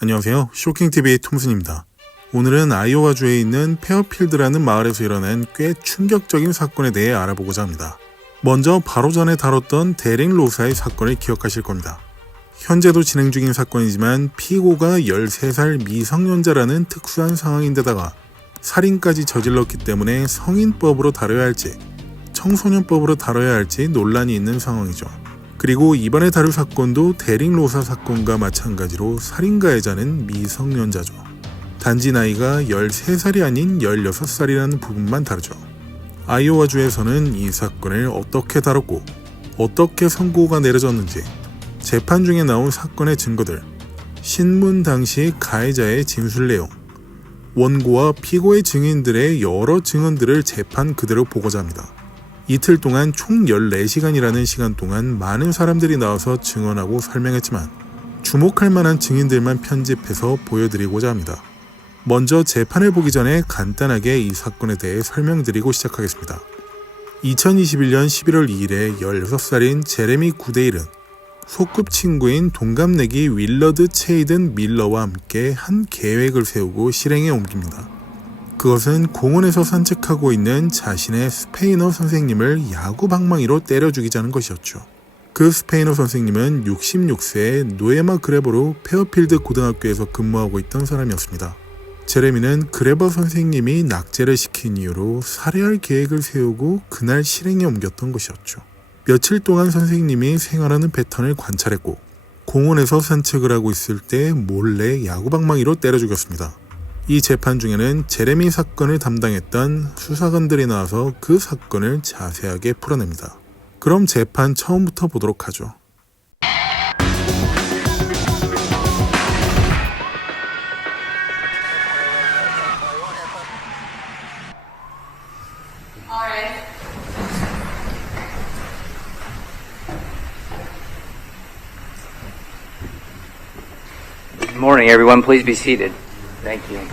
안녕하세요. 쇼킹TV의 톰슨입니다. 오늘은 아이오와주에 있는 페어필드라는 마을에서 일어난 꽤 충격적인 사건에 대해 알아보고자 합니다. 먼저 바로 전에 다뤘던 데릭 로사의 사건을 기억하실 겁니다. 현재도 진행 중인 사건이지만 피고가 13살 미성년자라는 특수한 상황인데다가 살인까지 저질렀기 때문에 성인법으로 다뤄야 할지 청소년법으로 다뤄야 할지 논란이 있는 상황이죠. 그리고 이번에 다룰 사건도 데릭 로사 사건과 마찬가지로 살인 가해자는 미성년자죠. 단지 나이가 13살이 아닌 16살이라는 부분만 다르죠. 아이오와주에서는 이 사건을 어떻게 다뤘고 어떻게 선고가 내려졌는지, 재판 중에 나온 사건의 증거들, 신문 당시 가해자의 진술 내용, 원고와 피고의 증인들의 여러 증언들을 재판 그대로 보고자 합니다. 이틀 동안 총 14시간이라는 시간 동안 많은 사람들이 나와서 증언하고 설명했지만 주목할 만한 증인들만 편집해서 보여드리고자 합니다. 먼저 재판을 보기 전에 간단하게 이 사건에 대해 설명드리고 시작하겠습니다. 2021년 11월 2일에 16살인 제레미 구데일은 소꿉친구인 동갑내기 윌러드 체이든 밀러와 함께 한 계획을 세우고 실행에 옮깁니다. 그것은 공원에서 산책하고 있는 자신의 스페인어 선생님을 야구 방망이로 때려 죽이자는 것이었죠. 그 스페인어 선생님은 66세의 노에마 그래버로 페어필드 고등학교에서 근무하고 있던 사람이었습니다. 제레미는 그래버 선생님이 낙제를 시킨 이유로 살해할 계획을 세우고 그날 실행에 옮겼던 것이었죠. 며칠 동안 선생님이 생활하는 패턴을 관찰했고 공원에서 산책을 하고 있을 때 몰래 야구 방망이로 때려 죽였습니다. 이 재판 중에는 제레미 사건을 담당했던 수사관들이 나와서 그 사건을 자세하게 풀어냅니다. 그럼 재판 처음부터 보도록 하죠. Good morning, everyone. Please be seated. Thank you.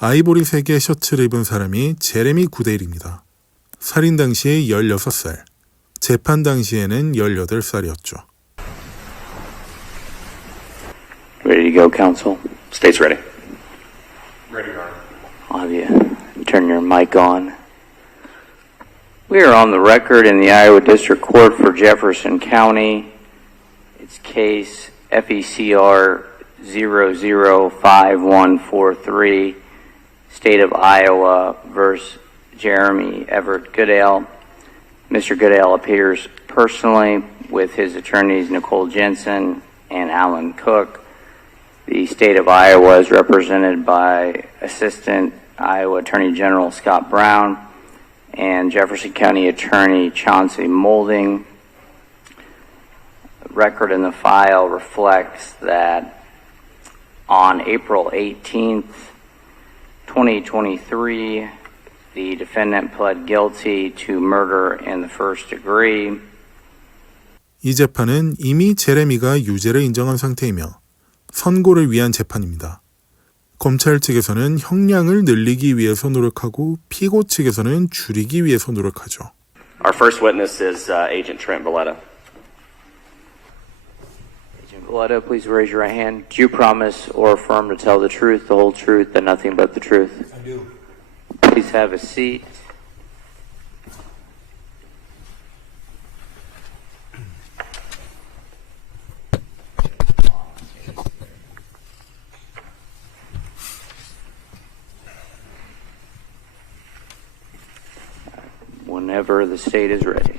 아이보리색의 셔츠를 입은 사람이 제레미 구데일입니다. 살인 당시에 16살, 재판 당시에는 18살이었죠. Ready to go, counsel? State's ready. Ready, Your Honor. I'll have you turn your mic on. We are on the record in the Iowa District Court for Jefferson County. It's case FECR 005143, State of Iowa versus Jeremy Everett Goodale. Mr. Goodale appears personally with his attorneys Nicole Jensen and Alan Cook. The State of Iowa is represented by Assistant Iowa Attorney General Scott Brown and Jefferson County Attorney Chauncey Molding. The record in the file reflects that on April 18th, 2023, the defendant pled guilty to murder in the first degree. 이 재판은 이미 제레미가 유죄를 인정한 상태이며 선고를 위한 재판입니다. 검찰 측에서는 형량을 늘리기 위해서 노력하고 피고 측에서는 줄이기 위해서 노력하죠. Our first witness is Agent Trent Valletta. Agent Valletta, please raise your right hand. Do you promise or affirm to tell the truth, the whole truth, and nothing but the truth? I do. Please have a seat. Whenever the state is ready.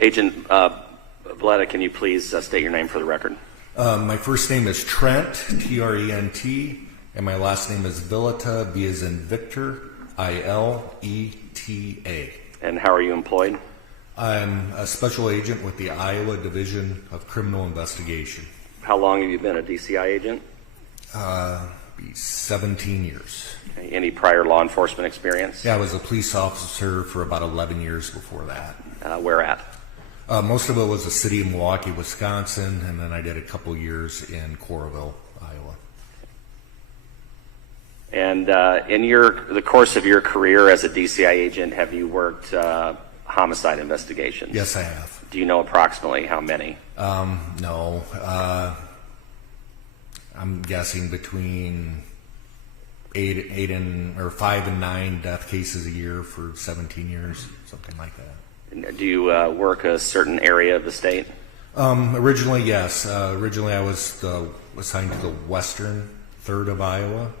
Agent Valletta, can you please state your name for the record? My first name is Trent, T-R-E-N-T, and my last name is Villeta, V as in Victor, I-L-E-T-A. And how are you employed? I'm a special agent with the Iowa Division of Criminal Investigation. How long have you been a DCI agent? 17 years. Okay. Any prior law enforcement experience? Yeah, I was a police officer for about 11 years before that. Where at? Most of it was the city of Milwaukee, Wisconsin, and then I did a couple years in Coralville, Iowa. And in the course of your career as a DCI agent, have you worked homicide investigations? Yes, I have. Do you know approximately how many? No. I'm guessing between 5 and 9 death cases a year for 17 years, something like that. Do you work a certain area of the state? Originally, yes. Originally, I was assigned to the western third of Iowa,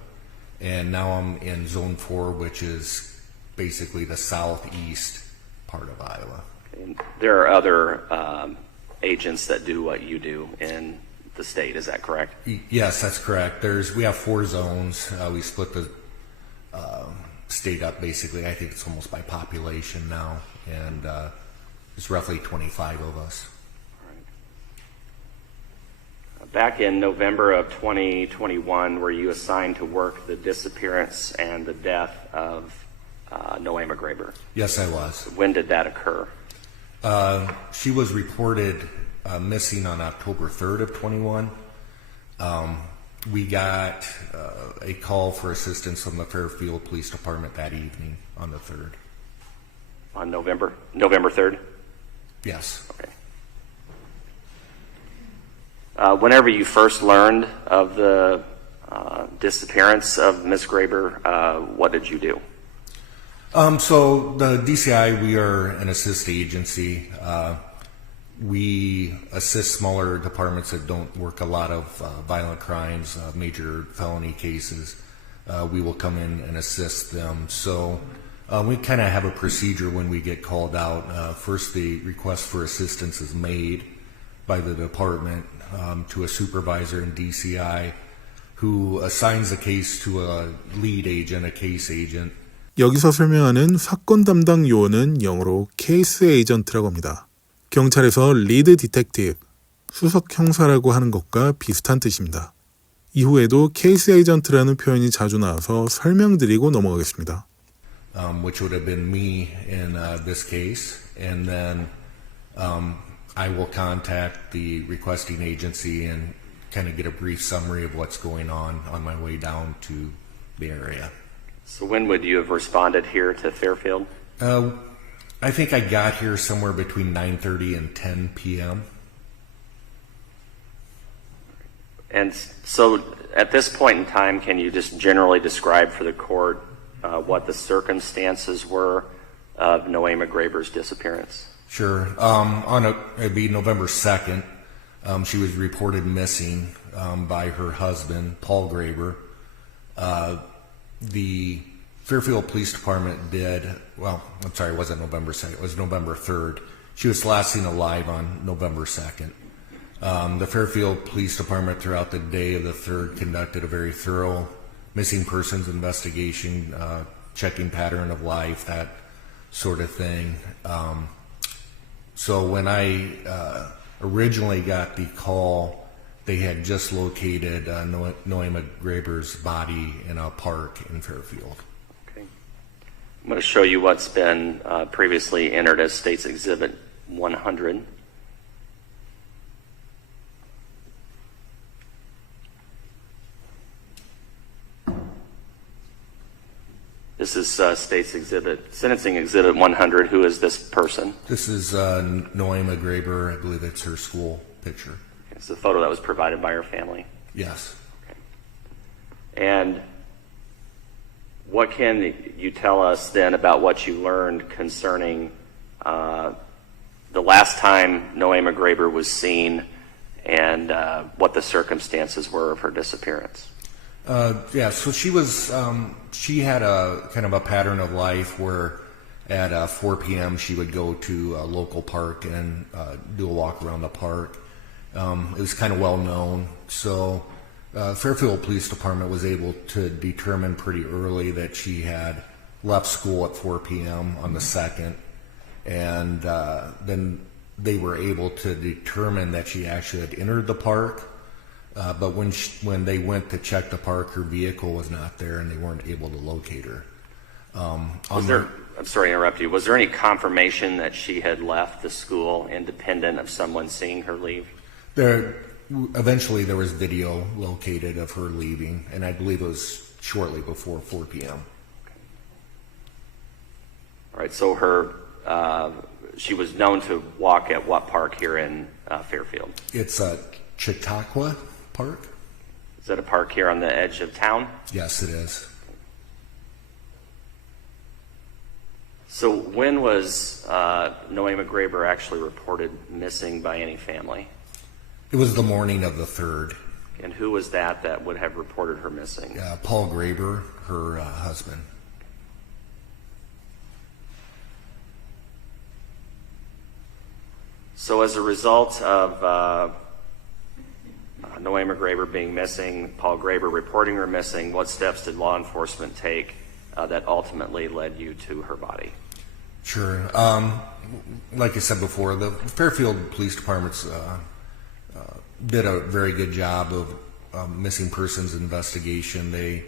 and now I'm in Zone 4, which is basically the southeast part of Iowa. And there are other agents that do what you do in the state, is that correct? Yes, that's correct. We have 4 zones. We split the state up basically. I think it's almost by population now, and it's roughly 25 of us. Back in November of 2021, were you assigned to work the disappearance and the death of Noema Graber? Yes, I was. When did that occur? She was reported missing on October 3rd of 21. We got a call for assistance from the Fairfield Police Department that evening on the 3rd. On November 3rd? Yes. Okay. Whenever you first learned of the disappearance of Ms. Graber, what did you do? So the DCI, we are an assist agency. We assist smaller departments that don't work a lot of violent crimes, major felony cases. We will come in and assist them. So we kind of have a procedure when we get called out. First, the request for assistance is made by the department to a supervisor in DCI who assigns the case to a lead agent, a case agent. 여기서 설명하는 사건 담당 요원은 영어로 케이스 에이전트라고 합니다. 경찰에서 리드 디텍티브, 수석 형사라고 하는 것과 비슷한 뜻입니다. 이후에도 케이스 에이전트라는 표현이 자주 나와서 설명드리고 넘어가겠습니다. Which would have been me in this case, and then I will contact the requesting agency and kind of get a brief summary of what's going on my way down to the area. So when would you have responded here to Fairfield? I think I got here somewhere between 9:30 and 10 p.m. And so at this point in time, can you just generally describe for the court what the circumstances were of Noema Graber's disappearance? Sure. It'd be November 2nd, she was reported missing by her husband, Paul Graber. The Fairfield Police Department it wasn't November 2nd, it was November 3rd. She was last seen alive on November 2nd. The Fairfield Police Department throughout the day of the 3rd conducted a very thorough missing persons investigation, checking pattern of life, that sort of thing. So when I originally got the call, they had just located Noema Graber's body in a park in Fairfield. Okay. I'm going to show you what's been previously entered as State's Exhibit 100. This is State's Sentencing Exhibit 100. Who is this person? This is Noema Graber. I believe it's her school picture. It's the photo that was provided by her family. Yes. Okay. And what can you tell us then about what you learned concerning the last time Noema Graber was seen and what the circumstances were of her disappearance? So she had a kind of a pattern of life where at 4 p.m. she would go to a local park and do a walk around the park. It was kind of well known. So Fairfield Police Department was able to determine pretty early that she had left school at 4 p.m. on the 2nd. And then they were able to determine that she actually had entered the park. But when they went to check the park, her vehicle was not there, and they weren't able to locate her. I'm sorry to interrupt you. Was there any confirmation that she had left the school independent of someone seeing her leave? Eventually there was video located of her leaving, and I believe it was shortly before 4 p.m. All right, so she was known to walk at what park here in Fairfield? It's Chautauqua Park. Is that a park here on the edge of town? Yes, it is. So when was Noema Graber actually reported missing by any family? It was the morning of the 3rd. And who was that would have reported her missing? Paul Graber, her husband. So as a result of Noema Graber being missing, Paul Graber reporting her missing, what steps did law enforcement take that ultimately led you to her body? Sure. Like I said before, the Fairfield Police Department's did a very good job of missing persons investigation. They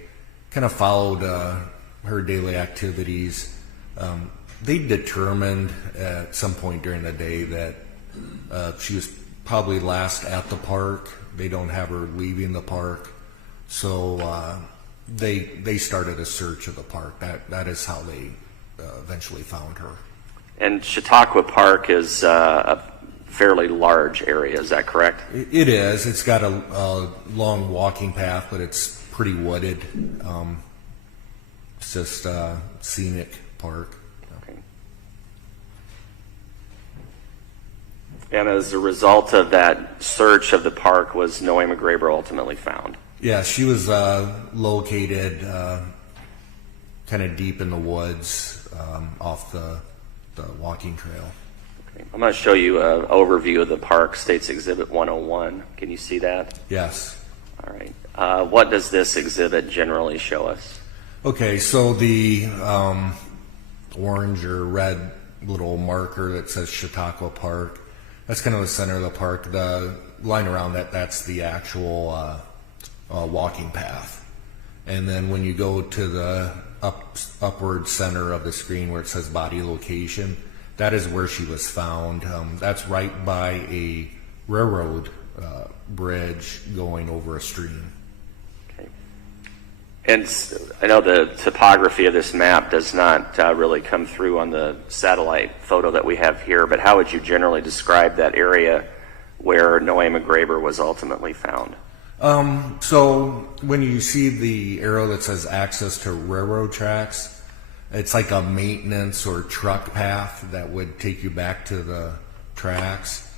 kind of followed her daily activities. They determined at some point during the day that she was probably last at the park. They don't have her leaving the park, so they started a search of the park. That is how they eventually found her. And Chautauqua Park is a fairly large area, is that correct? It is. It's got a long walking path, but it's pretty wooded. It's just a scenic park. Okay. And as a result of that search of the park, was Noema Graber ultimately found? Yeah, she was located kind of deep in the woods off the walking trail. Okay. I'm going to show you an overview of the park, State's Exhibit 101. Can you see that? Yes. All right. What does this exhibit generally show us? Okay, so the orange or red little marker that says Chautauqua Park, that's kind of the center of the park. The line around that's the actual walking path. And then when you go to the upward center of the screen where it says body location, that is where she was found. That's right by a railroad bridge going over a stream. Okay. And I know the topography of this map does not really come through on the satellite photo that we have here, but how would you generally describe that area where Noema Graber was ultimately found? So when you see the arrow that says access to railroad tracks, it's like a maintenance or truck path that would take you back to the tracks.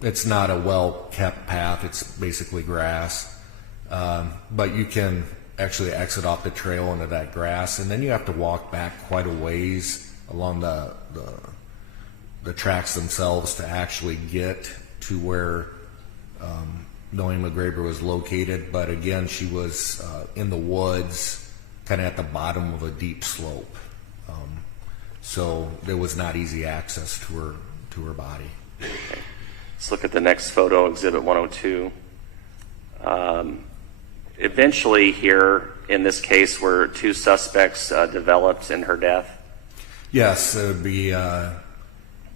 It's not a well-kept path. It's basically grass. But you can actually exit off the trail into that grass, and then you have to walk back quite a ways along the tracks themselves to actually get to where Noema Graber was located. But again, she was in the woods, kind of at the bottom of a deep slope. So there was not easy access to her body. Okay. Let's look at the next photo, Exhibit 102. Eventually here, in this case, were two suspects developed in her death? Yes, it would be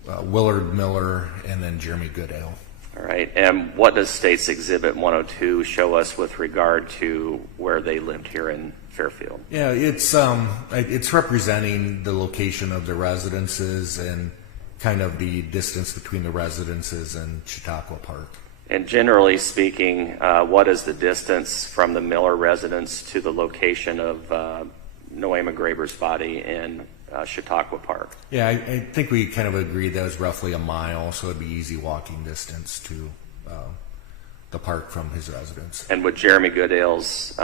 Willard Miller and then Jeremy Goodale. All right, and what does State's Exhibit 102 show us with regard to where they lived here in Fairfield? Yeah, it's representing the location of the residences and kind of the distance between the residences and Chautauqua Park. And generally speaking, what is the distance from the Miller residence to the location of Noema Graber's body in Chautauqua Park? Yeah, I think we kind of agreed that was roughly a mile, so it'd be easy walking distance to the park from his residence. And would Jeremy Goodale's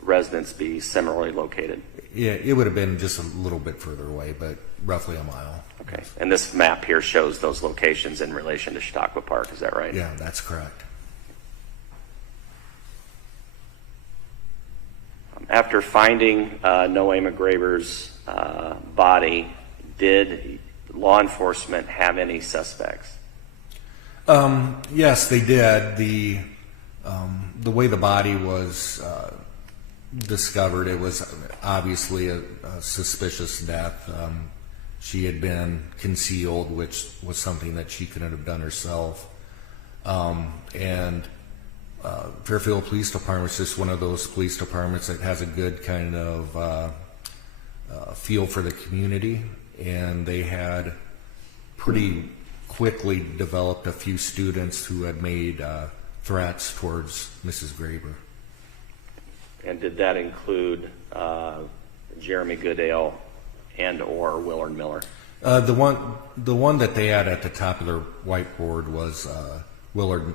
residence be similarly located? Yeah, it would have been just a little bit further away, but roughly a mile. Okay, and this map here shows those locations in relation to Chautauqua Park, is that right? Yeah, that's correct. After finding Noema Graber's body, did law enforcement have any suspects? Yes, they did. The way the body was discovered, it was obviously a suspicious death. She had been concealed, which was something that she couldn't have done herself. And Fairfield Police Department is just one of those police departments that has a good kind of feel for the community, and they had pretty quickly developed a few students who had made threats towards Mrs. Graber. And did that include Jeremy Goodale and or Willard Miller? The one that they had at the top of their whiteboard was Willard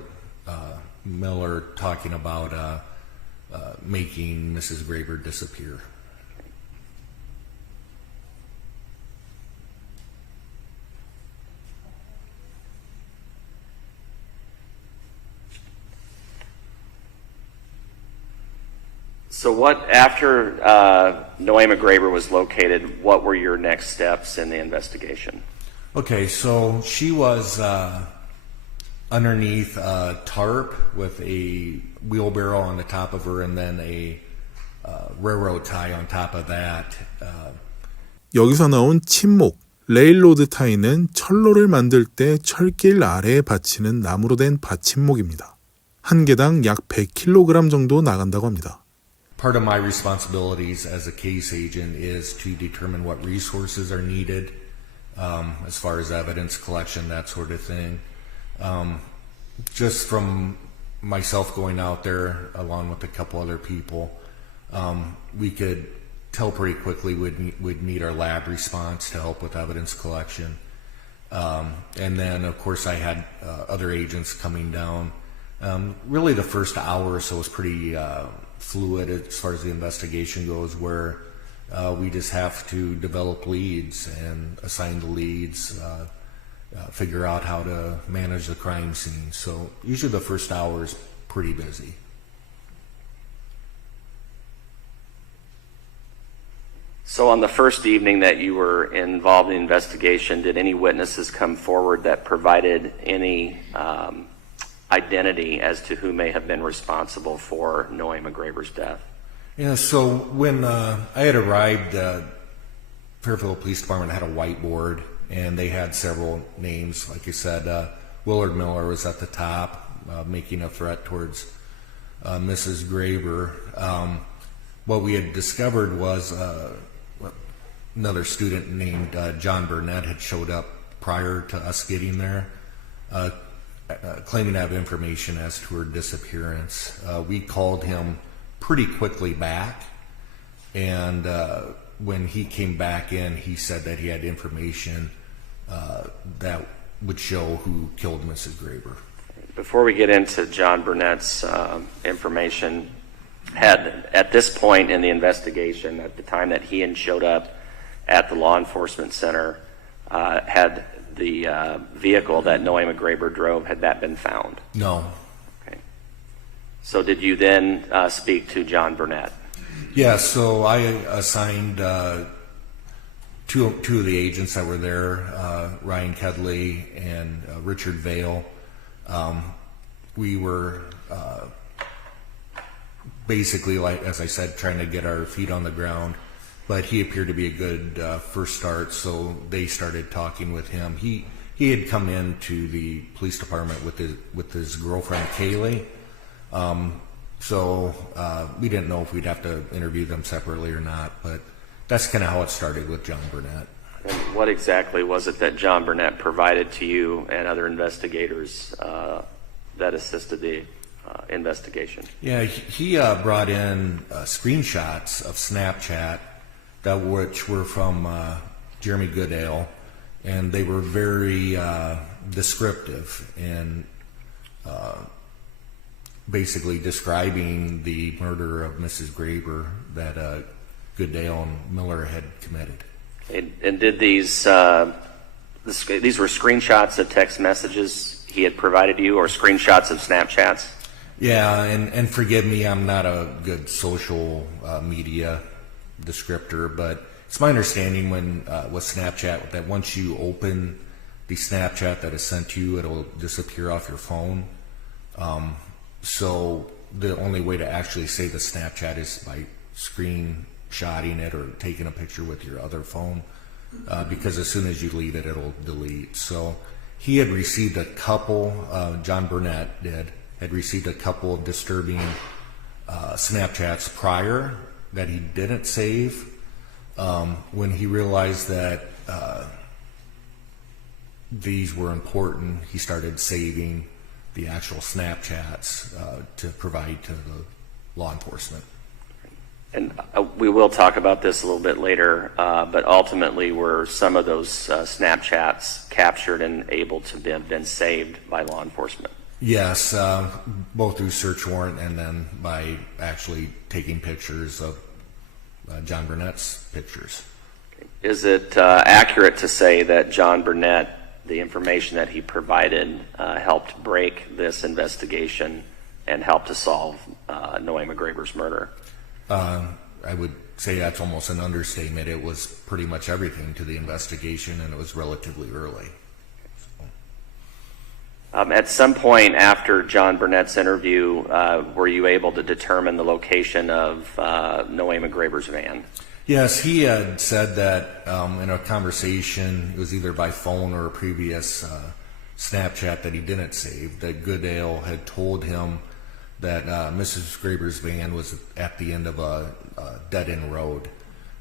Miller talking about making Mrs. Graber disappear. So what, after Noema Graber was located, what were your next steps in the investigation? Okay, so she was underneath a tarp with a wheelbarrow on the top of her and then a railroad tie on top of that. 여기서 나온 침목, 레일로드 타이는 철로를 만들 때 철길 아래에 받치는 나무로 된 받침목입니다. 한 개당 약 100kg 정도 나간다고 합니다. Part of my responsibilities as a case agent is to determine what resources are needed as far as evidence collection, that sort of thing. Just from myself going out there along with a couple other people, we could tell pretty quickly we'd need our lab response to help with evidence collection. And then, of course, I had other agents coming down. Really the first hour or so was pretty fluid as far as the investigation goes, where we just have to develop leads and assign the leads, figure out how to manage the crime scene. So usually the first hour is pretty busy. So on the first evening that you were involved in the investigation, did any witnesses come forward that provided any identity as to who may have been responsible for Noema Graber's death? Yeah, so when I had arrived, Fairfield Police Department had a whiteboard, and they had several names. Like you said, Willard Miller was at the top, making a threat towards Mrs. Graber. What we had discovered was another student named John Burnett had showed up prior to us getting there, claiming to have information as to her disappearance. We called him pretty quickly back, and when he came back in, he said that he had information that would show who killed Mrs. Graber. Before we get into John Burnett's information, had at this point in the investigation, at the time that he had showed up at the law enforcement center, had the vehicle that Noema Graber drove, had that been found? No. Okay. So did you then speak to John Burnett? Yeah, so I assigned two of the agents that were there, Ryan Kedley and Richard Vale. We were basically, like as I said, trying to get our feet on the ground, but he appeared to be a good first start, so they started talking with him. He had come into the police department with his girlfriend Kaylee, so we didn't know if we'd have to interview them separately or not, but that's kind of how it started with John Burnett. And what exactly was it that John Burnett provided to you and other investigators that assisted the investigation? Yeah, he brought in screenshots of Snapchat which were from Jeremy Goodale, and they were very descriptive and basically describing the murder of Mrs. Graber that Goodale and Miller had committed. And did these were screenshots of text messages he had provided you, or screenshots of Snapchats? Yeah, and forgive me, I'm not a good social media descriptor, but it's my understanding with Snapchat that once you open the Snapchat that is sent to you, it'll disappear off your phone. So the only way to actually save the Snapchat is by screenshotting it or taking a picture with your other phone, because as soon as you delete it, it'll delete. So he had received a couple, John Burnett did, had received a couple of disturbing Snapchats prior that he didn't save. When he realized that these were important, he started saving the actual Snapchats to provide to the law enforcement. And we will talk about this a little bit later, but ultimately were some of those Snapchats captured and able to have been saved by law enforcement? Yes, both through search warrant and then by actually taking pictures of John Burnett's pictures. Is it accurate to say that John Burnett, the information that he provided, helped break this investigation and helped to solve Noe McGraber's murder? I would say that's almost an understatement. It was pretty much everything to the investigation, and it was relatively early. At some point after John Burnett's interview, were you able to determine the location of Noe McGraber's van? Yes, he had said that in a conversation, it was either by phone or a previous Snapchat that he didn't save, that Goodale had told him that Mrs. Graber's van was at the end of a dead-end road.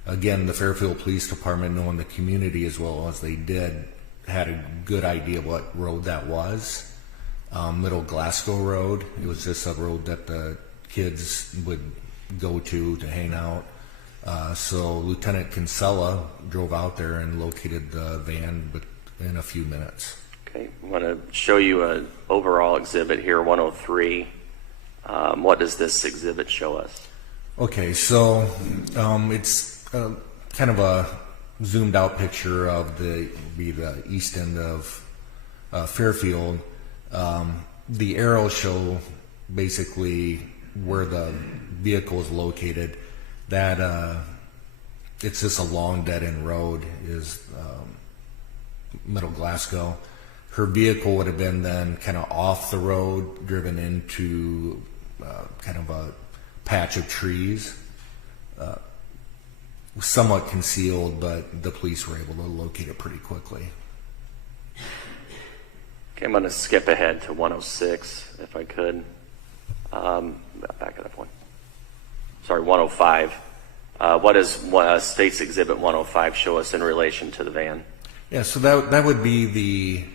Again, the Fairfield Police Department, knowing the community as well as they did, had a good idea what road that was. Middle Glasgow Road. It was just a road that the kids would go to hang out. So Lieutenant Kinsella drove out there and located the van in a few minutes. Okay, I want to show you an overall exhibit here, 103. What does this exhibit show us? Okay, so it's kind of a zoomed out picture of the east end of Fairfield. The arrows show basically where the vehicle is located. That it's just a long dead end road is Middle Glasgow. Her vehicle would have been then kind of off the road, driven into kind of a patch of trees, somewhat concealed, but the police were able to locate it pretty quickly. Okay, I'm going to skip ahead to 106, if I could. Back it up one. Sorry, 105. What does State's Exhibit 105 show us in relation to the van? Yeah, so that would be the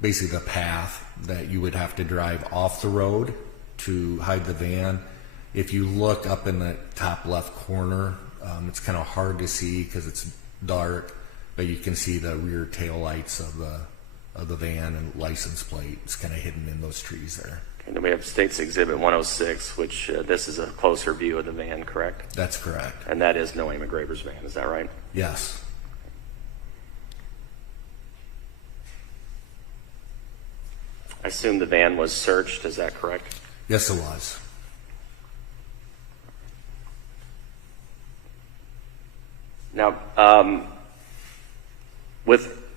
basically the path that you would have to drive off the road to hide the van. If you look up in the top left corner, it's kind of hard to see because it's dark, but you can see the rear tail lights of the van and license plate. It's kind of hidden in those trees there. And then we have State's Exhibit 106, which this is a closer view of the van, correct? That's correct. And that is Noe McGraber's van, is that right? Yes. I assume the van was searched, is that correct? Yes, it was. Now,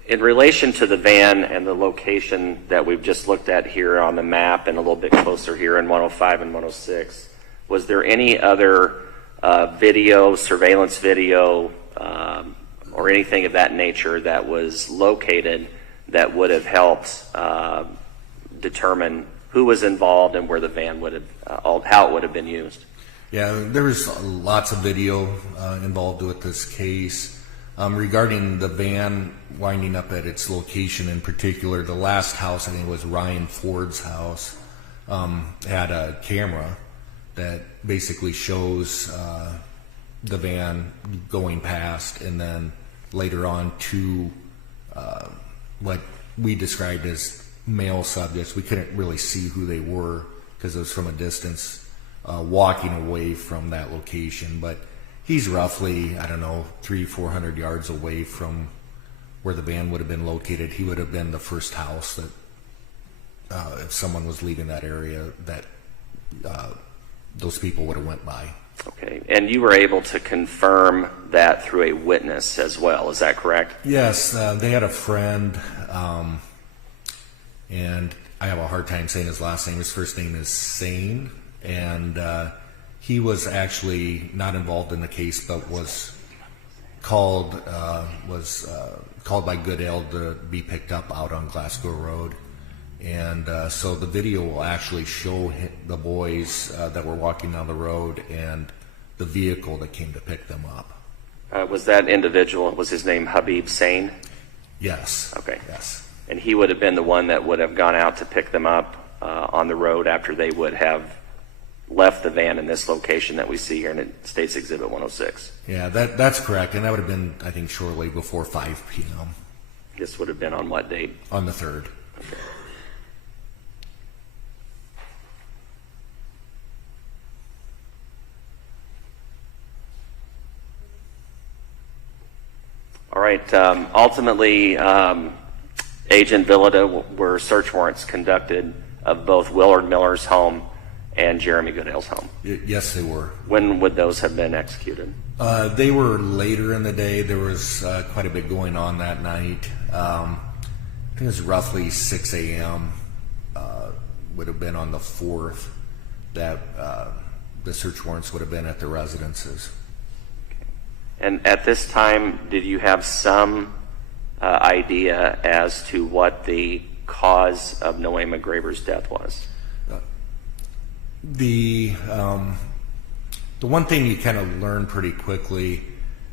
in relation to the van and the location that we've just looked at here on the map and a little bit closer here in 105 and 106, was there any other video, surveillance video, or anything of that nature that was located that would have helped determine who was involved and where the van would have, how it would have been used? Yeah, there was lots of video involved with this case. Regarding the van winding up at its location in particular, the last house, I think it was Ryan Ford's house, had a camera that basically shows the van going past, and then later on two what we described as male subjects. We couldn't really see who they were because it was from a distance, walking away from that location, but he's roughly, 300-400 yards away from where the van would have been located. He would have been the first house that if someone was leaving that area, that those people would have went by. Okay, and you were able to confirm that through a witness as well, is that correct? Yes, they had a friend, and I have a hard time saying his last name. His first name is Sane, and he was actually not involved in the case, but was called by Goodale to be picked up out on Glasgow Road. And so the video will actually show the boys that were walking down the road and the vehicle that came to pick them up. Was that individual, was his name Habib Sane? Yes. Okay. Yes. And he would have been the one that would have gone out to pick them up on the road after they would have left the van in this location that we see here in State's Exhibit 106. Yeah, that's correct. And that would have been, I think, shortly before 5 p.m. This would have been on what date? on the 3rd. Okay. All right. Ultimately, Agent Villada were search warrants conducted of both Willard Miller's home and Jeremy Goodale's home. Yes, they were. When would those have been executed? They were later in the day. There was quite a bit going on that night. I think it was roughly 6 a.m. Would have been on the 4th that the search warrants would have been at the residences. And at this time, did you have some idea as to what the cause of Noema Graber's death was? The one thing you kind of learn pretty quickly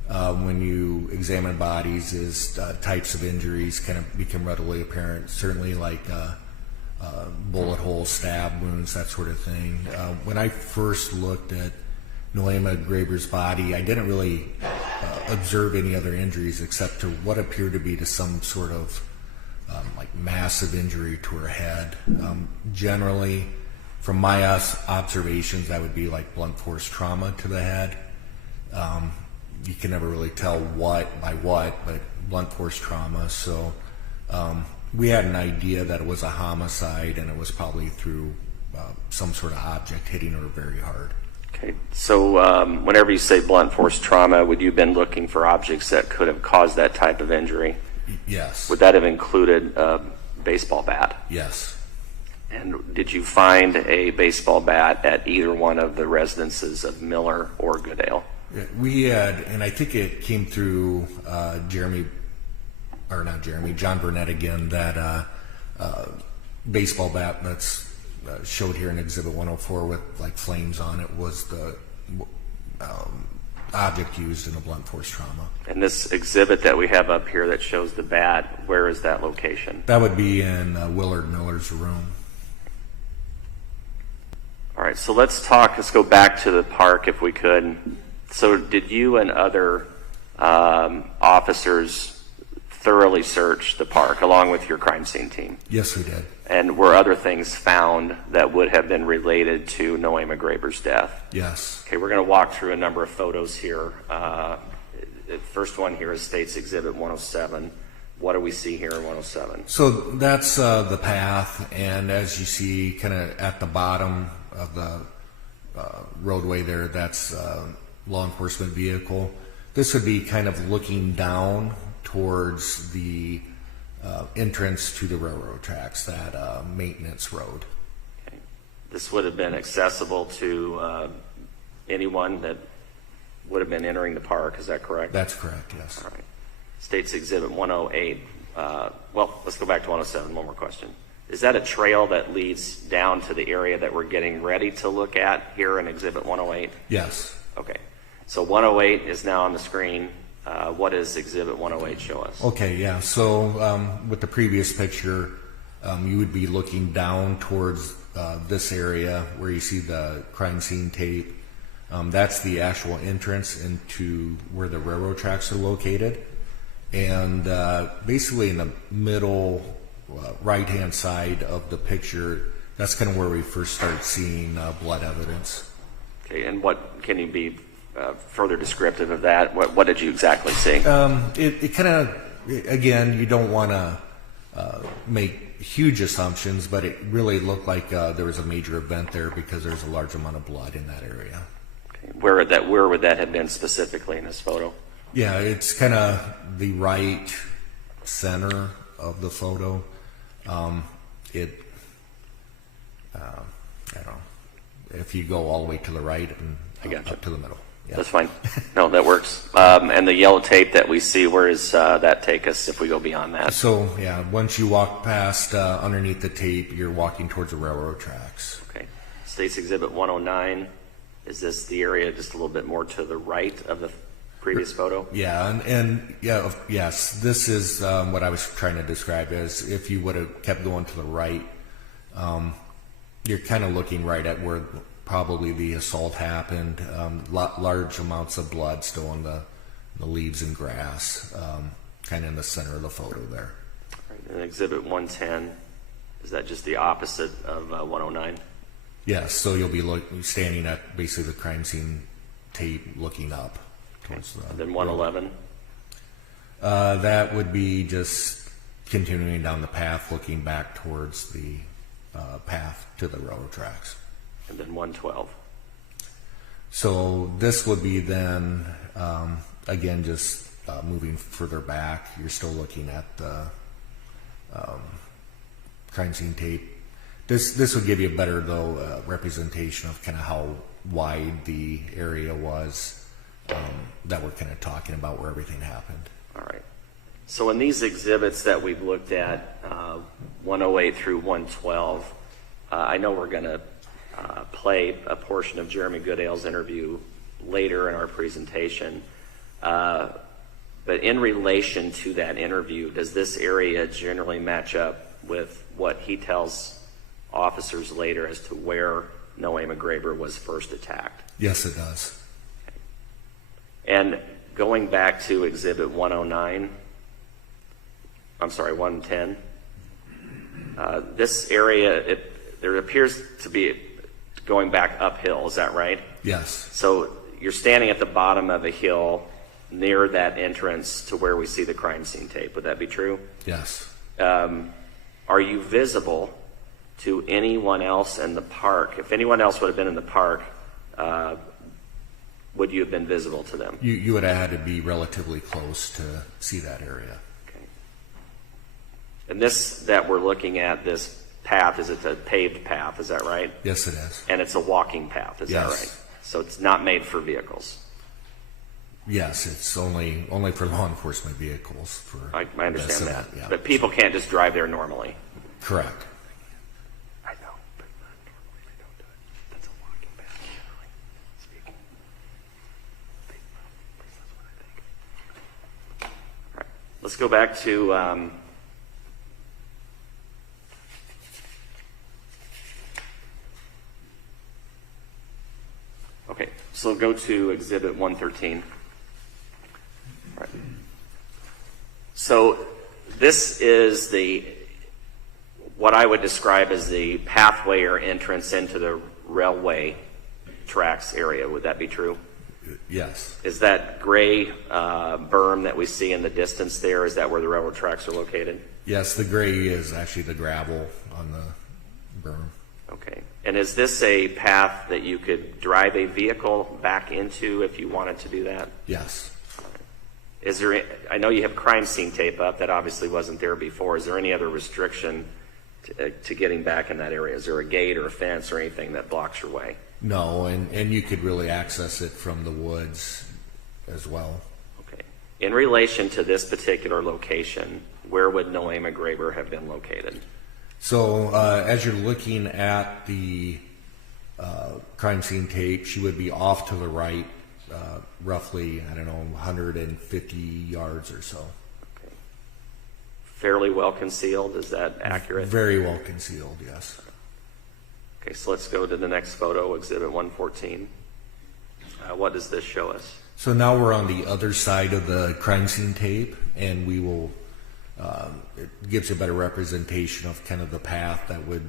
when you examine bodies is types of injuries kind of become readily apparent. Certainly, like bullet holes, stab wounds, that sort of thing. When I first looked at Noema Graber's body, I didn't really observe any other injuries except to what appeared to be to some sort of like massive injury to her head. Generally, from my observations, that would be like blunt force trauma to the head. You can never really tell what by what, but blunt force trauma. So we had an idea that it was a homicide, and it was probably through some sort of object hitting her very hard. Okay, so whenever you say blunt force trauma, would you have been looking for objects that could have caused that type of injury? Yes. Would that have included a baseball bat? Yes. And did you find a baseball bat at either one of the residences of Miller or Goodale? We had, and I think it came through John Burnett again, that baseball bat that's showed here in Exhibit 104 with like flames on it was the object used in a blunt force trauma. And this exhibit that we have up here that shows the bat, where is that location? That would be in Willard Miller's room. All right, so let's go back to the park if we could. So did you and other officers thoroughly search the park along with your crime scene team? Yes, we did. And were other things found that would have been related to Noema Graber's death? Yes. Okay, we're going to walk through a number of photos here. The first one here is State's Exhibit 107. What do we see here in 107? So that's the path, and as you see kind of at the bottom of the roadway there, that's law enforcement vehicle. This would be kind of looking down towards the entrance to the railroad tracks, that maintenance road. Okay. This would have been accessible to anyone that would have been entering the park, is that correct? That's correct, yes. All right. State's Exhibit 108. Well, let's go back to 107, one more question. Is that a trail that leads down to the area that we're getting ready to look at here in Exhibit 108? Yes. Okay. So 108 is now on the screen. What does Exhibit 108 show us? Okay, yeah. So with the previous picture, you would be looking down towards this area where you see the crime scene tape. That's the actual entrance into where the railroad tracks are located. And basically in the middle right-hand side of the picture, that's kind of where we first start seeing blood evidence. Okay, and what can you be further descriptive of that? What did you exactly see? It kind of, again, you don't want to make huge assumptions, but it really looked like there was a major event there because there's a large amount of blood in that area. Okay. Where would that have been specifically in this photo? Yeah, it's kind of the right center of the photo. I don't know, if you go all the way to the right and up to the middle. Yeah. That's fine. No, that works. And the yellow tape that we see, where does that take us if we go beyond that? So, yeah, once you walk past underneath the tape, you're walking towards the railroad tracks. Okay. States Exhibit 109. Is this the area just a little bit more to the right of the previous photo? Yeah, and yes, this is what I was trying to describe as if you would have kept going to the right, you're kind of looking right at where probably the assault happened. Large amounts of blood still on the leaves and grass, kind of in the center of the photo there. Right. And Exhibit 110, is that just the opposite of 109? Yes, so you'll be standing at basically the crime scene tape looking up towards the... And then 111? That would be just continuing down the path, looking back towards the path to the railroad tracks. And then 112? So this would be then, again, just moving further back. You're still looking at the crime scene tape. This would give you a better, though, representation of kind of how wide the area was that we're kind of talking about where everything happened. All right. So in these exhibits that we've looked at, 108 through 112, I know we're going to play a portion of Jeremy Goodale's interview later in our presentation. But in relation to that interview, does this area generally match up with what he tells officers later as to where Noah McGraber was first attacked? Yes, it does. Okay. And going back to Exhibit 109, I'm sorry, 110, this area, there appears to be going back uphill, is that right? Yes. So you're standing at the bottom of a hill near that entrance to where we see the crime scene tape. Would that be true? Yes. Are you visible to anyone else in the park? If anyone else would have been in the park, would you have been visible to them? You would have had to be relatively close to see that area. Okay. And this that we're looking at, this path, is it a paved path, is that right? Yes, it is. And it's a walking path, is that Yes. right? So it's not made for vehicles. Yes, it's only for law enforcement vehicles. I understand that. Yeah. But people can't just drive there normally. Correct. I know, but normally they don't do it. That's a walking path, generally speaking. That's what I think. All right, let's go back to okay, so go to Exhibit 113. All right. So this is what I would describe as the pathway or entrance into the railway tracks area. Would that be true? Yes. Is that gray berm that we see in the distance there, is that where the railroad tracks are located? Yes, the gray is actually the gravel on the berm. Okay. And is this a path that you could drive a vehicle back into if you wanted to do that? Yes. Is there? I know you have crime scene tape up. That obviously wasn't there before. Is there any other restriction to getting back in that area? Is there a gate or a fence or anything that blocks your way? No, and you could really access it from the woods as well. Okay. In relation to this particular location, where would Noah McGraber have been located? So as you're looking at the crime scene tape, she would be off to the right, roughly, 150 yards or so. Okay. Fairly well concealed, is that accurate? Very well concealed, yes. Okay, so let's go to the next photo, Exhibit 114. What does this show us? So now we're on the other side of the crime scene tape, and we will, it gives you a better representation of kind of the path that would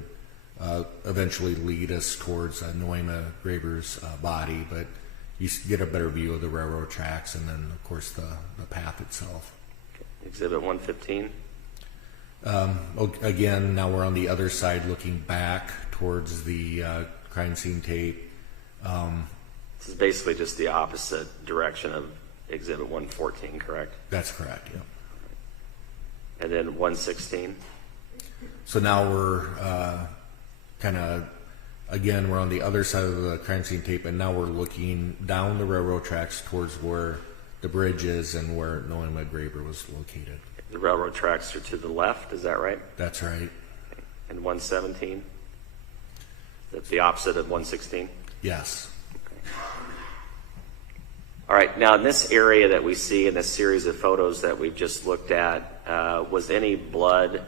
eventually lead us towards Noah Graber's body, but you get a better view of the railroad tracks and then, of course, the path itself. Okay. Exhibit 115. Again, now we're on the other side looking back towards the crime scene tape. This is basically just the opposite direction of Exhibit 114, correct? That's correct, yeah. And then 116. So now we're kind of again, we're on the other side of the crime scene tape, and now we're looking down the railroad tracks towards where the bridge is and where Noah McGraber was located. The railroad tracks are to the left, is that right? That's right. And 117? That's the opposite of 116? Yes. All right, now in this area that we see in this series of photos that we've just looked at, was any blood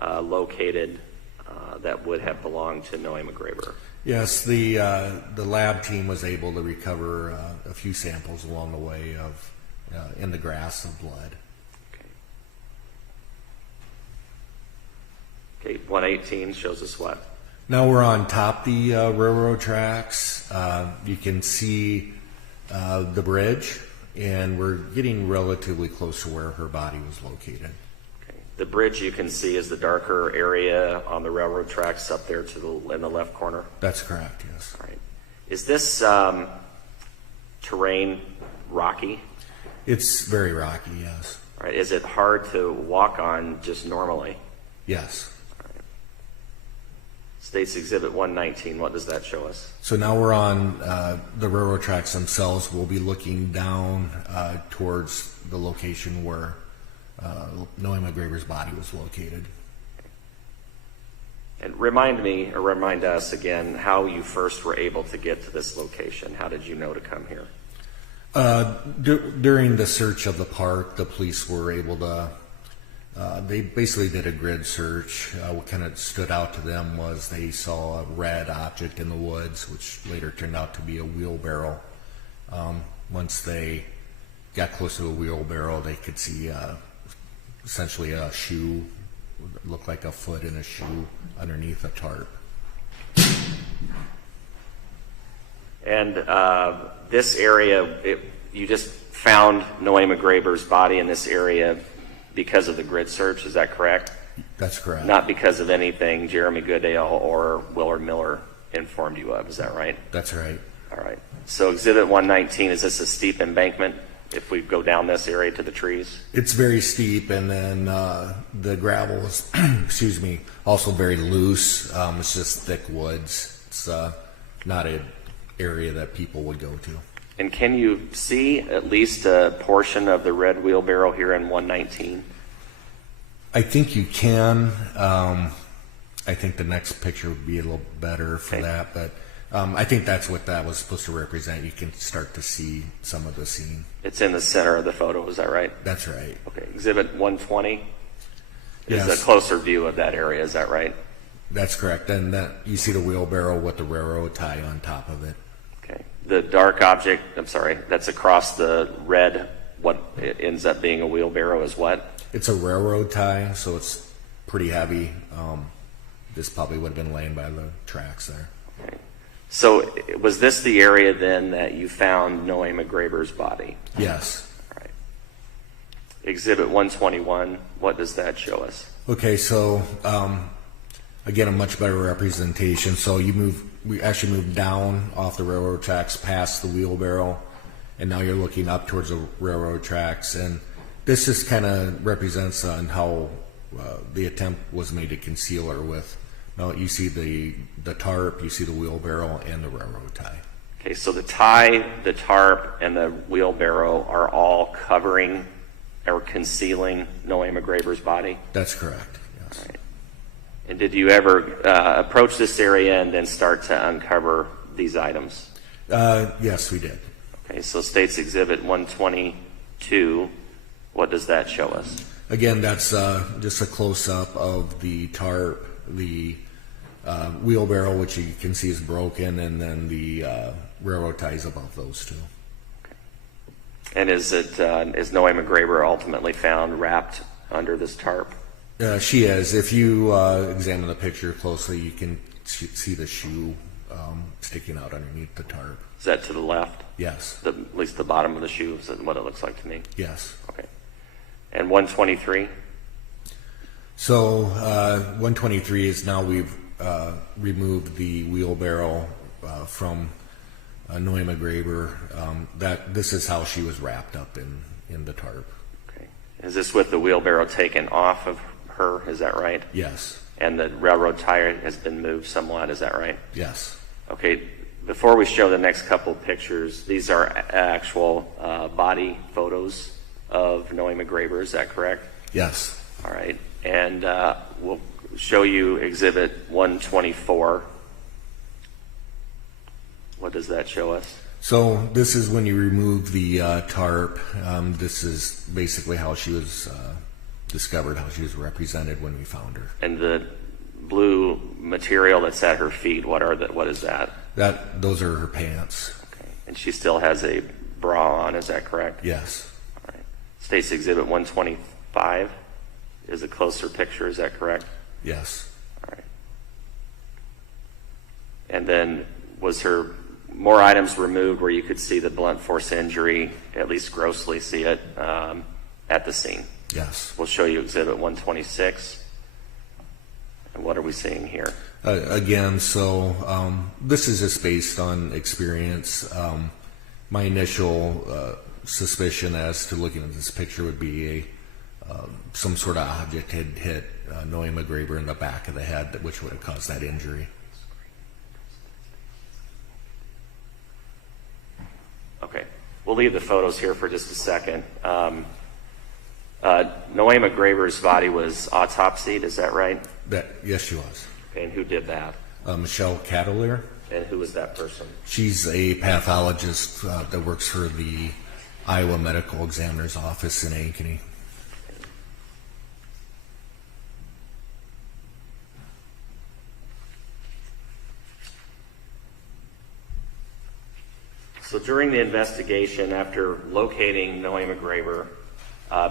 located that would have belonged to Noah McGraber? Yes, the lab team was able to recover a few samples along the way of in the grass of blood. Okay, 118 shows us what? Now we're on top the railroad tracks. You can see the bridge, and we're getting relatively close to where her body was located. Okay. The bridge you can see is the darker area on the railroad tracks up there in the left corner? That's correct, yes. All right. Is this terrain rocky? It's very rocky, yes. All right. Is it hard to walk on just normally? Yes. States Exhibit 119, what does that show us? So now we're on the railroad tracks themselves. We'll be looking down towards the location where Noah McGraber's body was located. And remind us again how you first were able to get to this location. How did you know to come here? During the search of the park, the police were able to they basically did a grid search. What kind of stood out to them was they saw a red object in the woods, which later turned out to be a wheelbarrow. Once they got close to the wheelbarrow, they could see essentially a shoe, looked like a foot in a shoe underneath a tarp. And this area, you just found Noah McGraber's body in this area because of the grid search, is that correct? That's correct. Not because of anything Jeremy Goodale or Willard Miller informed you of, is that right? That's right. All right. So Exhibit 119, is this a steep embankment if we go down this area to the trees? It's very steep, and then the gravel is, excuse me, also very loose. It's just thick woods. It's not an area that people would go to. And can you see at least a portion of the red wheelbarrow here in 119? I think you can. I think the next picture would be a little better for that, but I think that's what that was supposed to represent. You can start to see some of the scene. It's in the center of the photo, is that right? That's right. Okay. Exhibit 120 is Yes. a closer view of that area, is that right? That's correct. And you see the wheelbarrow with the railroad tie on top of it. Okay. The dark object, I'm sorry, that's across the red, what it ends up being a wheelbarrow is what? It's a railroad tie, so it's pretty heavy. This probably would have been laying by the tracks there. Okay. So was this the area then that you found Noah McGraber's body? Yes. All right. Exhibit 121, what does that show us? Okay, so again, a much better representation. So we actually moved down off the railroad tracks past the wheelbarrow, and now you're looking up towards the railroad tracks. And this just kind of represents on how the attempt was made to conceal her with. Now you see the tarp, you see the wheelbarrow, and the railroad tie. Okay, so the tie, the tarp, and the wheelbarrow are all covering or concealing Noah McGraber's body? That's correct, yes. All right. And did you ever approach this area and then start to uncover these items? Yes, we did. Okay, so States Exhibit 122, what does that show us? Again, that's just a close-up of the tarp, the wheelbarrow, which you can see is broken, and then the railroad ties above those two. Okay. And is Noah McGraber ultimately found wrapped under this tarp? She is. If you examine the picture closely, you can see the shoe sticking out underneath the tarp. Is that to the left? Yes. At least the bottom of the shoe is what it looks like to me. Yes. Okay. And 123? So 123 is now we've removed the wheelbarrow from Noah McGraber. This is how she was wrapped up in the tarp. Okay. Is this with the wheelbarrow taken off of her? Is that right? Yes. and the railroad tie has been moved somewhat. Is that right? Yes. Okay. Before we show the next couple pictures, these are actual body photos of Noe McGraber. Is that correct? Yes. All right. And we'll show you Exhibit 124. What does that show us? So this is when you remove the tarp. This is basically how she was discovered, how she was represented when we found her. And the blue material that's at her feet, what is that? Those are her pants. Okay. And she still has a bra on, is that correct? Yes. All right. State's Exhibit 125 is a closer picture, is that correct? Yes. All right. And then was her more items removed where you could see the blunt force injury, at least grossly see it at the scene? Yes. We'll show you Exhibit 126. And what are we seeing here? Again, so this is just based on experience. My initial suspicion as to looking at this picture would be some sort of object had hit Noe McGraber in the back of the head, which would have caused that injury. Okay. We'll leave the photos here for just a second. Noe McGraber's body was autopsied, is that right? Yes, she was. Okay, and who did that? Michelle Catalier. And who was that person? She's a pathologist that works for the Iowa Medical Examiner's Office in Ankeny. So during the investigation, after locating Noe McGraber,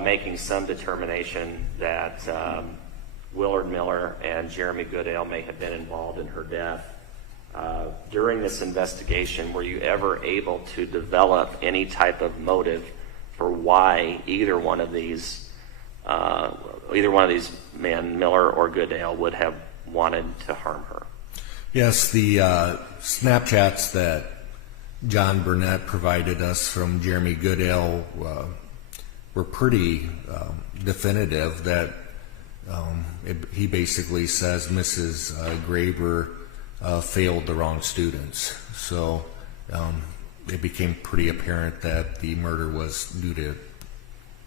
making some determination that Willard Miller and Jeremy Goodale may have been involved in her death, during this investigation, were you ever able to develop any type of motive for why either one of these men, Miller or Goodale, would have wanted to harm her? Yes, the Snapchats that John Burnett provided us from Jeremy Goodale were pretty definitive that he basically says Mrs. Graber failed the wrong students. So it became pretty apparent that the murder was due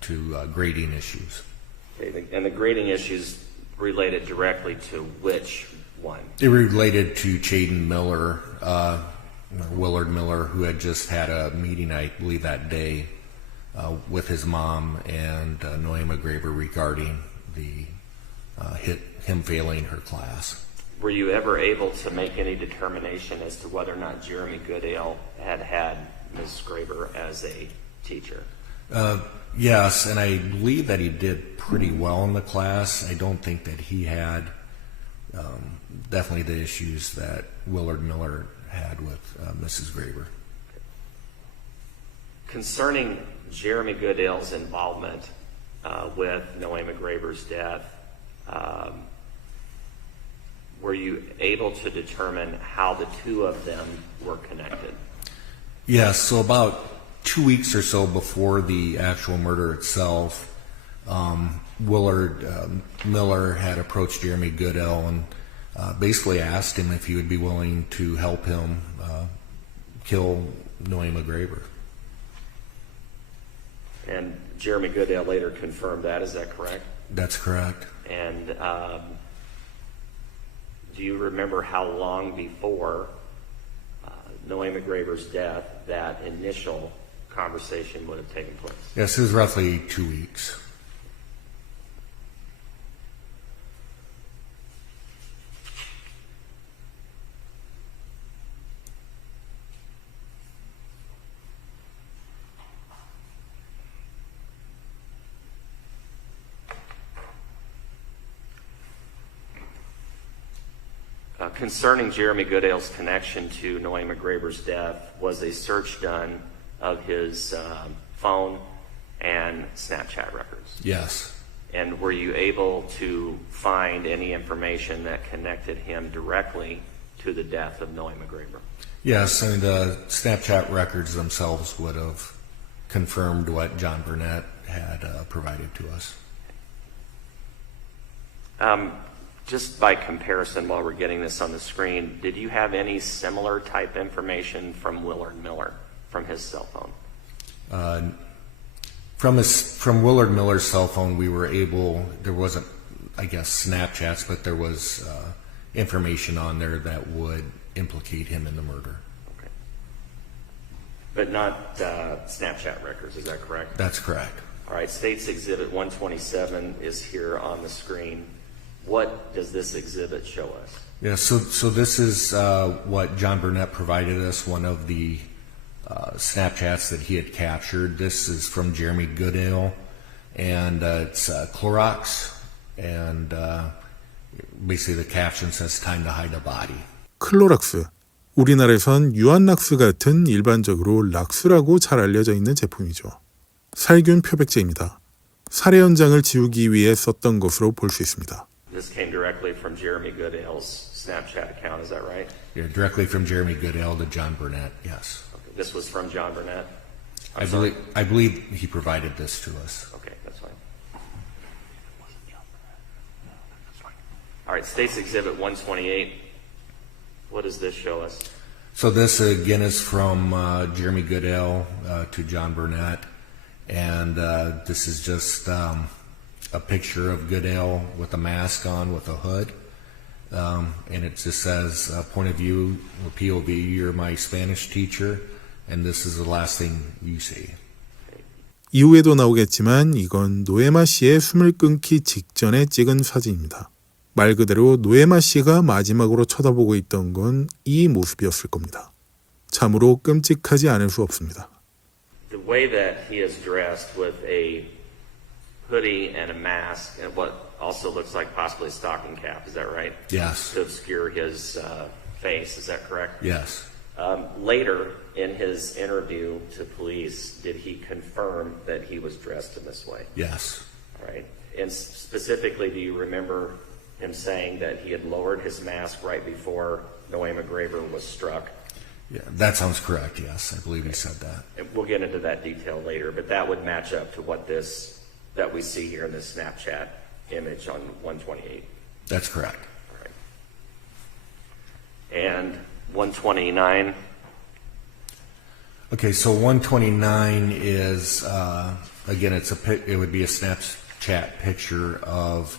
to grading issues. Okay, and the grading issues related directly to which one? It related to Chaden Miller, Willard Miller, who had just had a meeting, I believe, that day with his mom and Noe McGraber regarding him failing her class. Were you ever able to make any determination as to whether or not Jeremy Goodale had Ms. Graber as a teacher? Yes, and I believe that he did pretty well in the class. I don't think that he had definitely the issues that Willard Miller had with Mrs. Graber. Concerning Jeremy Goodale's involvement with Noe McGraber's death, were you able to determine how the two of them were connected? Yes, so about 2 weeks or so before the actual murder itself, Willard Miller had approached Jeremy Goodale and basically asked him if he would be willing to help him kill Noe McGraber. And Jeremy Goodale later confirmed that, is that correct? That's correct. And do you remember how long before Noe McGraber's death that initial conversation would have taken place? Yes, it was roughly 2 weeks. Concerning Jeremy Goodale's connection to Noe McGraber's death, was a search done of his phone and Snapchat records? Yes. And were you able to find any information that connected him directly to the death of Noe McGraber? Yes, and the Snapchat records themselves would have confirmed what John Burnett had provided to us. Just by comparison, while we're getting this on the screen, did you have any similar type information from Willard Miller, from his cell phone? From Willard Miller's cell phone, we were able, there wasn't, I guess, Snapchats, but there was information on there that would implicate him in the murder. Okay. But not Snapchat records, is that correct? That's correct. All right, State's Exhibit 127 is here on the screen. What does this exhibit show us? Yeah, so this is what John Burnett provided us, one of the Snapchats that he had captured. This is from Jeremy Goodale, and it's Clorox, and basically the caption says time to hide a body. 클로락스. 우리나라에선 유한락스 같은 일반적으로 락스라고 잘 알려져 있는 제품이죠. 살균 표백제입니다. 살해 현장을 지우기 위해 썼던 것으로 볼 수 있습니다. This came directly from Jeremy Goodale's Snapchat account, is that right? Yeah, directly from Jeremy Goodale to John Burnett, yes. Okay. This was from John Burnett? I believe he provided this to us. Okay, that's fine. All right, State's Exhibit 128. What does this show us? So this again is from Jeremy Goodale to John Burnett, and this is just a picture of Goodale with a mask on with a hood, and it just says point of view, or POV, you're my Spanish teacher, and this is the last thing you see. 이후에도 나오겠지만 이건 노에마 씨의 숨을 끊기 직전에 찍은 사진입니다. 말 그대로 노에마 씨가 마지막으로 쳐다보고 있던 건 이 모습이었을 겁니다. 참으로 끔찍하지 않을 수 없습니다. The way that he is dressed with a hoodie and a mask and what also looks like possibly a stocking cap, is that right? Yes. To obscure his face, is that correct? Yes. Later in his interview to police, did he confirm that he was dressed in this way? Yes. All right. And specifically, do you remember him saying that he had lowered his mask right before Noema Graber was struck? Yeah, that sounds correct, yes. I believe he said that. And we'll get into that detail later, but that would match up to what that we see here in this Snapchat image on 128. That's correct. All right. And 129. Okay, so 129 is again, it would be a Snapchat picture of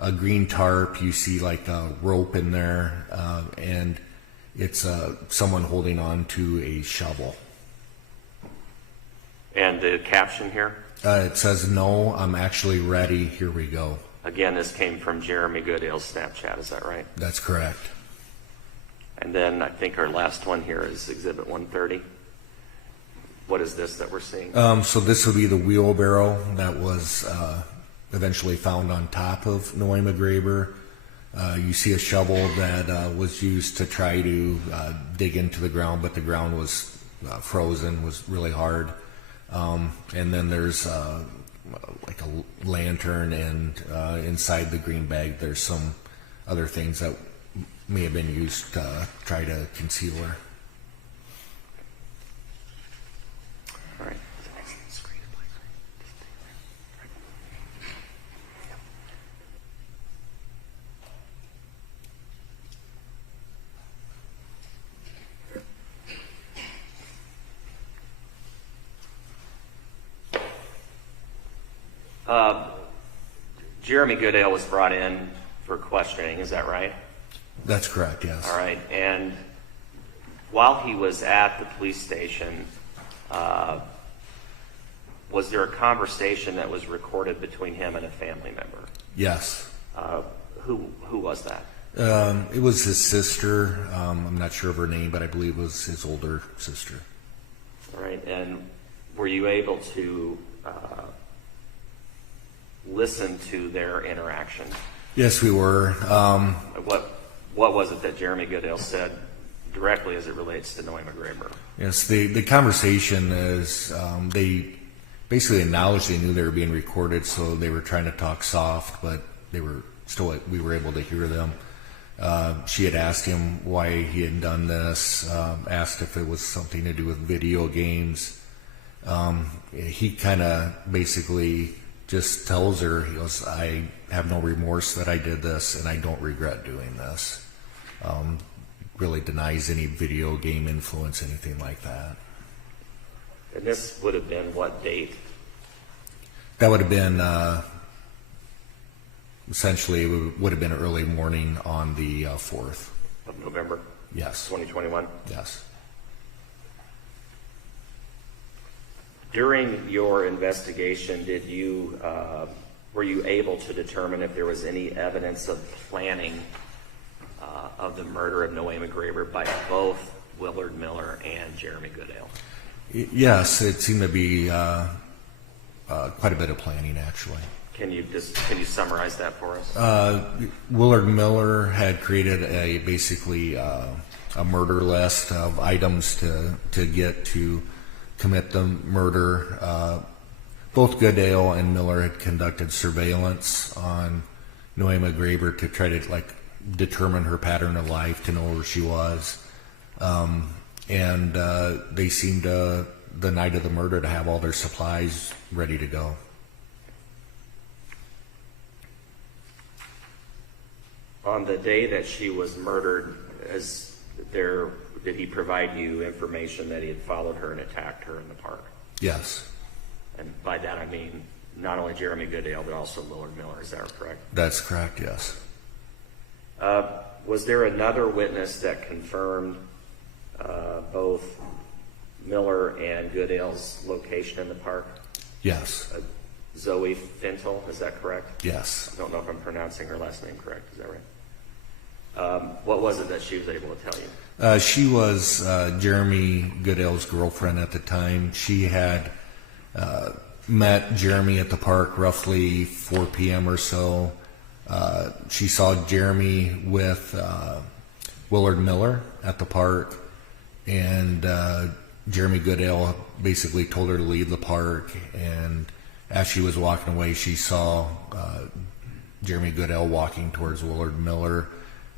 a green tarp. You see like a rope in there, and it's someone holding on to a shovel. And the caption here? It says, "No, I'm actually ready. Here we go." Again, this came from Jeremy Goodale's Snapchat, is that right? That's correct. And then I think our last one here is Exhibit 130. What is this that we're seeing? So this would be the wheelbarrow that was eventually found on top of Noema Graber. You see a shovel that was used to try to dig into the ground, but the ground was frozen, was really hard. And then there's like a lantern, and inside the green bag there's some other things that may have been used to try to conceal her. All right. Jeremy Goodale was brought in for questioning, is that right? That's correct, yes. All right, and while he was at the police station, was there a conversation that was recorded between him and a family member? Yes. Who was that? It was his sister. I'm not sure of her name, but I believe it was his older sister. All right, and were you able to listen to their interaction? Yes, we were. What was it that Jeremy Goodale said directly as it relates to Noema Graber? Yes, the conversation is they basically acknowledged they knew they were being recorded, so they were trying to talk soft, but we were able to hear them. She had asked him why he had done this, asked if it was something to do with video games. He kind of basically just tells her, he goes, I have no remorse that I did this, and I don't regret doing this. Really denies any video game influence, anything like that. And this would have been what date? That would have been, essentially, it would have been early morning on the 4th. Of November? Yes. 2021? Yes. During your investigation, were you able to determine if there was any evidence of planning of the murder of Noema Graber by both Willard Miller and Jeremy Goodale? Yes, it seemed to be quite a bit of planning, actually. Can you summarize that for us? Willard Miller had created basically a murder list of items to get to commit the murder. Both Goodale and Miller had conducted surveillance on Noema Graber to try to determine her pattern of life, to know where she was. And they seemed the night of the murder to have all their supplies ready to go. On the day that she was murdered, did he provide you information that he had followed her and attacked her in the park? Yes. And by that I mean not only Jeremy Goodale, but also Willard Miller. Is that correct? That's correct, yes. Was there another witness that confirmed both Miller and Goodale's location in the park? Yes. Zoe Fintel, is that correct? Yes. I don't know if I'm pronouncing her last name correct. Is that right? What was it that she was able to tell you? She was Jeremy Goodale's girlfriend at the time. She had met Jeremy at the park roughly 4 p.m. or so. She saw Jeremy with Willard Miller at the park, and Jeremy Goodale basically told her to leave the park, and as she was walking away, she saw Jeremy Goodale walking towards Willard Miller.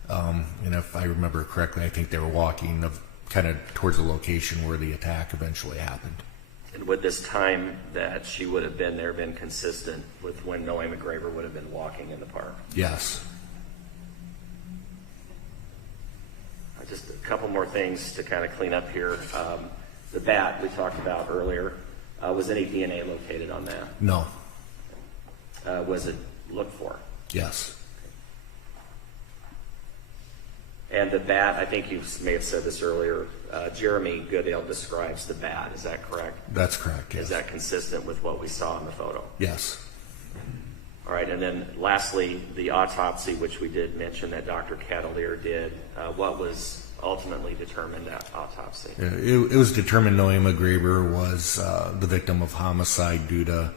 And if I remember correctly, I think they were walking kind of towards the location where the attack eventually happened. And would this time that she would have been there been consistent with when Noema Graber would have been walking in the park? Yes. Just a couple more things to kind of clean up here. The bat we talked about earlier, was any DNA located on that? No. Was it looked for? Yes. And the bat, I think you may have said this earlier, Jeremy Goodale describes the bat. Is that correct? That's correct, yes. Is that consistent with what we saw in the photo? Yes. All right, and then lastly, the autopsy, which we did mention that Dr. Cavalier did. What was ultimately determined at autopsy? It was determined Noema Graber was the victim of homicide due to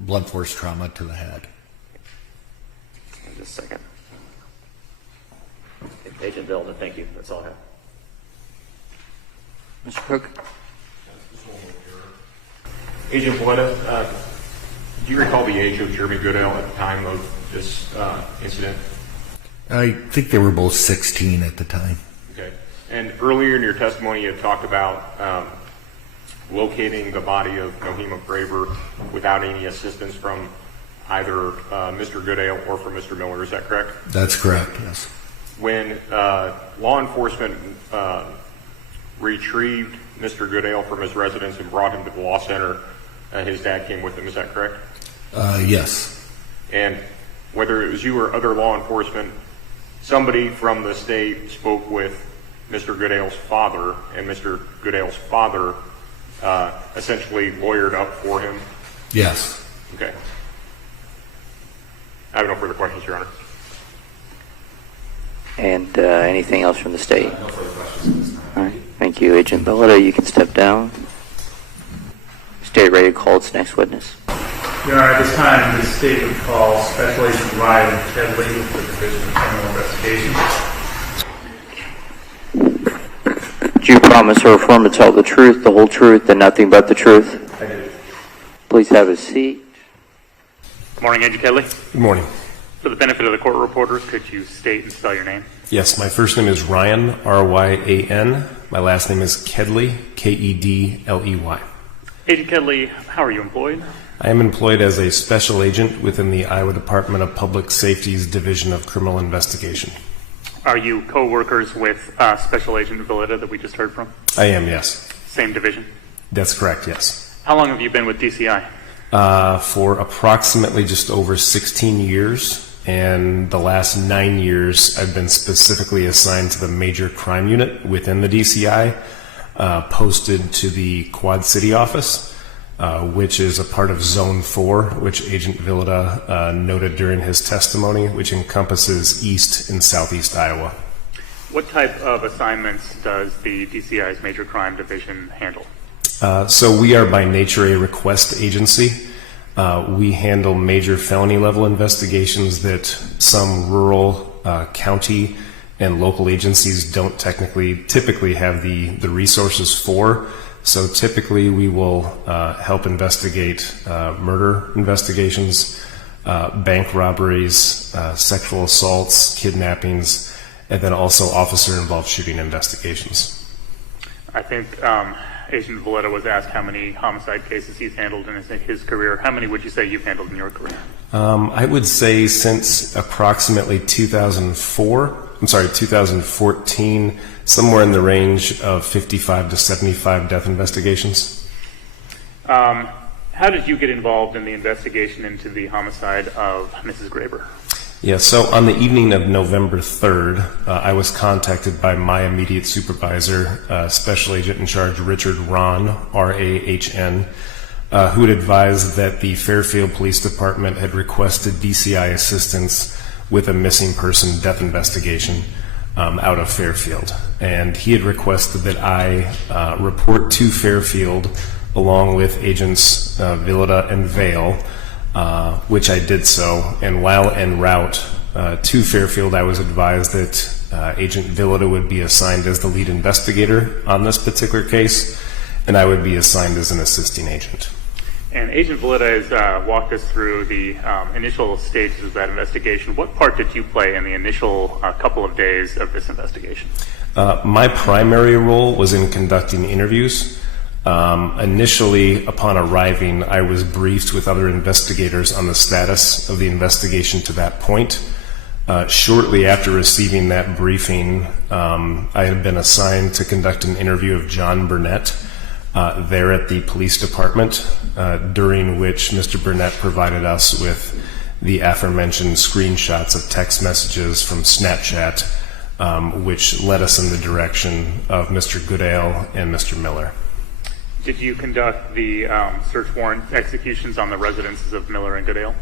blunt force trauma to the head. Just a second. Agent Bill, thank you. That's all I have. Mr. Cook? Agent Boyda, do you recall the age of Jeremy Goodale at the time of this incident? I think they were both 16 at the time. Okay. And earlier in your testimony, you had talked about locating the body of Noema Graber without any assistance from either Mr. Goodale or from Mr. Miller. Is that correct? That's correct, yes. When law enforcement retrieved Mr. Goodale from his residence and brought him to the law center, his dad came with him. Is that correct? Yes. And whether it was you or other law enforcement, somebody from the state spoke with Mr. Goodale's father, and Mr. Goodale's father essentially lawyered up for him? Yes. Okay. I have no further questions, Your Honor. And anything else from the state? No further questions. All right. Thank you, Agent Belletta. You can step down. State ready to call its next witness. Your Honor, at this time, the state would call Special Agent Ryan Kedley with the Division of Criminal Investigation. Do you promise or affirm to tell the truth, the whole truth, and nothing but the truth? I do. Please have a seat. Good morning, Agent Kedley. Good morning. For the benefit of the court reporters, could you state and spell your name? Yes, my first name is Ryan, R-Y-A-N. My last name is Kedley, K-E-D-L-E-Y. Agent Kedley, how are you employed? I am employed as a special agent within the Iowa Department of Public Safety's Division of Criminal Investigation. Are you co-workers with Special Agent Villita that we just heard from? I am, yes. Same division? That's correct, yes. How long have you been with DCI? For approximately just over 16 years, and the last 9 years I've been specifically assigned to the Major Crime Unit within the DCI, posted to the Quad City office, which is a part of Zone 4, which Agent Villita noted during his testimony, which encompasses East and Southeast Iowa. What type of assignments does the DCI's Major Crime Division handle? So we are by nature a request agency. We handle major felony level investigations that some rural county and local agencies don't typically have the resources for. So typically we will help investigate murder investigations, bank robberies, sexual assaults, kidnappings, and then also officer-involved shooting investigations. I think Agent Villita was asked how many homicide cases he's handled in his career. How many would you say you've handled in your career? I would say since approximately 2014, somewhere in the range of 55 to 75 death investigations. How did you get involved in the investigation into the homicide of Mrs. Graber? Yeah, so on the evening of November 3rd, I was contacted by my immediate supervisor, Special Agent in Charge Richard Rahn, R-A-H-N, who had advised that the Fairfield Police Department had requested DCI assistance with a missing person death investigation out of Fairfield. And he had requested that I report to Fairfield along with Agents Villita and Vale, which I did so. And while en route to Fairfield, I was advised that Agent Villita would be assigned as the lead investigator on this particular case, and I would be assigned as an assisting agent. And Agent Villita has walked us through the initial stages of that investigation. What part did you play in the initial couple of days of this investigation? My primary role was in conducting interviews. Initially, upon arriving, I was briefed with other investigators on the status of the investigation to that point. Shortly after receiving that briefing, I had been assigned to conduct an interview of John Burnett there at the police department, during which Mr. Burnett provided us with the aforementioned screenshots of text messages from Snapchat, which led us in the direction of Mr. Goodale and Mr. Miller. Did you conduct the search warrant executions on the residences of Miller and Goodale?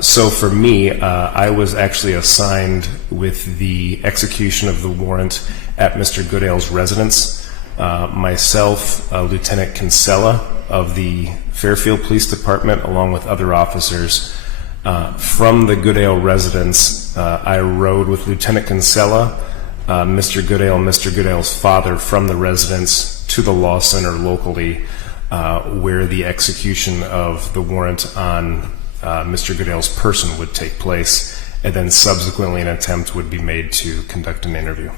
So for me, I was actually assigned with the execution of the warrant at Mr. Goodale's residence. Myself, Lieutenant Kinsella of the Fairfield Police Department, along with other officers. From the Goodale residence, I rode with Lieutenant Kinsella, Mr. Goodale, and Mr. Goodale's father from the residence to the law center locally, where the execution of the warrant on Mr. Goodale's person would take place, and then subsequently an attempt would be made to conduct an interview.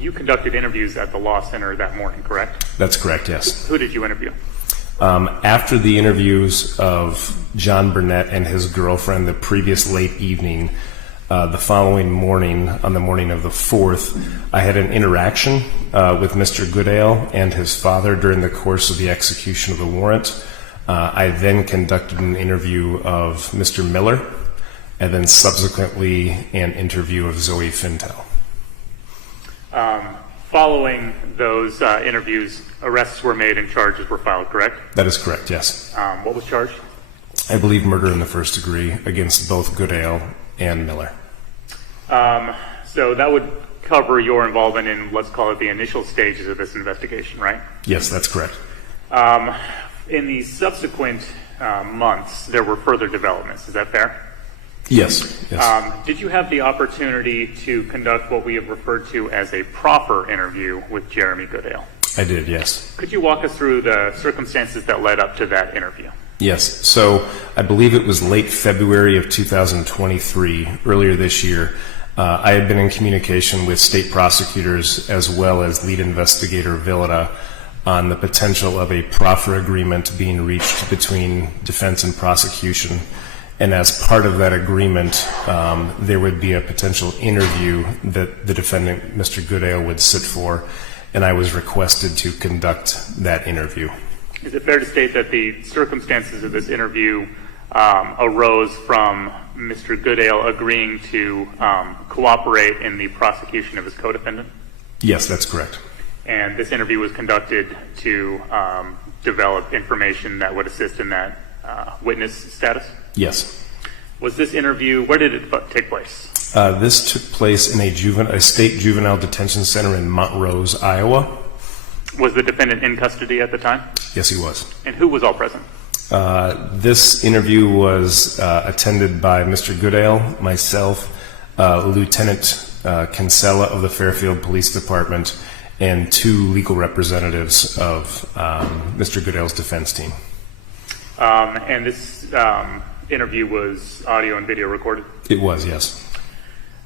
You conducted interviews at the law center that morning, correct? That's correct, yes. Who did you interview? After the interviews of John Burnett and his girlfriend the previous late evening, the following morning, on the morning of the 4th, I had an interaction with Mr. Goodale and his father during the course of the execution of the warrant. I then conducted an interview of Mr. Miller, and then subsequently an interview of Zoe Fintel. Following those interviews, arrests were made and charges were filed, correct? That is correct, yes. What was charged? I believe murder in the first degree against both Goodale and Miller. So that would cover your involvement in, let's call it, the initial stages of this investigation, right? Yes, that's correct. In the subsequent months, there were further developments. Is that fair? Yes. Did you have the opportunity to conduct what we have referred to as a proffer interview with Jeremy Goodale? I did, yes. Could you walk us through the circumstances that led up to that interview? Yes. So I believe it was late February of 2023, earlier this year. I had been in communication with state prosecutors as well as lead investigator Villita on the potential of a proffer agreement being reached between defense and prosecution. And as part of that agreement, there would be a potential interview that the defendant, Mr. Goodale, would sit for, and I was requested to conduct that interview. Is it fair to state that the circumstances of this interview arose from Mr. Goodale agreeing to cooperate in the prosecution of his co-defendant? Yes, that's correct. And this interview was conducted to develop information that would assist in that witness status? Yes. Was this interview, where did it take place? This took place in a state juvenile detention center in Montrose, Iowa. Was the defendant in custody at the time? Yes, he was. And who was all present? This interview was attended by Mr. Goodale, myself, Lieutenant Kinsella of the Fairfield Police Department, and 2 legal representatives of Mr. Goodale's defense team. And this interview was audio and video recorded? It was, yes.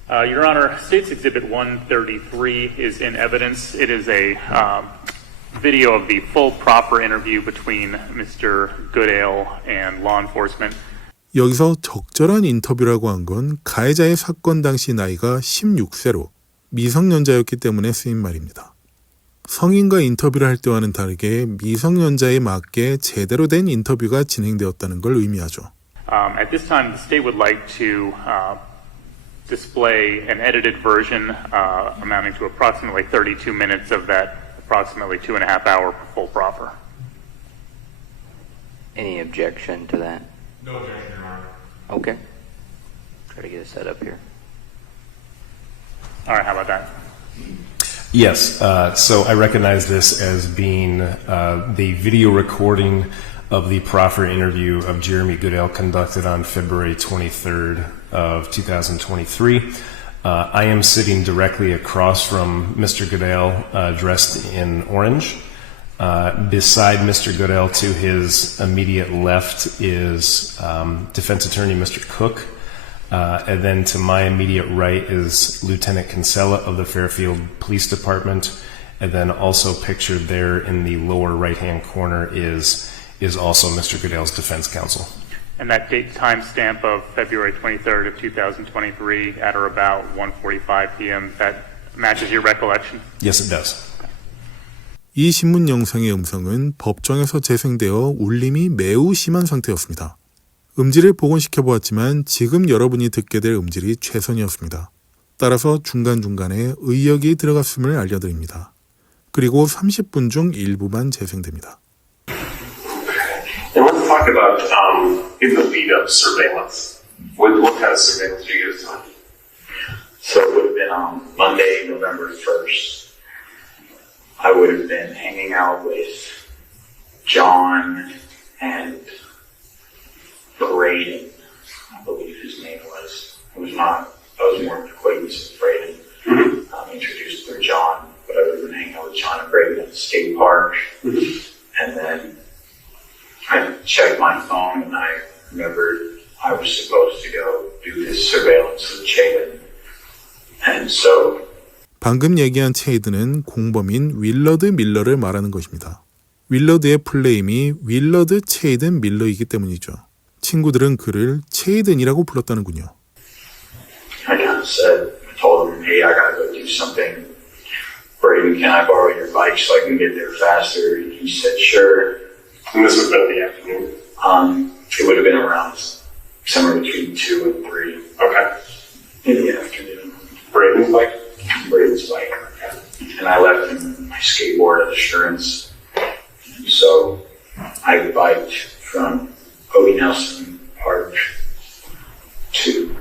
Your Honor, State's Exhibit 133 is in evidence. It is a video of the full proffer interview between Mr. Goodale and law enforcement. 여기서 적절한 인터뷰라고 한 건 가해자의 사건 당시 나이가 16세로 미성년자였기 때문에 쓰인 말입니다. 성인과 인터뷰를 할 때와는 다르게 미성년자에 맞게 제대로 된 인터뷰가 진행되었다는 걸 의미하죠. At this time, the state would like to display an edited version amounting to approximately 32 minutes of that approximately 2.5 hour full proffer. Any objection to that? No objection, Your Honor. Okay. Try to get it set up here. All right, how about that? Yes, so I recognize this as being the video recording of the proffer interview of Jeremy Goodale conducted on February 23rd of 2023. I am sitting directly across from Mr. Goodale, dressed in orange. Beside Mr. Goodale to his immediate left is defense attorney Mr. Cook. And then to my immediate right is Lieutenant Kinsella of the Fairfield Police Department. And then also pictured there in the lower right-hand corner is also Mr. Goodale's defense counsel. And that date timestamp of February 23rd of 2023 at or about 1:45 p.m., that matches your recollection? Yes, it does. 이 신문 영상의 음성은 법정에서 재생되어 울림이 매우 심한 상태였습니다. 음질을 복원시켜 보았지만 지금 여러분이 듣게 될 음질이 최선이었습니다. 따라서 중간중간에 의역이 들어갔음을 알려드립니다. 그리고 30분 중 일부만 재생됩니다. And let's talk about in the lead-up surveillance. What kind of surveillance do you guys do? So it would have been on Monday, November 1st. I would have been hanging out with John and Braden, I believe his name was. I was more an acquaintance with Braden. Introduced through John, but I would have been hanging out with John and Braden at the skate park. And then I checked my phone and I remembered I was supposed to go do this surveillance with Chayden. And so 방금 얘기한 체이드는 공범인 윌러드 밀러를 말하는 것입니다. 윌러드의 플레임이 윌러드 체이든 밀러이기 때문이죠. 친구들은 그를 체이든이라고 불렀다는군요. I kind of said, I told him, hey, I gotta go do something. Braden, can I borrow your bike so I can get there faster? And he said, sure. And this would have been in the afternoon? It would have been around somewhere between 2 and 3. Okay. In the afternoon. Braden's bike? Braden's bike. And I left him my skateboard at Assurance. And so I biked from Odie Nelson Park to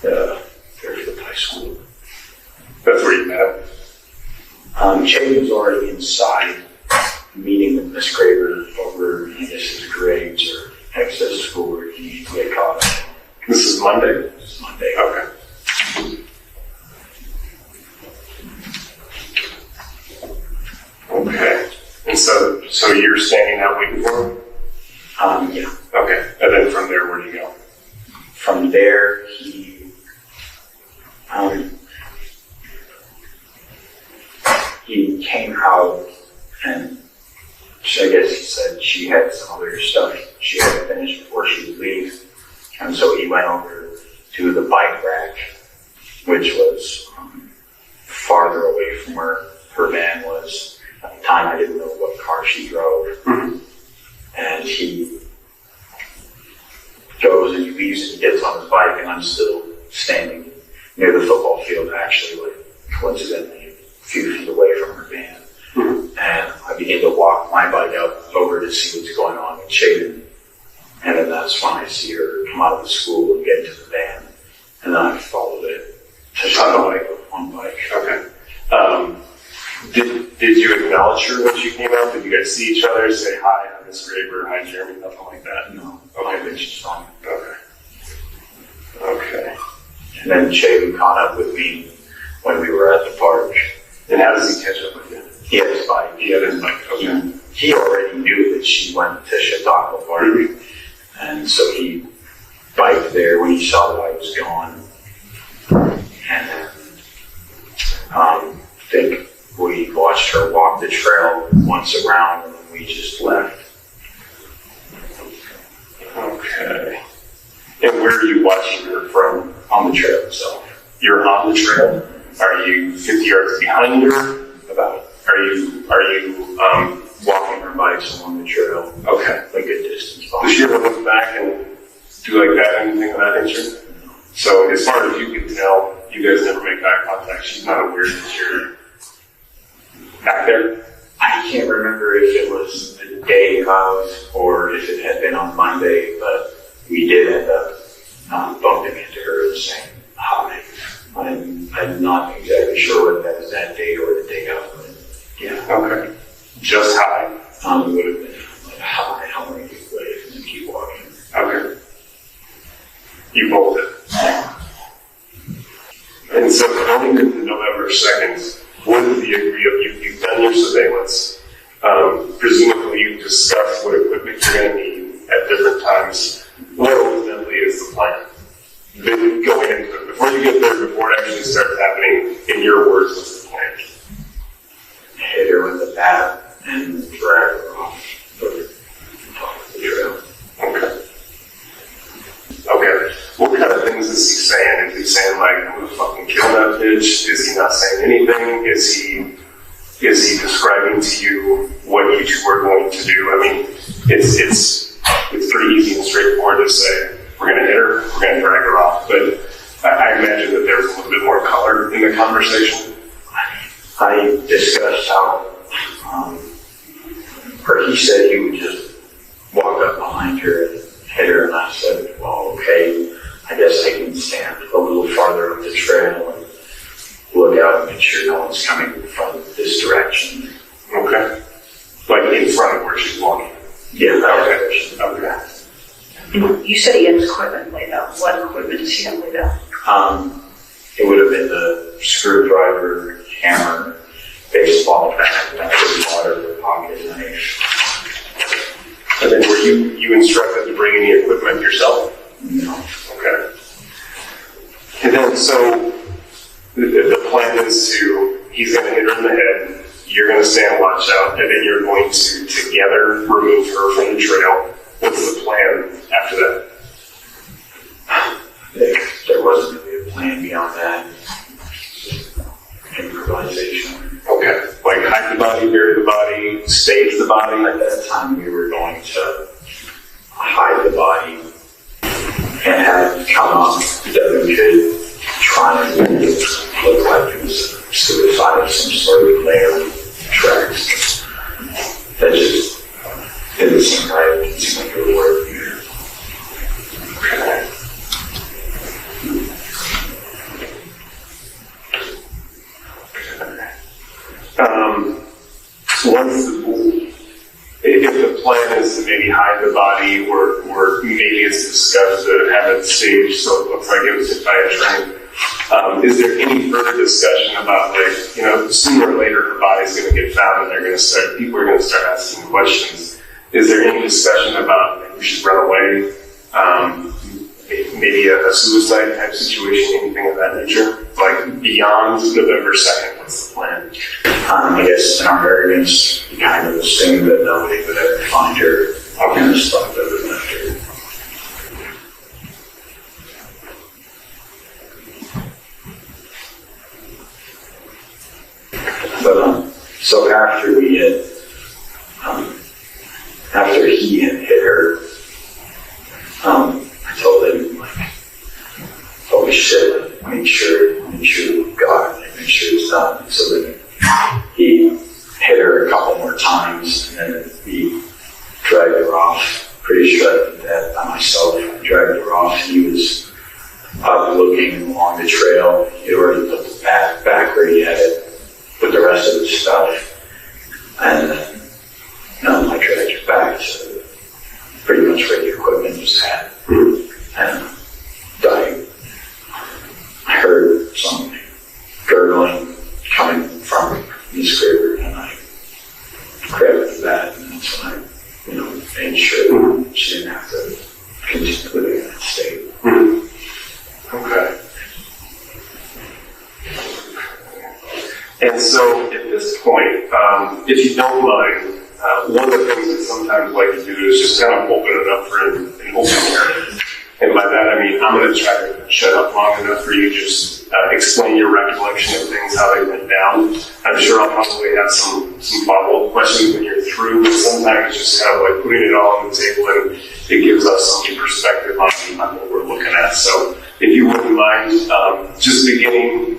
Fairfield High School. That's where you met him? Jay was already inside meeting with Miss Graver over, I guess, his grades or excess schoolwork he had caught. This is Monday? This is Monday. Okay. Okay. And so you're standing out waiting for him? Yeah. Okay. And then from there, where do you go? From there, he came out and I guess he said she had some other stuff she had to finish before she would leave. And so he went over to the bike rack, which was farther away from where her van was. At the time, I didn't know what car she drove. And he goes and he leaves and he gets on his bike, and I'm still standing near the football field, actually, like coincidentally a few feet away from her van. And I begin to walk my bike up over to see what's going on with Shaden. And then that's when I see her come out of the school and get into the van. And then I followed it to on bike. Okay. Did you acknowledge her when she came out? Did you guys see each other, say hi, I'm Miss Graber, hi Jeremy, nothing like that? No. Okay. I think she's fine. Okay. Okay. And then Shaden caught up with me when we were at the park. And how does he catch up with you? He had his bike. He had his bike. Okay. He already knew that she went to Chautauqua Park. And so he biked there when he saw that I was gone. And then I think we watched her walk the trail once around, and then we just left. Okay. And where are you watching her from? On the trail itself. You're on the trail? Are you 50 yards behind her? About. Are you Walking her bikes along the trail. okay. A good distance. Does she ever look back and do like that, anything of that nature? So as far as you can tell, you guys never make eye contact. She's not aware that you're back there? I can't remember if it was the day of or if it had been on Monday, but we did end up bumping into her and saying hi. I'm not exactly sure whether that was that day or the day of, but yeah. Okay. Just hi? It would have been like, hi, how are you? Wave and then keep walking. Okay. You both did. And so going into November 2nd, what is the agree of you've done your surveillance? Presumably you've discussed what equipment you're going to need at different times. What ultimately is the plan? Going into it, before you get there, before it actually starts happening, in your words, what's the plan? Hit her with the bat and drag her off the top of the trail. Okay. Okay. What kind of things is he saying? Is he saying like, I'm gonna fucking kill that bitch? Is he not saying anything? Is he describing to you what you two are going to do? I mean, it's pretty easy and straightforward to say, we're gonna hit her, we're gonna drag her off, but I imagine that there's a little bit more color in the conversation. I discussed how, or he said he would just walk up behind her and hit her, and I said, well, okay, I guess I can stand a little farther up the trail and look out and make sure no one's coming from this direction. Okay. Like in front of where she's walking. Yeah, that direction. Okay. And you said he had his equipment laid out. What equipment does he have laid out? It would have been the screwdriver, hammer, baseball bat, water, pocket knife. And then were you instructed to bring any equipment yourself? No. Okay. And then so the plan is he's going to hit her in the head, you're going to stand watch out, and then you're going to together remove her from the trail. What's the plan after that? There wasn't really a plan beyond that. Improvisation. Okay. Like hide the body, bury the body, stage the body? At that time we were going to hide the body and have it come up that we could try and make it look like it was suicide of some sort of layer tracks. That just didn't seem right. It didn't seem like it would work either. Okay. If the plan is to maybe hide the body or maybe it's discussed to have it staged so it looks like it was hit by a train, is there any further discussion about like, sooner or later her body's going to get found and people are going to start asking questions. Is there any discussion about like, we should run away? Maybe a suicide type situation, anything of that nature? Like beyond November 2nd, what's the plan? I guess in our arrogance, we kind of assumed that nobody would ever find her. I kind of stopped over left her. But so after we had, after he had hit her, I told him, like, holy shit, make sure we got it, make sure it's done. So then he hit her a couple more times, and then we dragged her off. Pretty sure I did that by myself. I dragged her off. He was up looking along the trail. He already put the back where he had it with the rest of the stuff. And then I dragged her back to pretty much where the equipment was at. And I heard some gurgling coming from this river, and I grabbed for that, and that's when I, made sure she didn't have to continue living in that state. Okay. And so at this point, if you don't mind, one of the things that sometimes I like to do is just kind of open it up for an open narrative. And by that I mean I'm going to try to shut up long enough for you to just explain your recollection of things, how they went down. I'm sure I'll probably have some follow-up questions when you're through, but sometimes it's just kind of like putting it all on the table, and it gives us some perspective on what we're looking at. So if you wouldn't mind, just beginning,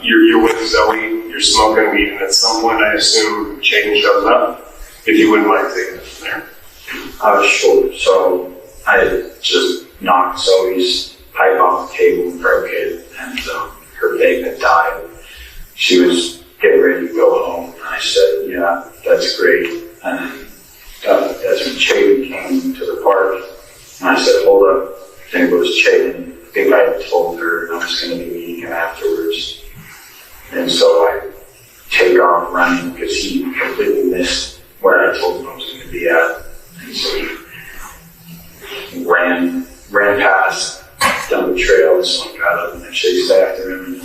you're with Zoe, you're smoking weed, and at some point I assume Chayton shows up. If you wouldn't mind taking it from there. Sure. So I just knocked Zoe's pipe off the table and broke it, and her vape had died. She was getting ready to go home, and I said, yeah, that's great. And that's when Chayton came to the park, and I said, hold up, there goes Chayton. I think I had told her I was going to be meeting him afterwards. And so I take off running because he completely missed where I told him I was going to be at. And so he ran past down the trail, and so I got up and I chased after him, and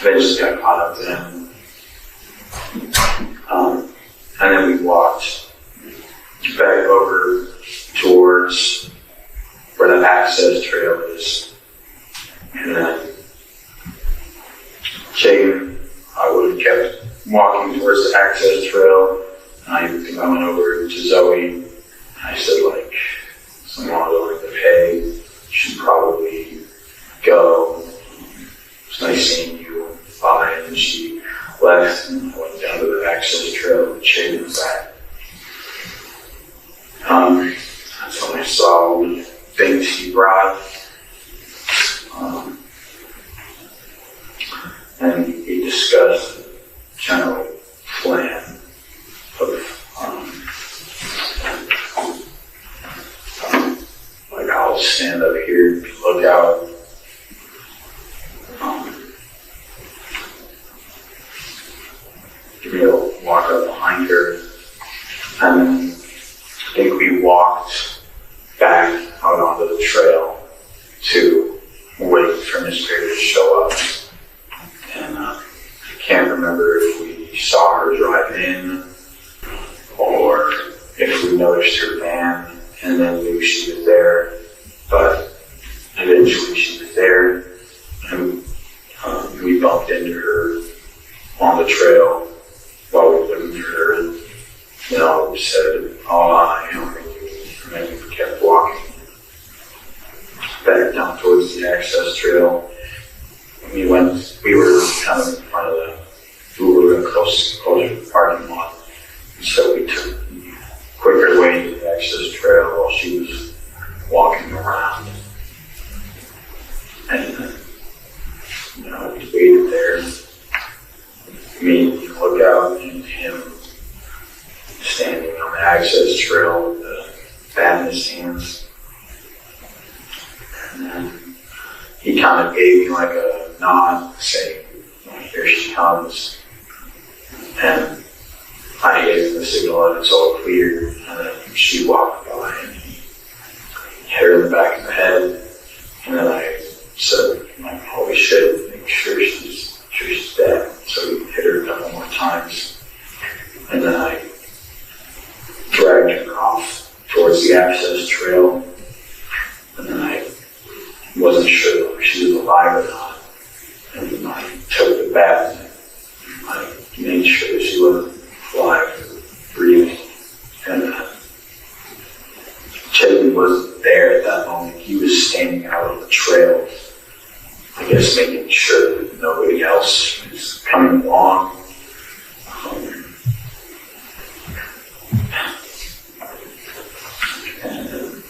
eventually got caught up to him. And then we walked back over towards where the access trail is. And then Chayton, I would have kept walking towards the access trail, and I think I went over to Zoe, and I said, like, something along the lines of, hey, you should probably go. It's nice seeing you. Bye. And then she left, and I went down to the access trail and Chayton was at. That's when I saw the things he brought. And we discussed the general plan of like I'll stand up here and look out. We'll walk up behind her, and then I think we walked back out onto the trail to wait for Miss Perry to show up. And I can't remember if we saw her drive in or if we noticed her van and then knew she was there, but eventually she was there, and we bumped into her on the trail while we were looking for her, and we said, oh, I am, and then we kept walking back down towards the access trail. We were kind of in front of we were closer to the parking lot, so we took the quicker way to the access trail while she was walking around. And we waited there. Me look out and him standing on the access trail with the bat in his hands. And then he kind of gave me like a nod, saying, here she comes. And I gave him the signal that it's all clear, and then she walked by and he hit her in the back of the head. And then I said, holy shit, make sure she's dead. So we hit her a couple more times. wasn't sure if she was alive or not. And I took the bat and I made sure that she wasn't alive or breathing. And Chapin wasn't there at that moment. He was standing out on the trail, I guess making sure that nobody else was coming along. And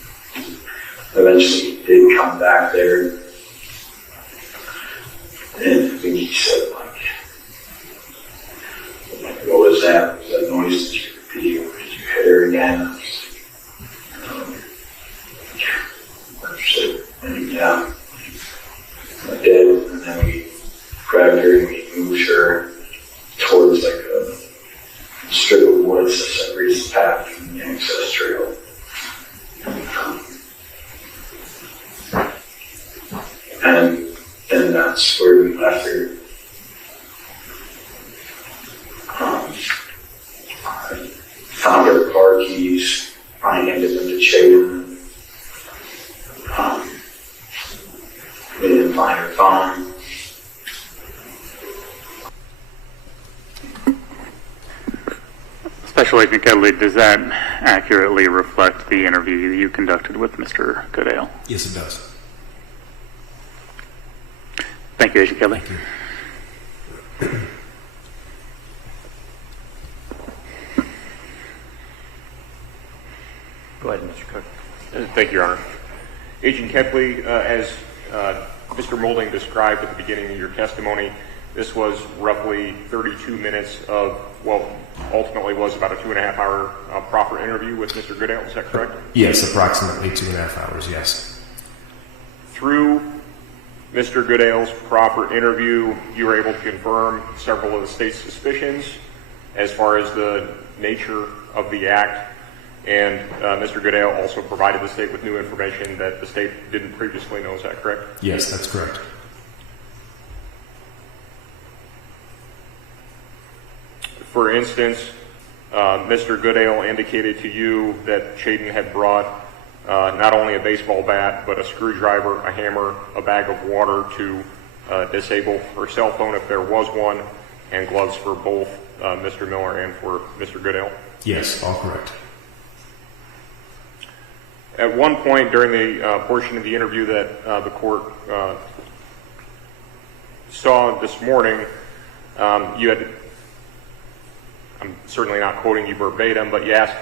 eventually he did come back there. And I think he said, what was that? Was that noise that you repeated? Or did you hit her again? And yeah, I did. And then we grabbed her and we moved her towards like a strip of woods that separates the path from the access trail. And then that's where we left her. I found her car keys. I handed them to Chapin. We didn't find her phone. Special Agent Kedley, does that accurately reflect the interview you conducted with Mr. Goodale? Yes, it does. Thank you, Agent Kedley. Go ahead, Mr. Cook. Thank you, Your Honor. Agent Kepley, as Mr. Moulding described at the beginning of your testimony, this was roughly 32 minutes of what ultimately was about a 2.5 hour proper interview with Mr. Goodale. Is that correct? Yes, approximately 2.5 hours, yes. Through Mr. Goodale's proper interview, you were able to confirm several of the state's suspicions as far as the nature of the act. And Mr. Goodale also provided the state with new information that the state didn't previously know. Is that correct? Yes, that's correct. For instance, Mr. Goodale indicated to you that Chapin had brought not only a baseball bat, but a screwdriver, a hammer, a bag of water to disable her cell phone if there was one, and gloves for both Mr. Miller and for Mr. Goodale. Yes, all correct. At one point during the portion of the interview that the court saw this morning, you had, I'm certainly not quoting you verbatim, but you asked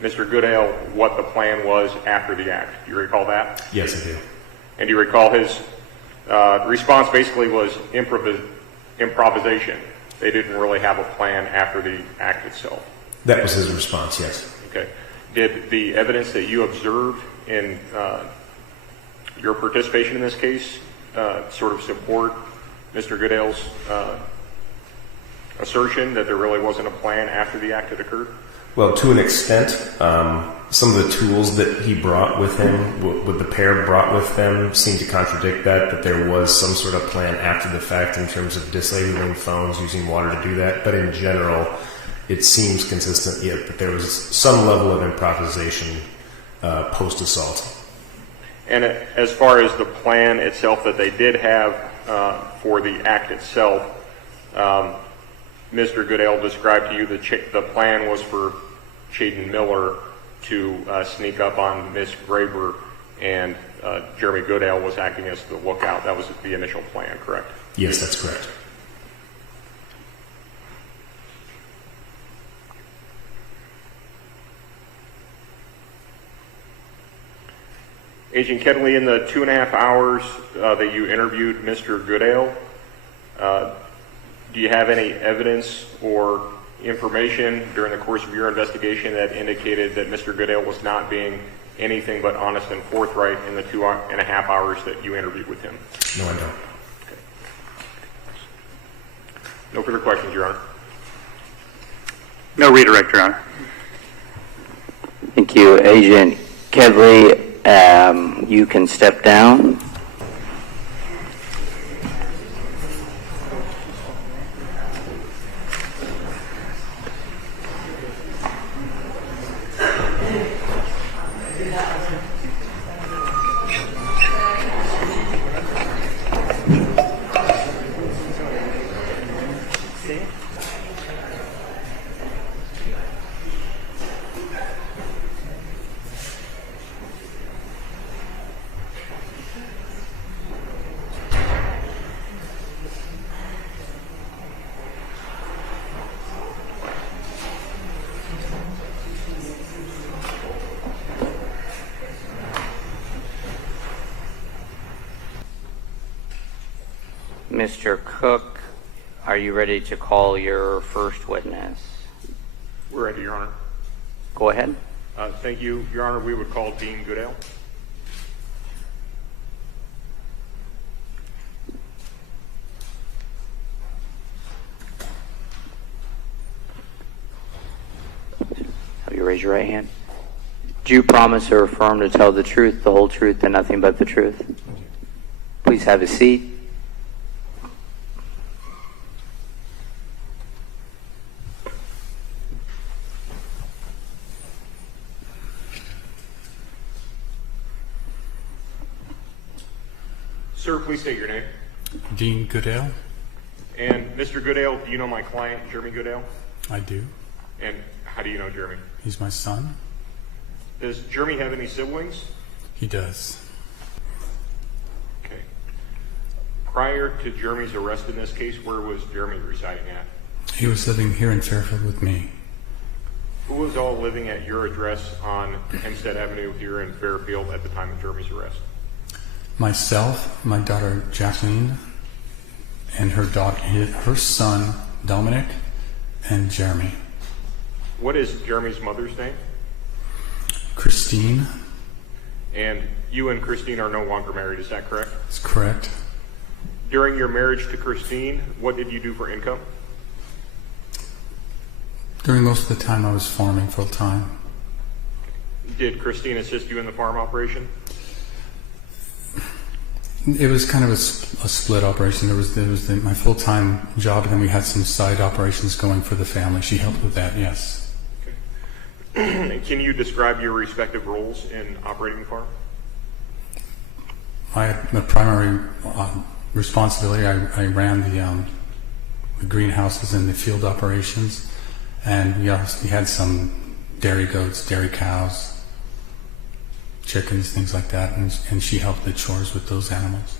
Mr. Goodale what the plan was after the act. Do you recall that? Yes, I do. And do you recall his response basically was improvisation? They didn't really have a plan after the act itself. That was his response, yes. Okay. Did the evidence that you observed in your participation in this case sort of support Mr. Goodale's assertion that there really wasn't a plan after the act had occurred? Well, to an extent, some of the tools that he brought with him, what the pair brought with them, seemed to contradict that there was some sort of plan after the fact in terms of disabling phones, using water to do that. But in general, it seems consistent yet that there was some level of improvisation post-assault. And as far as the plan itself that they did have for the act itself, Mr. Goodale described to you that the plan was for Chapin Miller to sneak up on Miss Graber, and Jeremy Goodale was acting as the lookout. That was the initial plan, correct? Yes, that's correct. Agent Kedley, in the 2.5 hours that you interviewed Mr. Goodale, do you have any evidence or information during the course of your investigation that indicated that Mr. Goodale was not being anything but honest and forthright in the 2.5 hours that you interviewed with him? No, I don't. Okay. No further questions, Your Honor. No redirect, Your Honor. Thank you, Agent Kedley. You can step down. Mr. Cook, are you ready to call your first witness? We're ready, Your Honor. Go ahead. Thank you, Your Honor. We would call Dean Goodale. Have you raise your right hand? Do you promise or affirm to tell the truth, the whole truth, and nothing but the truth? Please have a seat. Sir, please state your name. Dean Goodale. And Mr. Goodale, do you know my client, Jeremy Goodale? I do. And how do you know Jeremy? He's my son. Does Jeremy have any siblings? He does. Okay. Prior to Jeremy's arrest in this case, where was Jeremy residing at? He was living here in Fairfield with me. Who was all living at your address on Hempstead Avenue here in Fairfield at the time of Jeremy's arrest? Myself, my daughter Jacqueline, and her son Dominic, and Jeremy. What is Jeremy's mother's name? Christine. And you and Christine are no longer married, is that correct? That's correct. During your marriage to Christine, what did you do for income? During most of the time I was farming full time. Did Christine assist you in the farm operation? It was kind of a split operation. There was my full-time job, and then we had some side operations going for the family. She helped with that, yes. Okay. Can you describe your respective roles in operating the farm? I had the primary responsibility. I ran the greenhouses and the field operations, and we had some dairy goats, dairy cows, chickens, things like that, and she helped the chores with those animals.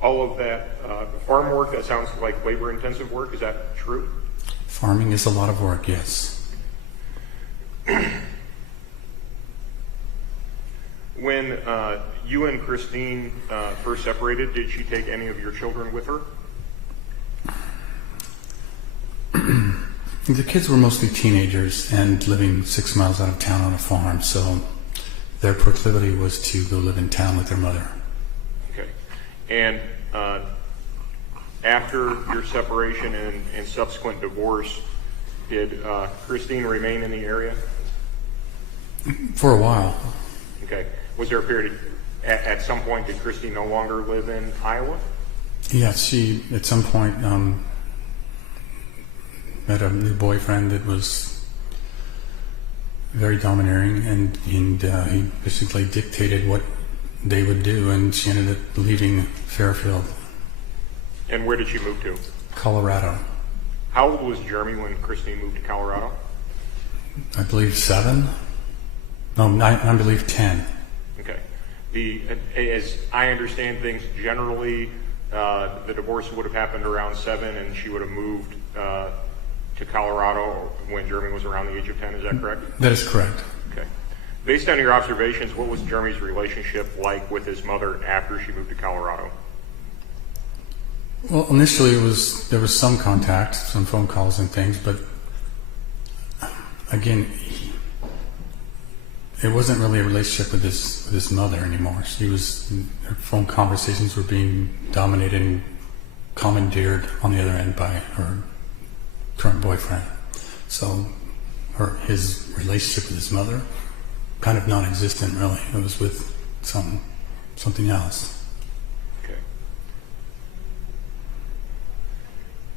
All of that farm work, that sounds like labor-intensive work, is that true? Farming is a lot of work, yes. When you and Christine first separated, did she take any of your children with her? The kids were mostly teenagers and living 6 miles out of town on a farm, so their proclivity was to go live in town with their mother. Okay. And after your separation and subsequent divorce, did Christine remain in the area? For a while. Okay. Was there a period, at some point, did Christine no longer live in Iowa? Yes, she, at some point, met a new boyfriend that was very domineering, and he basically dictated what they would do, and she ended up leaving Fairfield. And where did she move to? Colorado. How old was Jeremy when Christine moved to Colorado? I believe 7. No, I believe 10. Okay. As I understand things, generally the divorce would have happened around 7, and she would have moved to Colorado when Jeremy was around the age of 10. Is that correct? That is correct. Okay. Based on your observations, what was Jeremy's relationship like with his mother after she moved to Colorado? Well, initially there was some contact, some phone calls and things, but again, it wasn't really a relationship with his mother anymore. Her phone conversations were being dominated and commandeered on the other end by her current boyfriend. So his relationship with his mother, kind of non-existent really. It was with something else. Okay.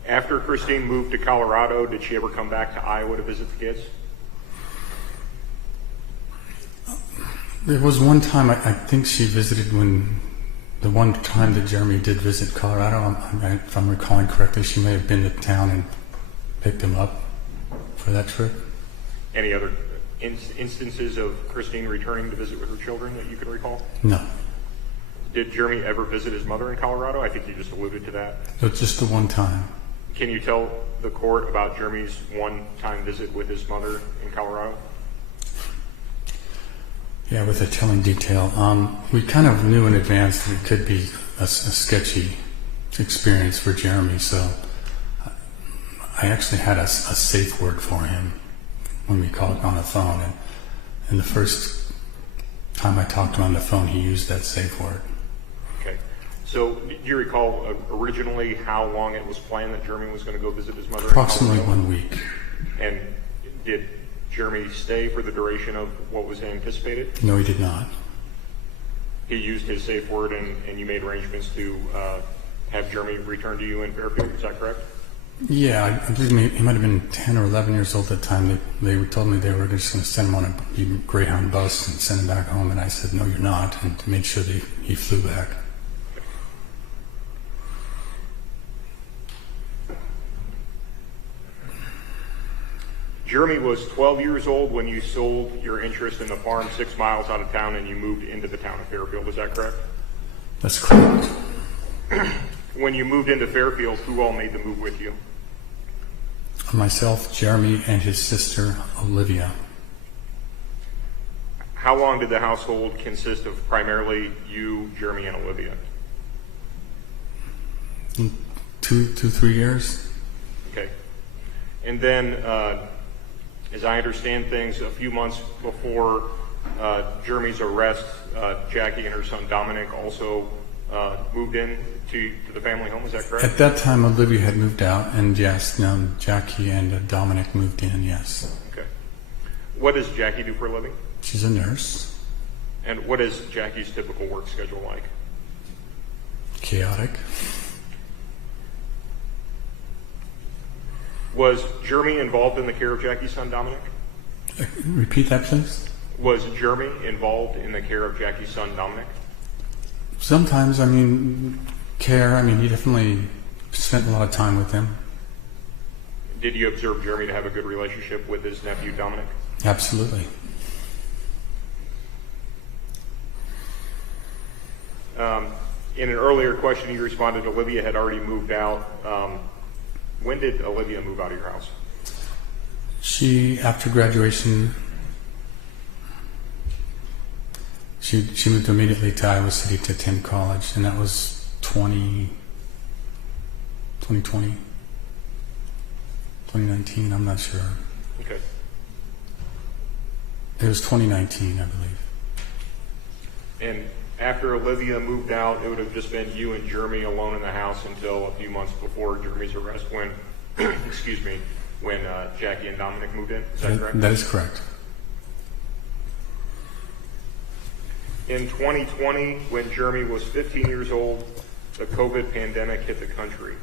After Christine moved to Colorado, did she ever come back to Iowa to visit the kids? There was one time, I think she visited the one time that Jeremy did visit Colorado, if I'm recalling correctly, she may have been to town and picked him up for that trip. Any other instances of Christine returning to visit with her children that you can recall? No. Did Jeremy ever visit his mother in Colorado? I think you just alluded to that. But just the one time. Can you tell the court about Jeremy's one-time visit with his mother in Colorado? Yeah, with a telling detail. We kind of knew in advance that it could be a sketchy experience for Jeremy, so I actually had a safe word for him when we called on the phone, and the first time I talked to him on the phone, he used that safe word. Okay. So, do you recall originally how long it was planned that Jeremy was going to go visit his mother? Approximately 1 week. And did Jeremy stay for the duration of what was anticipated? No, he did not. He used his safe word, and you made arrangements to have Jeremy return to you in Fairfield. Is that correct? Yeah, I believe he might have been 10 or 11 years old at the time. They told me they were just going to send him on a Greyhound bus and send him back home, and I said, no, you're not, and made sure that he flew back. Jeremy was 12 years old when you sold your interest in the farm 6 miles out of town and you moved into the town of Fairfield. Is that correct? That's correct. When you moved into Fairfield, who all made the move with you? Myself, Jeremy, and his sister, Olivia. How long did the household consist of primarily you, Jeremy, and Olivia? 3 years. Okay. And then, as I understand things, a few months before Jeremy's arrest, Jackie and her son Dominic also moved in to the family home. Is that correct? At that time, Olivia had moved out, and yes, now Jackie and Dominic moved in, yes. Okay. What does Jackie do for a living? She's a nurse. And what is Jackie's typical work schedule like? Chaotic. Was Jeremy involved in the care of Jackie's son Dominic? Repeat that, please. Was Jeremy involved in the care of Jackie's son Dominic? Sometimes, he definitely spent a lot of time with him. Did you observe Jeremy to have a good relationship with his nephew Dominic? Absolutely. In an earlier question, you responded Olivia had already moved out. When did Olivia move out of your house? She, after graduation, she moved immediately to Iowa City to attend college, and that was 2020, 2019, I'm not sure. Okay. It was 2019, I believe. And after Olivia moved out, it would have just been you and Jeremy alone in the house until a few months before Jeremy's arrest when, when Jackie and Dominic moved in. Is that correct? That is correct. In 2020, when Jeremy was 15 years old, the COVID pandemic hit the country.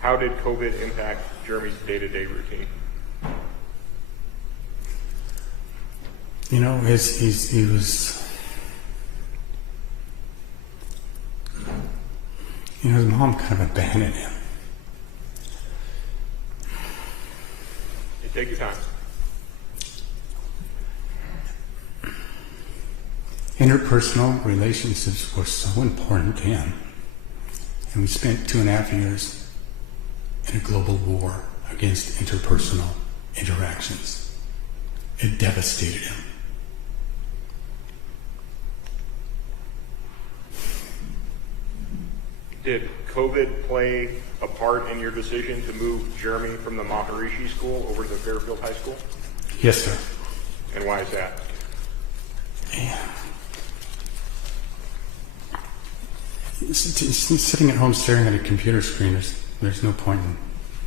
How did COVID impact Jeremy's day-to-day routine? He was... his mom kind of abandoned him. Hey, take your time. Interpersonal relationships were so important to him. And we spent 2.5 years in a global war against interpersonal interactions. It devastated him. Did COVID play a part in your decision to move Jeremy from the Maharishi School over to Fairfield High School? Yes, sir. And why is that? Sitting at home staring at a computer screen, there's no point in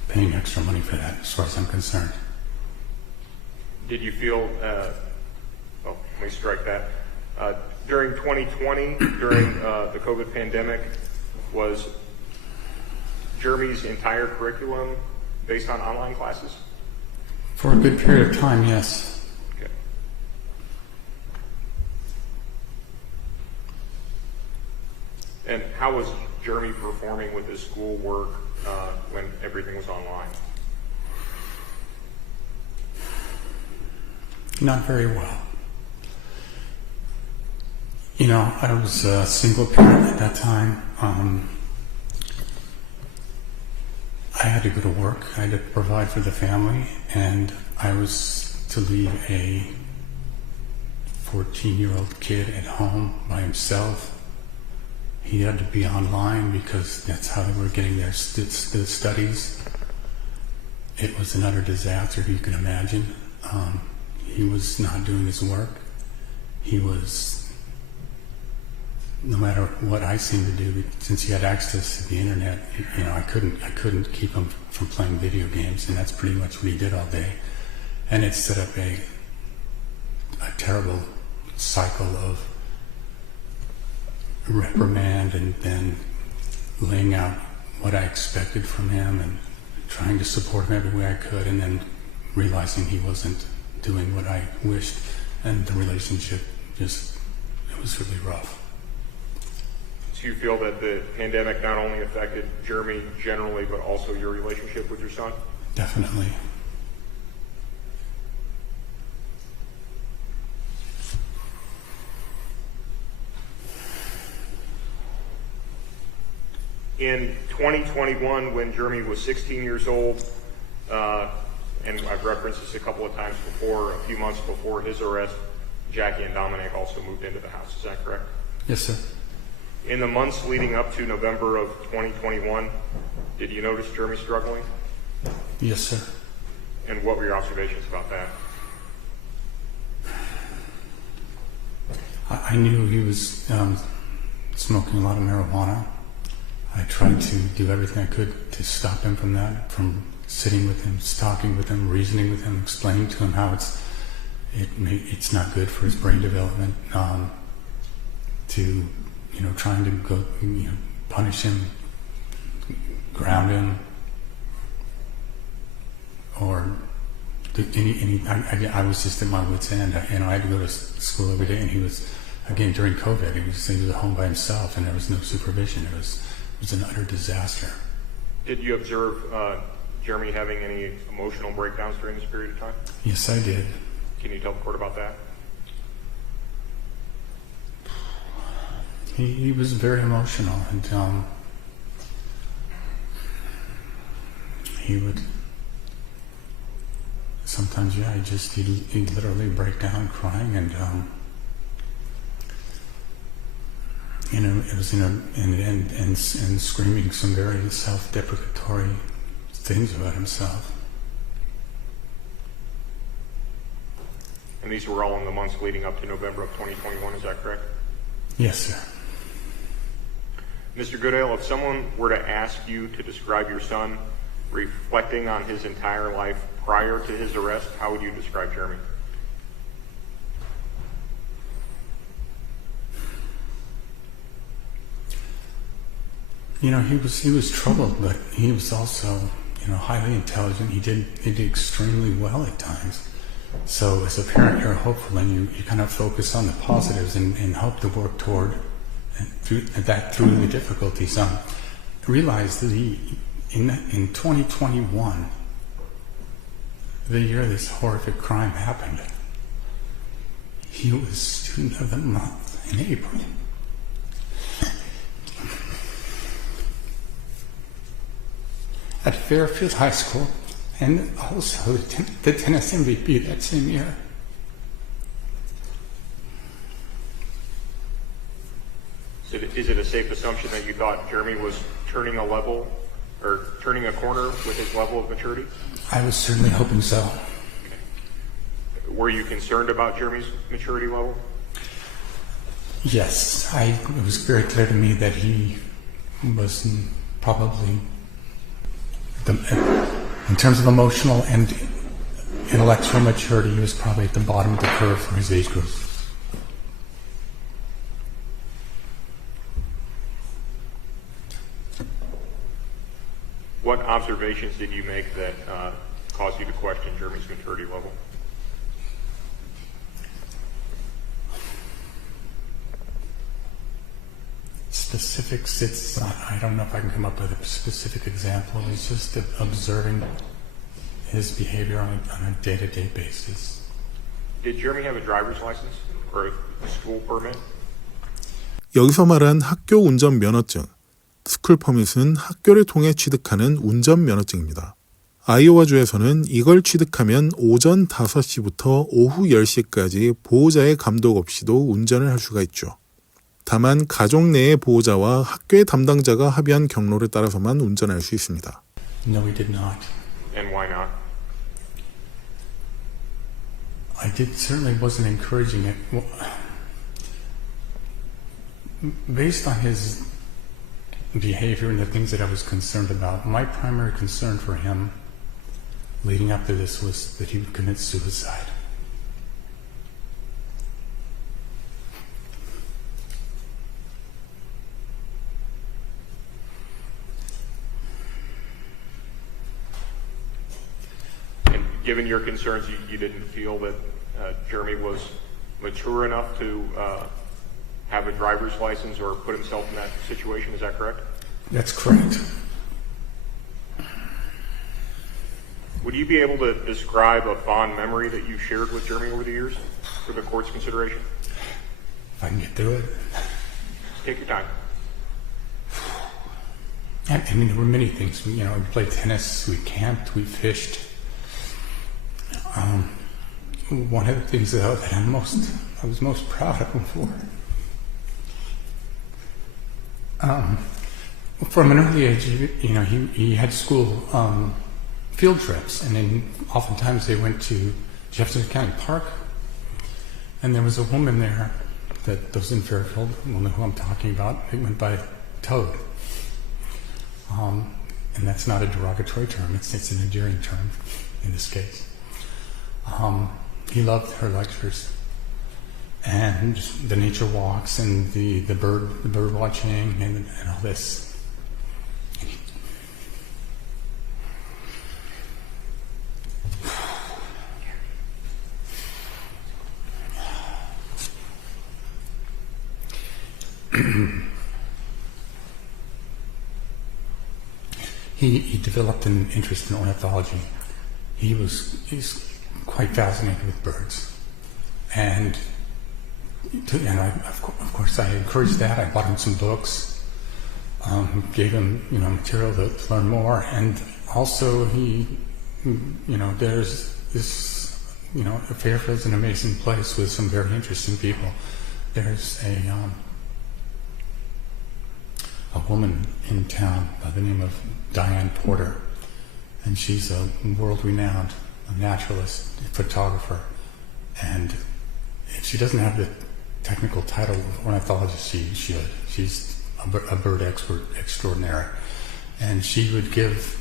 paying extra money for that, as far as I'm concerned. Did you feel, let me strike that. During 2020, during the COVID pandemic, was Jeremy's entire curriculum based on online classes? For a good period of time, yes. Okay. And how was Jeremy performing with his schoolwork when everything was online? Not very well. You know, I was a single parent at that time. I had to go to work. I had to provide for the family, and I was to leave a 14-year-old kid at home by himself. He had to be online because that's how they were getting their studies. It was an utter disaster, you can imagine. He was not doing his work. He was, no matter what I seemed to do, since he had access to the internet, you know, I couldn't keep him from playing video games, and that's pretty much what he did all day. And it set up a terrible cycle of reprimand and then laying out what I expected from him and trying to support him every way I could, and then realizing he wasn't doing what I wished, and the relationship just, it was really rough. So you feel that the pandemic not only affected Jeremy generally, but also your relationship with your son? Definitely. In 2021, when Jeremy was 16 years old, and I've referenced this a couple of times before, a few months before his arrest, Jackie and Dominic also moved into the house. Is that correct? Yes, sir. In the months leading up to November of 2021, did you notice Jeremy struggling? Yes, sir. And what were your observations about that? I knew he was smoking a lot of marijuana. I tried to do everything I could to stop him from that, from sitting with him, talking with him, reasoning with him, explaining to him how it's not good for his brain development, to, you know, trying to go, you know, punish him, ground him, or I was just at my wit's end. You know, I had to go to school every day, and he was, again, during COVID, he was at home by himself, and there was no supervision. It was an utter disaster. Did you observe Jeremy having any emotional breakdowns during this period of time? Yes, I did. Can you tell the court about that? He was very emotional, and he would sometimes, yeah, he'd literally break down crying, and you know, it was and screaming some very self-deprecatory things about himself. And these were all in the months leading up to November of 2021, is that correct? Yes, sir. Mr. Goodale, if someone were to ask you to describe your son reflecting on his entire life prior to his arrest, how would you describe Jeremy? You know, he was troubled, but he was also, you know, highly intelligent. He did extremely well at times. So as a parent, you're hopeful, and you kind of focus on the positives and hope to work toward through the difficulties. Realize that in 2021, the year this horrific crime happened, he was Student of the Month in April. At Fairfield High School, and also the tennis MVP that same year. So is it a safe assumption that you thought Jeremy was turning a level or turning a corner with his level of maturity? I was certainly hoping so. Okay. Were you concerned about Jeremy's maturity level? Yes, it was very clear to me that he was probably, in terms of emotional and intellectual maturity, he was probably at the bottom of the curve for his age group. What observations did you make that caused you to question Jeremy's maturity level? specifics, I don't know if I can come up with a specific example. It's just observing his behavior on a day-to-day basis. Did Jeremy have a driver's license or a school permit? 여기서 말한 학교 운전 면허증, 스쿨 퍼밋은 학교를 통해 취득하는 운전 면허증입니다. 아이오와주에서는 이걸 취득하면 오전 5시부터 오후 10시까지 보호자의 감독 없이도 운전을 할 수가 있죠. 다만 가족 내의 보호자와 학교의 담당자가 합의한 경로를 따라서만 운전할 수 있습니다. No, we did not. And why not? I certainly wasn't encouraging it. Well, based on his behavior and the things that I was concerned about, my primary concern for him leading up to this was that he would commit suicide. And given your concerns, you didn't feel that Jeremy was mature enough to have a driver's license or put himself in that situation, is that correct? That's correct. Would you be able to describe a fond memory that you shared with Jeremy over the years for the court's consideration? If I can get through it. Take your time. I mean, there were many things. We played tennis, we camped, we fished. One of the things that I was most proud of him for. From an early age, he had school field trips, and then oftentimes they went to Jefferson County Park, and there was a woman there that was in Fairfield, will know who I'm talking about. It went by Toad, and that's not a derogatory term. It's an endearing term in this case. He loved her lectures and the nature walks and the bird watching and all this. He developed an interest in ornithology. He's quite fascinated with birds, and of course I encouraged that. I bought him some books, gave him material to learn more, and also there's this Fairfield's an amazing place with some very interesting people. There's a woman in town by the name of Diane Porter, and she's a world-renowned naturalist, photographer, and she doesn't have the technical title of ornithologist she should. She's a bird expert extraordinary, and she would give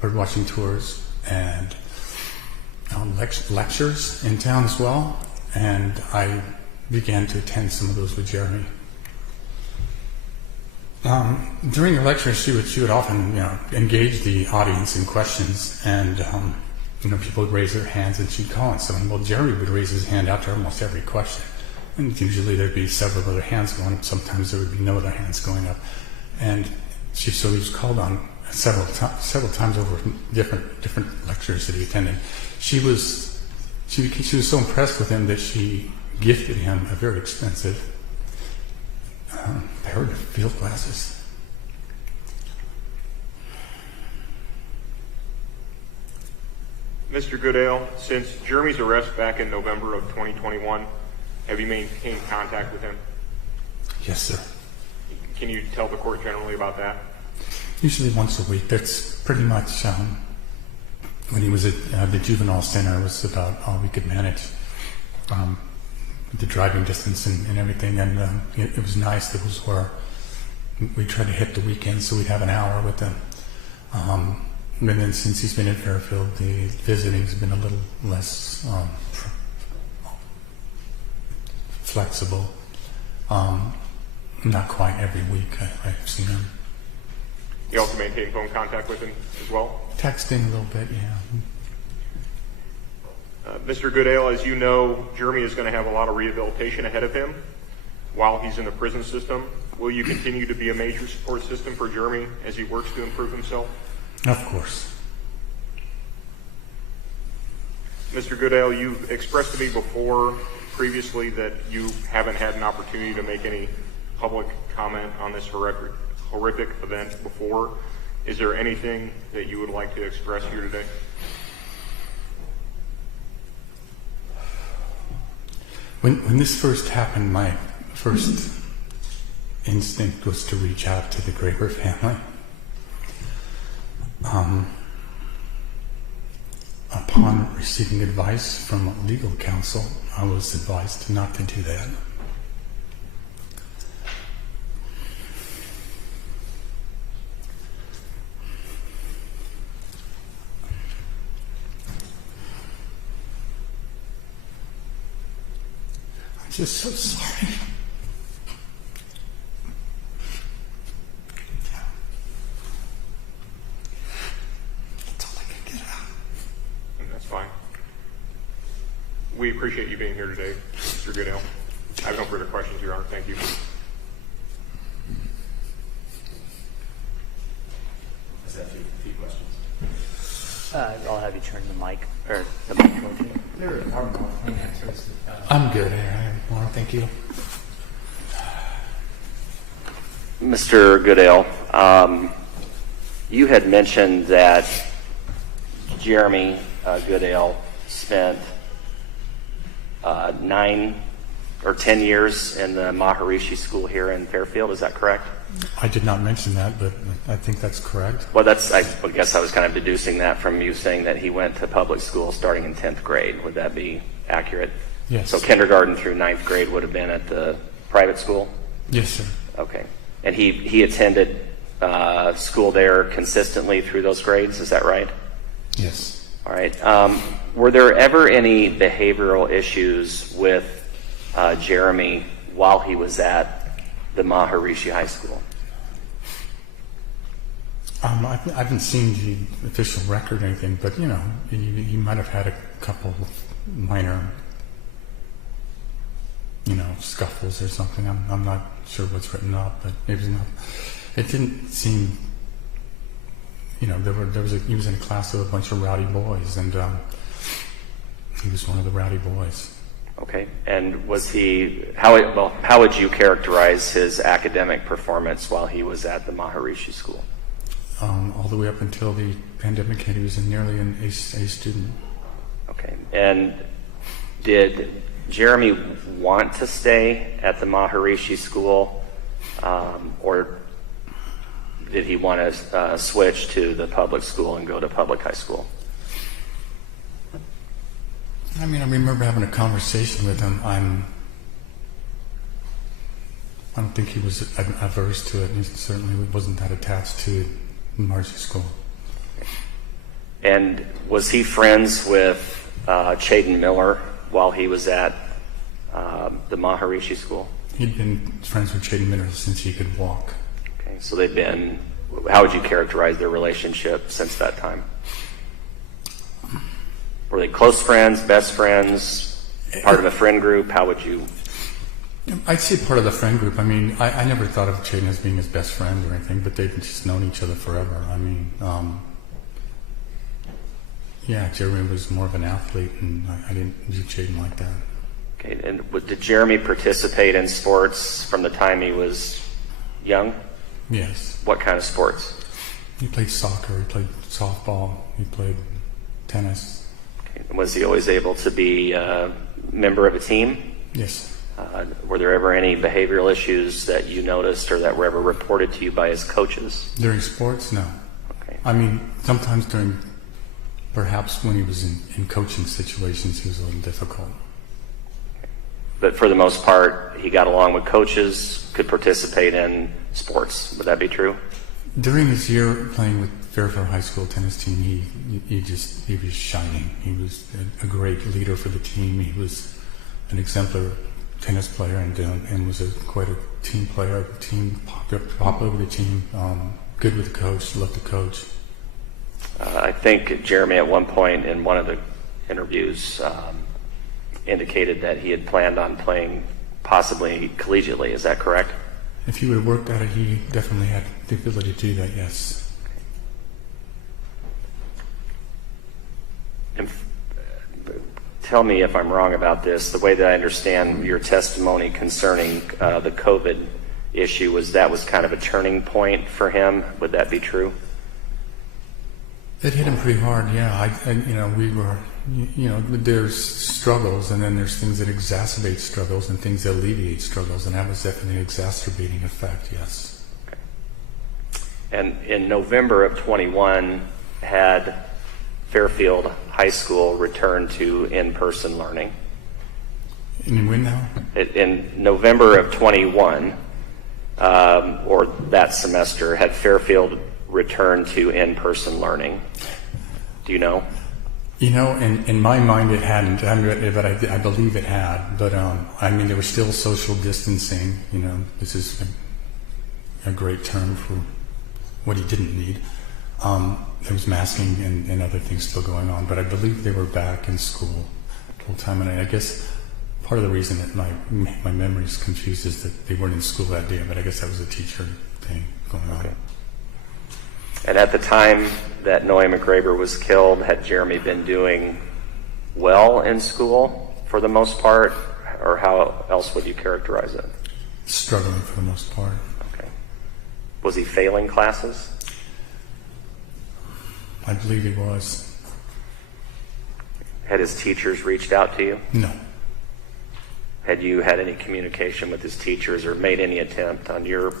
birdwatching tours and lectures in town as well, and I began to attend some of those with Jeremy. During the lectures, she would often engage the audience in questions, and people would raise their hands, and she'd call on someone. Well, Jerry would raise his hand after almost every question, and usually there'd be several other hands going up. Sometimes there would be no other hands going up, and he was called on several times over different lectures that he attended. She was so impressed with him that she gifted him a very expensive pair of field glasses. Mr. Goodale, since Jeremy's arrest back in November of 2021, have you maintained contact with him? Yes, sir. Can you tell the court generally about that? Usually once a week. That's pretty much when he was at the juvenile center, was about all we could manage. The driving distance and everything, and it was nice. That was where we tried to hit the weekends, so we'd have an hour with them. And then since he's been in Fairfield, the visiting's been a little less flexible. Not quite every week I've seen him. You also maintain phone contact with him as well? Texting a little bit, yeah. Mr. Goodale, as you know, Jeremy is going to have a lot of rehabilitation ahead of him. while he's in the prison system. Will you continue to be a major support system for Jeremy as he works to improve himself? Of course. Mr. Goodale, you've expressed to me previously that you haven't had an opportunity to make any public comment on this horrific event before. Is there anything that you would like to express here today? When this first happened, my first instinct was to reach out to the Graber family. Upon receiving advice from legal counsel, I was advised not to do that. I'm just so sorry. We appreciate you being here today, Mr. Goodale. I have no further questions, Your Honor. Thank you. Is that a few questions? I'll have you turn the mic towards you. There are more answers. I'm good. I have more. Thank you. Mr. Goodale, you had mentioned that Jeremy Goodale spent 9 or 10 years in the Maharishi School here in Fairfield. Is that correct? I did not mention that, but I think that's correct. Well, I guess I was kind of deducing that from you saying that he went to public school starting in 10th grade. Would that be accurate? Yes. So kindergarten through 9th grade would have been at the private school? Yes, sir. Okay. And he attended school there consistently through those grades, is that right? Yes. All right. Were there ever any behavioral issues with Jeremy while he was at the Maharishi High School? I haven't seen the official record or anything, but he might have had a couple of minor, scuffles or something. I'm not sure what's written up, but maybe not. It didn't seem. He was in a class with a bunch of rowdy boys, and he was one of the rowdy boys. Okay. And was he? How would you characterize his academic performance while he was at the Maharishi School? All the way up until the pandemic hit, he was nearly an A student. Okay. And did Jeremy want to stay at the Maharishi School, or did he want to switch to the public school and go to public high school? I remember having a conversation with him. I don't think he was averse to it. He certainly wasn't that attached to Maharishi School. And was he friends with Chaden Miller while he was at the Maharishi School? He'd been friends with Chaden Miller since he could walk. Okay, so they've been. How would you characterize their relationship since that time? Were they close friends, best friends, part of a friend group? How would you? I'd say part of the friend group. I never thought of Chaden as being his best friend or anything, but they've just known each other forever. Jeremy was more of an athlete, and I didn't view Chaden like that. Okay, and did Jeremy participate in sports from the time he was young? Yes. What kind of sports? He played soccer, he played softball, he played tennis. Okay. Was he always able to be a member of a team? Yes. Were there ever any behavioral issues that you noticed or that were ever reported to you by his coaches? During sports, no. Okay. Sometimes perhaps when he was in coaching situations, he was a little difficult. Okay. But for the most part, he got along with coaches, could participate in sports. Would that be true? During his year playing with Fairfield High School tennis team, he was shining. He was a great leader for the team. He was an exemplary tennis player and was quite a team player. Popular with the team. Good with the coach. Loved the coach. I think Jeremy at one point in one of the interviews indicated that he had planned on playing possibly collegiately. Is that correct? If he would have worked at it, he definitely had the ability to do that, yes. And tell me if I'm wrong about this. The way that I understand your testimony concerning the COVID issue was that was kind of a turning point for him. Would that be true? It hit him pretty hard, yeah. We were, there's struggles, and then there's things that exacerbate struggles and things that alleviate struggles, and that was definitely an exacerbating effect, yes. Okay. And in November of 21, had Fairfield High School returned to in-person learning? And when now? In November of 21, or that semester, had Fairfield returned to in-person learning? Do you know? In my mind it hadn't. I haven't read it, but I believe it had. But there was still social distancing. This is a great term for what he didn't need. There was masking and other things still going on. But I believe they were back in school full time. And I guess part of the reason that my memory is confused is that they weren't in school that day. But I guess that was a teacher thing going on. Okay. And at the time that Noe McGraber was killed, had Jeremy been doing well in school for the most part? Or how else would you characterize it? Struggling for the most part. Okay. Was he failing classes? I believe he was. Had his teachers reached out to you? No. Had you had any communication with his teachers or made any attempt on your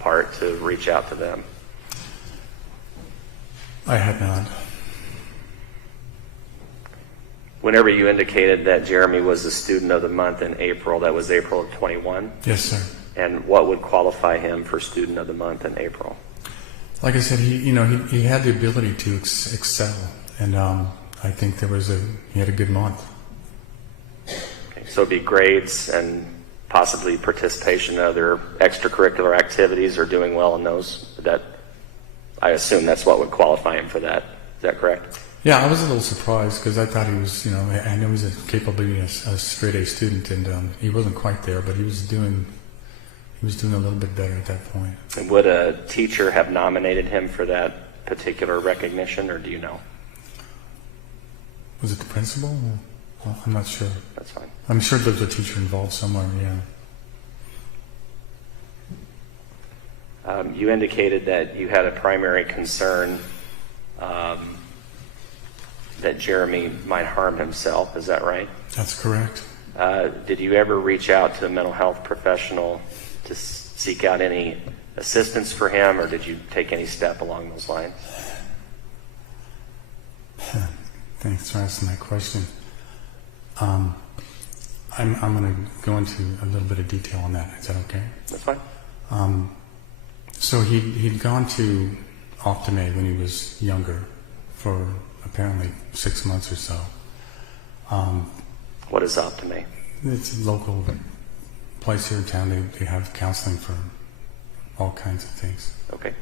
part to reach out to them? I had not. Whenever you indicated that Jeremy was the student of the month in April, that was April of 21? Yes, sir. And what would qualify him for student of the month in April? Like I said, he had the ability to excel, and I think he had a good month. Okay, so it'd be grades and possibly participation in other extracurricular activities or doing well in those. I assume that's what would qualify him for that. Is that correct? Yeah, I was a little surprised because I thought he was, I know he's capable of being a straight A student, and he wasn't quite there, but he was doing a little bit better at that point. And would a teacher have nominated him for that particular recognition, or do you know? Was it the principal? Well, I'm not sure. That's fine. I'm sure there was a teacher involved somewhere, yeah. You indicated that you had a primary concern that Jeremy might harm himself. Is that right? That's correct. Did you ever reach out to a mental health professional to seek out any assistance for him, or did you take any step along those lines? Thanks for asking that question. I'm going to go into a little bit of detail on that. Is that okay? That's fine. So he'd gone to Optime when he was younger for apparently 6 months or so. What is Optime? It's a local place here in town. They have counseling for all kinds of things. Okay.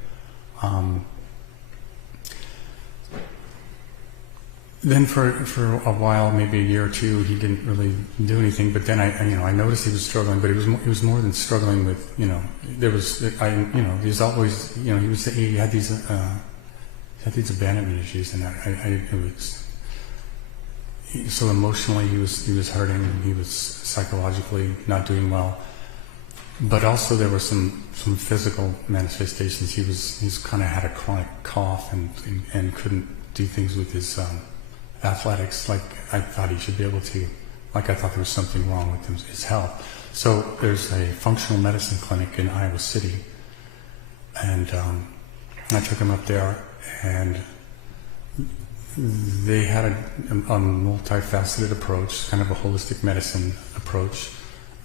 Then for a while, maybe a year or two, he didn't really do anything. But then I noticed he was struggling. But he was more than struggling with, he was always, he had these abandonment issues, and so emotionally he was hurting. He was psychologically not doing well. But also there were some physical manifestations. He's kind of had a chronic cough and couldn't do things with his athletics like I thought he should be able to. Like I thought there was something wrong with his health. So there's a functional medicine clinic in Iowa City, and I took him up there, and they had a multifaceted approach, kind of a holistic medicine approach.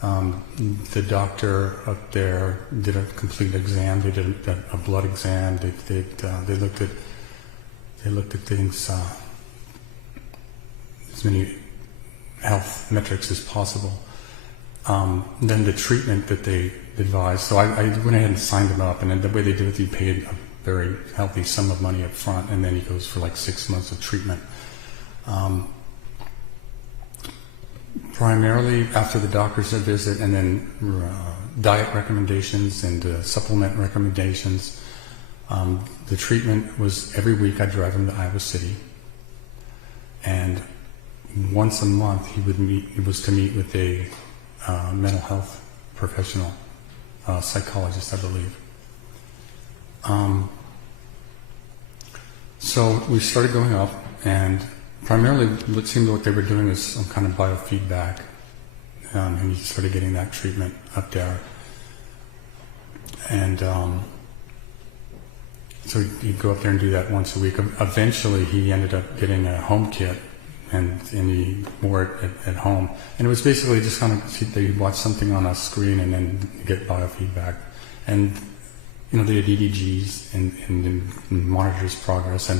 The doctor up there did a complete exam. They did a blood exam. They looked at things, as many health metrics as possible. Then the treatment that they advised. So I went ahead and signed him up, and then the way they do it, they paid a very healthy sum of money up front, and then he goes for like 6 months of treatment. primarily after the doctor's visit, and then diet recommendations and supplement recommendations. The treatment was every week I'd drive him to Iowa City, and once a month he was to meet with a mental health professional, psychologist, I believe. So we started going up, and primarily what seemed like they were doing is some kind of biofeedback, and he started getting that treatment up there. And so he'd go up there and do that once a week. Eventually he ended up getting a home kit, and he wore it at home. And it was basically just kind of, they'd watch something on a screen and then get biofeedback. And they had EEGs and monitors progress,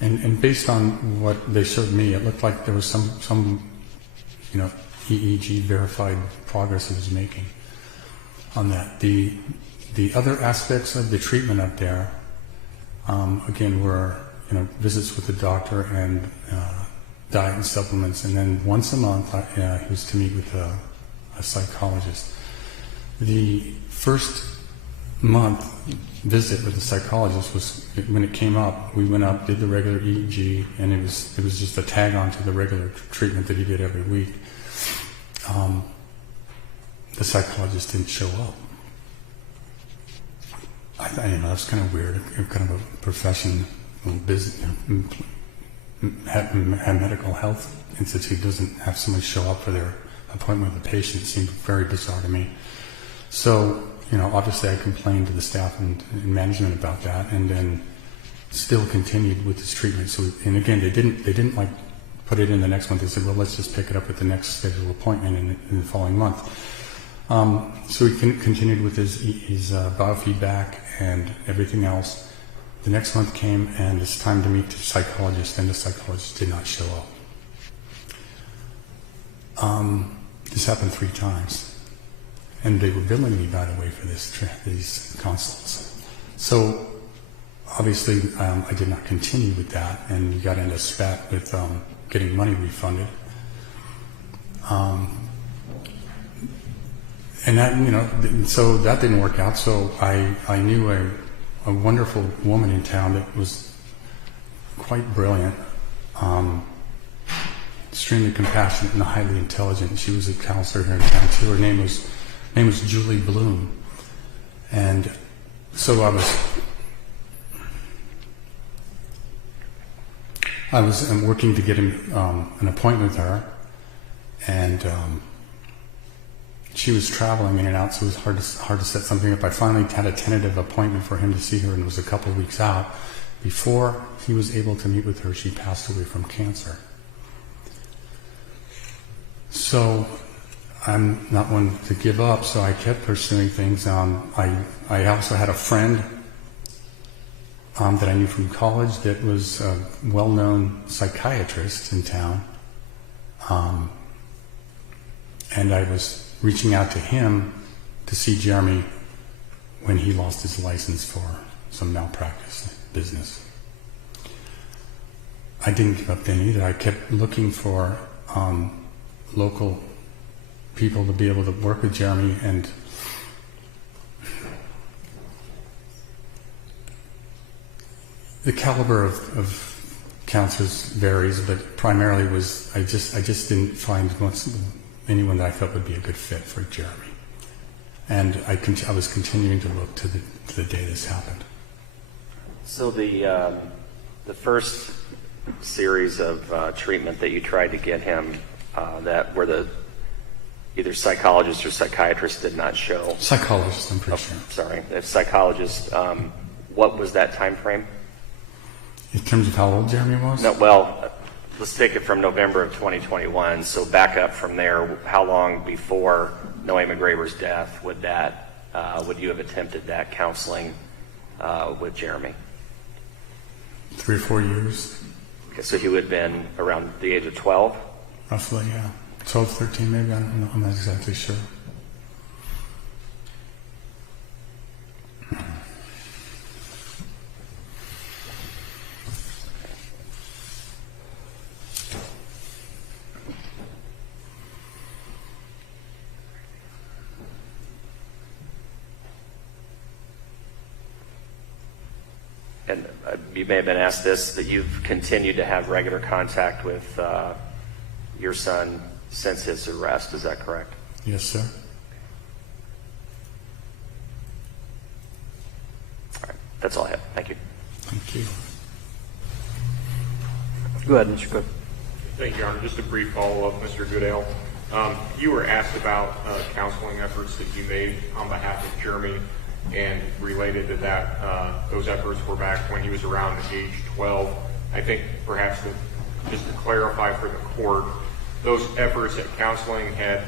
and based on what they showed me, it looked like there was some EEG verified progress he was making on that. The other aspects of the treatment up there, again, were visits with the doctor and diet and supplements, and then once a month he was to meet with a psychologist. The first month visit with the psychologist was when it came up. We went up, did the regular EEG, and it was just a tag on to the regular treatment that he did every week. The psychologist didn't show up. I thought, that's kind of weird. Kind of a profession, business, medical health institute doesn't have someone show up for their appointment with the patient. It seemed very bizarre to me. So, obviously I complained to the staff and management about that, and then still continued with this treatment. So, and again, they didn't like put it in the next month. They said, well, let's just pick it up at the next scheduled appointment in the following month. So we continued with his biofeedback and everything else. The next month came, and it's time to meet the psychologist, and the psychologist did not show up. This happened 3 times. And they were billing me, by the way, for these consults. So, obviously, I did not continue with that, and we got into a spat with getting money refunded. And that, so that didn't work out. So I knew a wonderful woman in town that was quite brilliant, extremely compassionate and highly intelligent. She was a counselor here in town too. Her name was Julie Bloom. And so I was working to get him an appointment with her, and she was traveling in and out, so it was hard to set something up. I finally had a tentative appointment for him to see her, and it was a couple of weeks out. Before he was able to meet with her, she passed away from cancer. So I'm not one to give up, so I kept pursuing things. I also had a friend that I knew from college that was a well-known psychiatrist in town, and I was reaching out to him to see Jeremy when he lost his license for some malpractice business. I didn't give up then either. I kept looking for local people to be able to work with Jeremy, and the caliber of counselors varies, but primarily I just didn't find anyone that I felt would be a good fit for Jeremy, and I was continuing to look to the day this happened. So the first series of treatment that you tried to get him, that where either psychologist or psychiatrist did not show. Psychologist, I'm pretty sure. Sorry, if psychologist. What was that time frame? In terms of how old Jeremy was? No, well, let's take it from November of 2021. So back up from there. How long before Noah McGraver's death would you have attempted that counseling with Jeremy? 3 or 4 years. Okay, so he would have been around the age of 12? Roughly, yeah. 12, 13 maybe, I don't know, I'm not exactly sure. and you may have been asked this, that you've continued to have regular contact with your son since his arrest. Is that correct? Yes, sir. All right. That's all I have. Thank you. Thank you. Go ahead, Mr. Cook. Thank you, Your Honor. Just a brief follow-up, Mr. Goodale. You were asked about counseling efforts that you made on behalf of Jeremy, and related to that, those efforts were back when he was around age 12. I think perhaps just to clarify for the court, those efforts at counseling had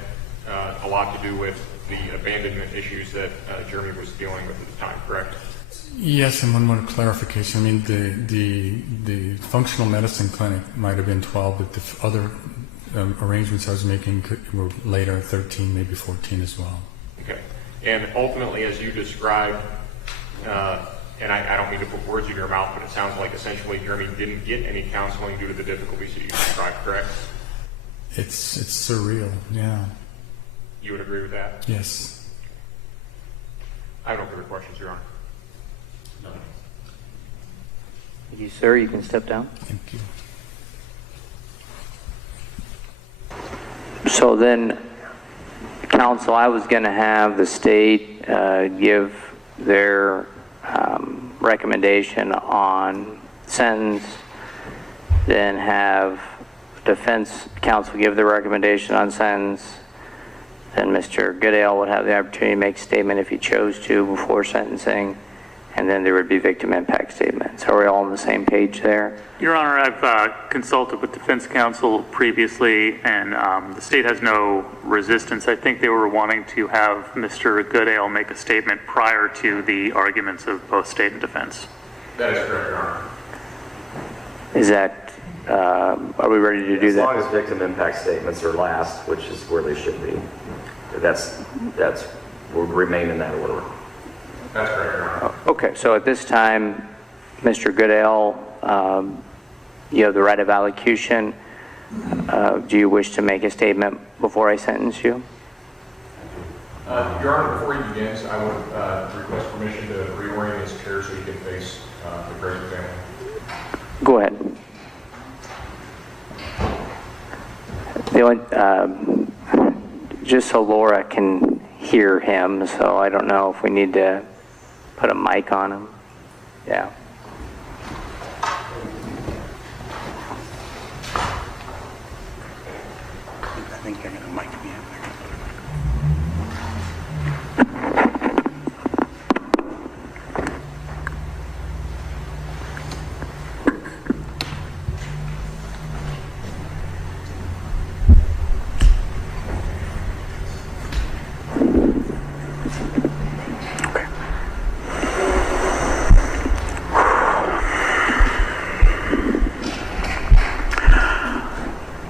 a lot to do with the abandonment issues that Jeremy was dealing with at the time, correct? Yes, and one more clarification. I mean, the functional medicine clinic might have been 12, but the other arrangements I was making were later, 13, maybe 14 as well. Okay. And ultimately, as you described, and I don't mean to put words in your mouth, but it sounds like essentially Jeremy didn't get any counseling due to the difficulties that you described, correct? It's surreal, yeah. You would agree with that? Yes. I have no further questions, Your Honor. Thank you, sir. You can step down. Thank you. So then, counsel, I was going to have the state give their recommendation on sentence, then have defense counsel give their recommendation on sentence, then Mr. Goodale would have the opportunity to make a statement if he chose to before sentencing, and then there would be victim impact statements. Are we all on the same page there? Your Honor, I've consulted with defense counsel previously, and the state has no resistance. I think they were wanting to have Mr. Goodale make a statement prior to the arguments of both state and defense. That is correct, Your Honor. Is that, are we ready to do that? As long as victim impact statements are last, which is where they should be, that's will remain in that order. That's correct, Your Honor. Okay, so at this time, Mr. Goodale, you have the right of allocution. Do you wish to make a statement before I sentence you? Your Honor, before he begins, I would request permission to reorient his chair so he can face the Gregor family. Go ahead. The only, just so Laura can hear him, so I don't know if we need to put a mic on him. Yeah. I think they're going to mic me up.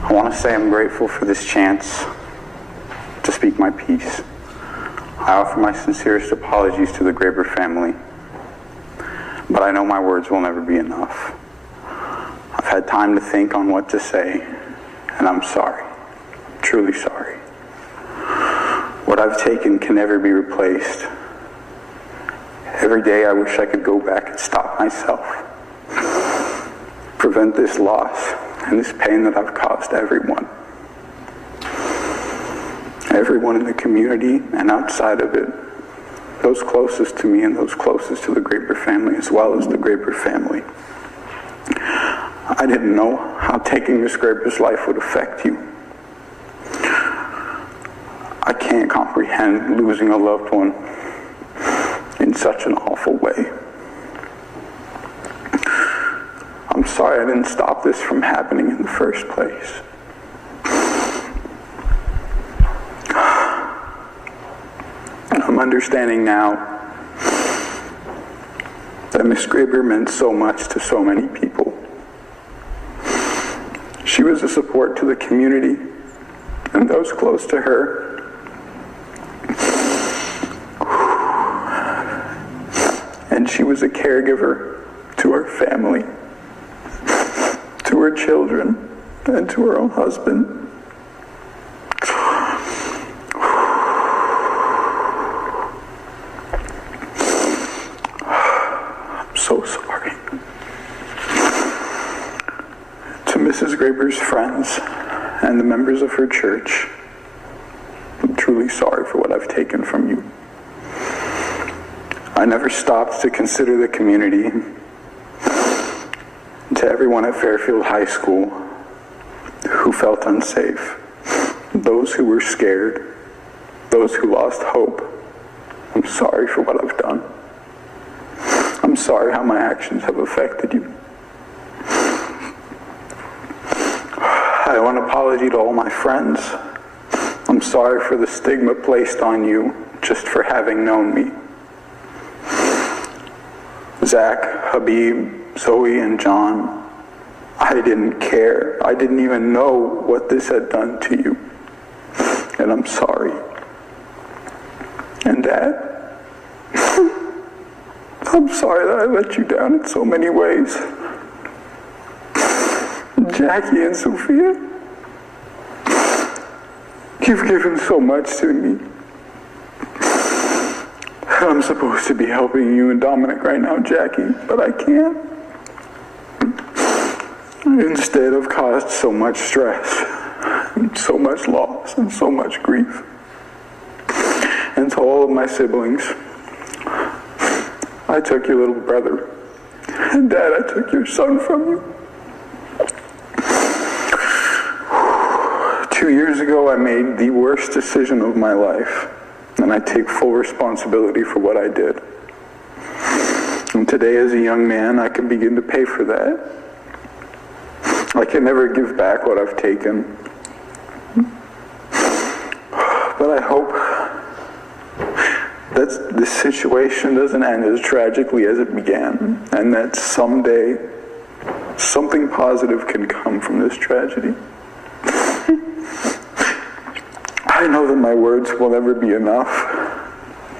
I want to say I'm grateful for this chance to speak my piece. I offer my sincerest apologies to the Graber family, but I know my words will never be enough. I've had time to think on what to say, and I'm sorry, truly sorry. What I've taken can never be replaced. Every day I wish I could go back and stop myself, prevent this loss and this pain that I've caused everyone. Everyone in the community and outside of it, those closest to me and those closest to the Graber family, as well as the Graber family. I didn't know how taking Miss Graber's life would affect you. I can't comprehend losing a loved one in such an awful way. I'm sorry I didn't stop this from happening in the first place. I'm understanding now that Miss Graber meant so much to so many people. She was a support to the community and those close to her. And she was a caregiver to her family, to her children, and to her own husband. I'm so sorry. Graber's friends and the members of her church, I'm truly sorry for what I've taken from you. I never stopped to consider the community. To everyone at Fairfield High School who felt unsafe, those who were scared, those who lost hope, I'm sorry for what I've done. I'm sorry how my actions have affected you. I owe an apology to all my friends. I'm sorry for the stigma placed on you just for having known me. Zach, Habib, Zoe, and John, I didn't care. I didn't even know what this had done to you. And I'm sorry. And Dad, I'm sorry that I let you down in so many ways. Jackie and Sophia, you've given so much to me. I'm supposed to be helping you and Dominic right now, Jackie, but I can't. Instead, I've caused so much stress, and so much loss, and so much grief. And to all of my siblings, I took your little brother, and Dad, I took your son from you. 2 years ago, I made the worst decision of my life, and I take full responsibility for what I did. And today, as a young man, I can begin to pay for that. I can never give back what I've taken. But I hope that this situation doesn't end as tragically as it began, and that someday something positive can come from this tragedy. I know that my words will never be enough,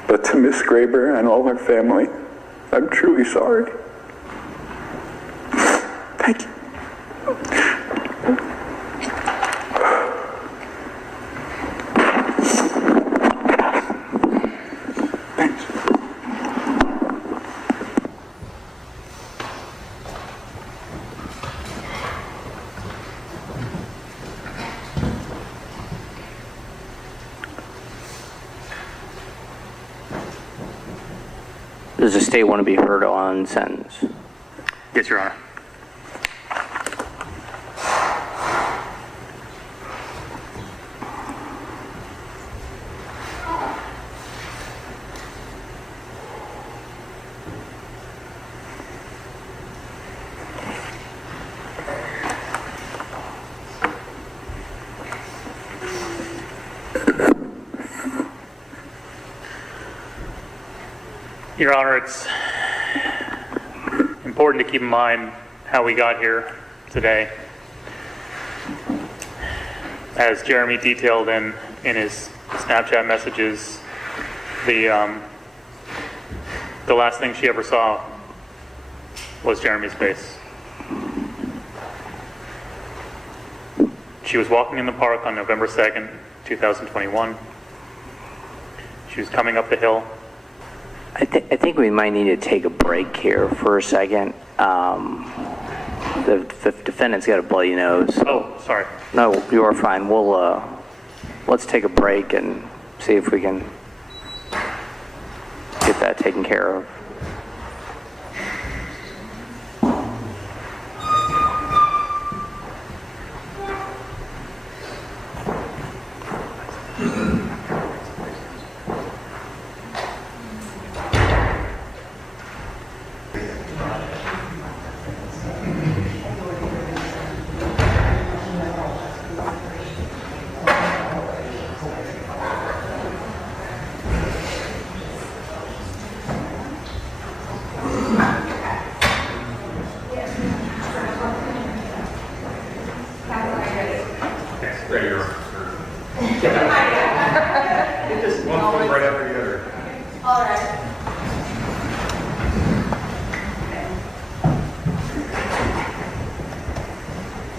but to Miss Graber and all her family, I'm truly sorry. Thank you. Thanks. Does the state want to be heard on sentence? Yes, Your Honor. Your Honor, it's important to keep in mind how we got here today. As Jeremy detailed in his Snapchat messages, the last thing she ever saw was Jeremy's face. She was walking in the park on November 2nd, 2021. She was coming up the hill. I think we might need to take a break here for a second. The defendant's got a bloody nose. Oh, sorry. No, you are fine. We'll let's take a break and see if we can get that taken care of.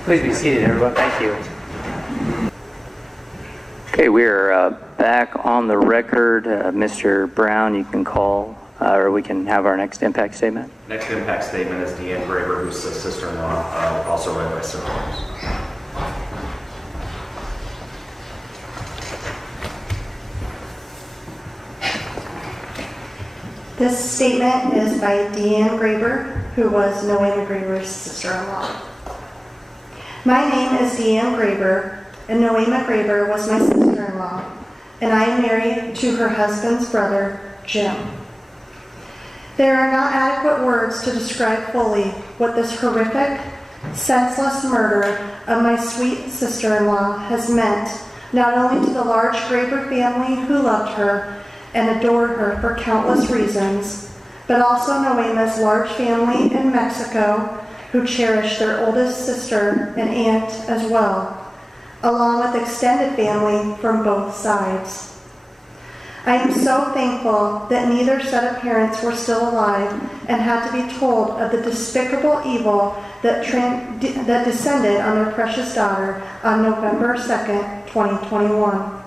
Please be seated, everyone. Thank you. Okay, we're back on the record. Mr. Brown, you can call, or we can have our next impact statement. Next impact statement is Deanne Graber, who's the sister-in-law, also read by Sir Holmes. This statement is by Deanne Graber, who was Noema Graber's sister-in-law. My name is Deanne Graber, and Noema Graber was my sister-in-law, and I am married to her husband's brother, Jim. There are not adequate words to describe fully what this horrific, senseless murder of my sweet sister-in-law has meant not only to the large Graber family who loved her and adored her for countless reasons, but also Noema's large family in Mexico who cherished their oldest sister and aunt as well, along with extended family from both sides. I am so thankful that neither set of parents were still alive and had to be told of the despicable evil that descended on their precious daughter on November 2nd, 2021.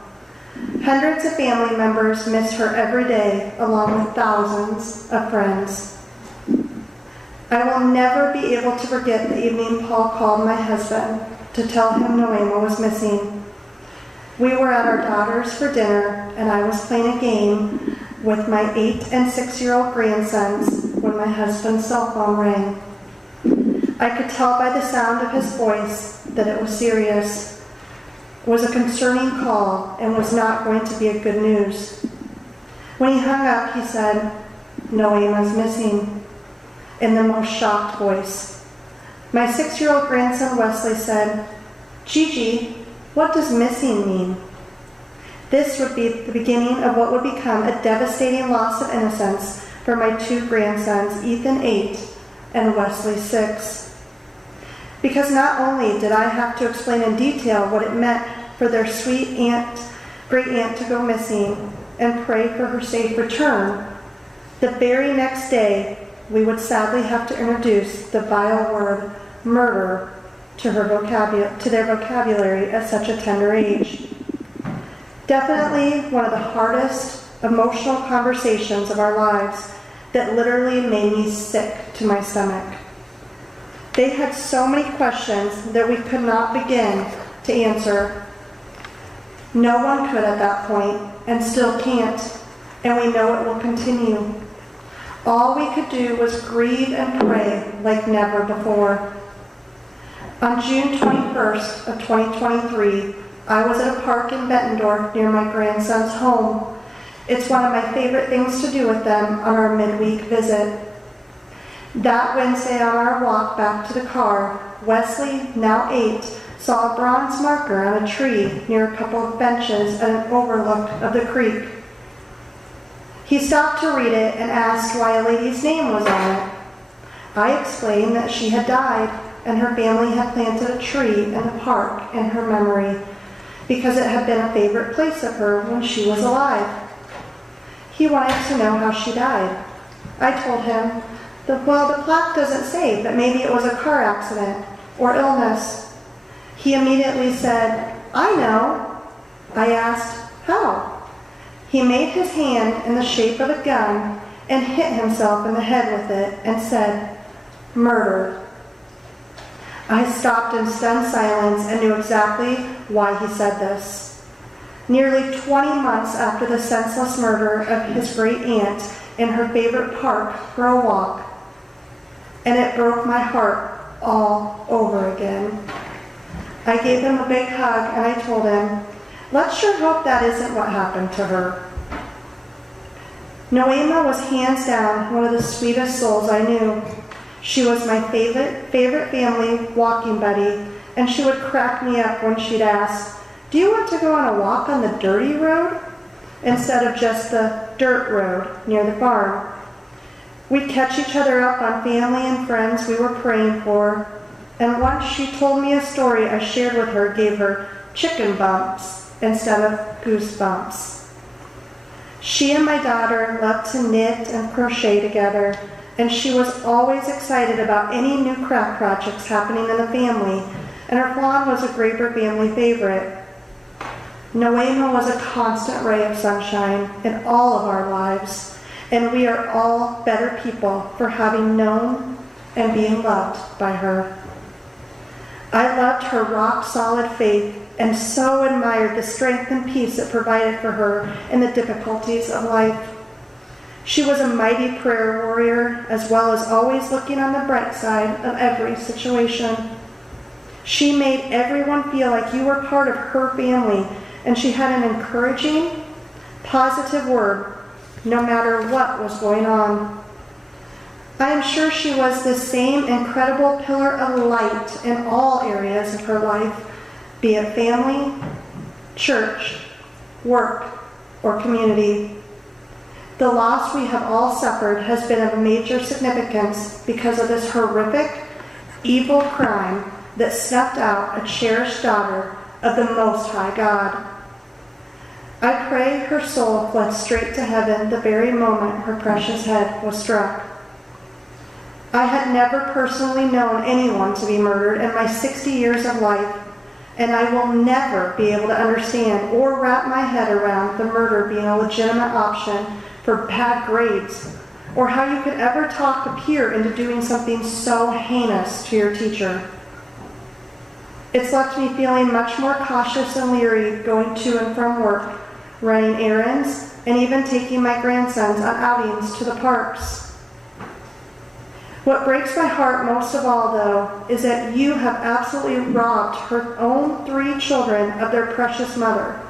Hundreds of family members miss her every day, along with thousands of friends. I will never be able to forget the evening Paul called my husband to tell him Noema was missing. We were at our daughter's for dinner, and I was playing a game with my 8- and 6-year-old grandsons when my husband's cell phone rang. I could tell by the sound of his voice that it was serious. It was a concerning call and was not going to be a good news. When he hung up, he said, "Noema's missing," in the most shocked voice. My 6-year-old grandson Wesley said, "Gigi, what does missing mean?" This would be the beginning of what would become a devastating loss of innocence for my 2 grandsons, Ethan 8 and Wesley 6. Because not only did I have to explain in detail what it meant for their sweet great aunt to go missing and pray for her safe return, the very next day we would sadly have to introduce the vile word murder to their vocabulary at such a tender age. Definitely one of the hardest emotional conversations of our lives that literally made me sick to my stomach. They had so many questions that we could not begin to answer. No one could at that point, and still can't, and we know it will continue. All we could do was grieve and pray like never before. On June 21st of 2023, I was at a park in Bettendorf near my grandson's home. It's one of my favorite things to do with them on our midweek visit. That Wednesday on our walk back to the car, Wesley, now 8, saw a bronze marker on a tree near a couple of benches at an overlook of the creek. He stopped to read it and asked why a lady's name was on it. I explained that she had died and her family had planted a tree in the park in her memory because it had been a favorite place of her when she was alive. He wanted to know how she died. I told him, the plaque doesn't say, but maybe it was a car accident or illness. He immediately said, "I know." I asked, "How?" He made his hand in the shape of a gun and hit himself in the head with it and said, "Murder." I stopped in stunned silence and knew exactly why he said this. Nearly 20 months after the senseless murder of his great aunt in her favorite park for a walk, and it broke my heart all over again. I gave him a big hug and I told him, "Let's sure hope that isn't what happened to her." Noema was hands down one of the sweetest souls I knew. She was my favorite family walking buddy, and she would crack me up when she'd ask, "Do you want to go on a walk on the dirty road?" instead of just the dirt road near the farm. We'd catch each other up on family and friends we were praying for, and once she told me a story I shared with her gave her chicken bumps instead of goosebumps. She and my daughter loved to knit and crochet together, and she was always excited about any new craft projects happening in the family, and her blonde was a Graber family favorite. Noema was a constant ray of sunshine in all of our lives, and we are all better people for having known and being loved by her. I loved her rock-solid faith and so admired the strength and peace it provided for her in the difficulties of life. She was a mighty prayer warrior, as well as always looking on the bright side of every situation. She made everyone feel like you were part of her family, and she had an encouraging, positive word, no matter what was going on. I am sure she was the same incredible pillar of light in all areas of her life, be it family, church, work, or community. The loss we have all suffered has been of major significance because of this horrific, evil crime that snuffed out a cherished daughter of the Most High God. I pray her soul fled straight to heaven the very moment her precious head was struck. I had never personally known anyone to be murdered in my 60 years of life, and I will never be able to understand or wrap my head around the murder being a legitimate option for bad grades, or how you could ever talk a peer into doing something so heinous to your teacher. It's left me feeling much more cautious and leery going to and from work, running errands, and even taking my grandsons on outings to the parks. What breaks my heart most of all, though, is that you have absolutely robbed her own 3 children of their precious mother.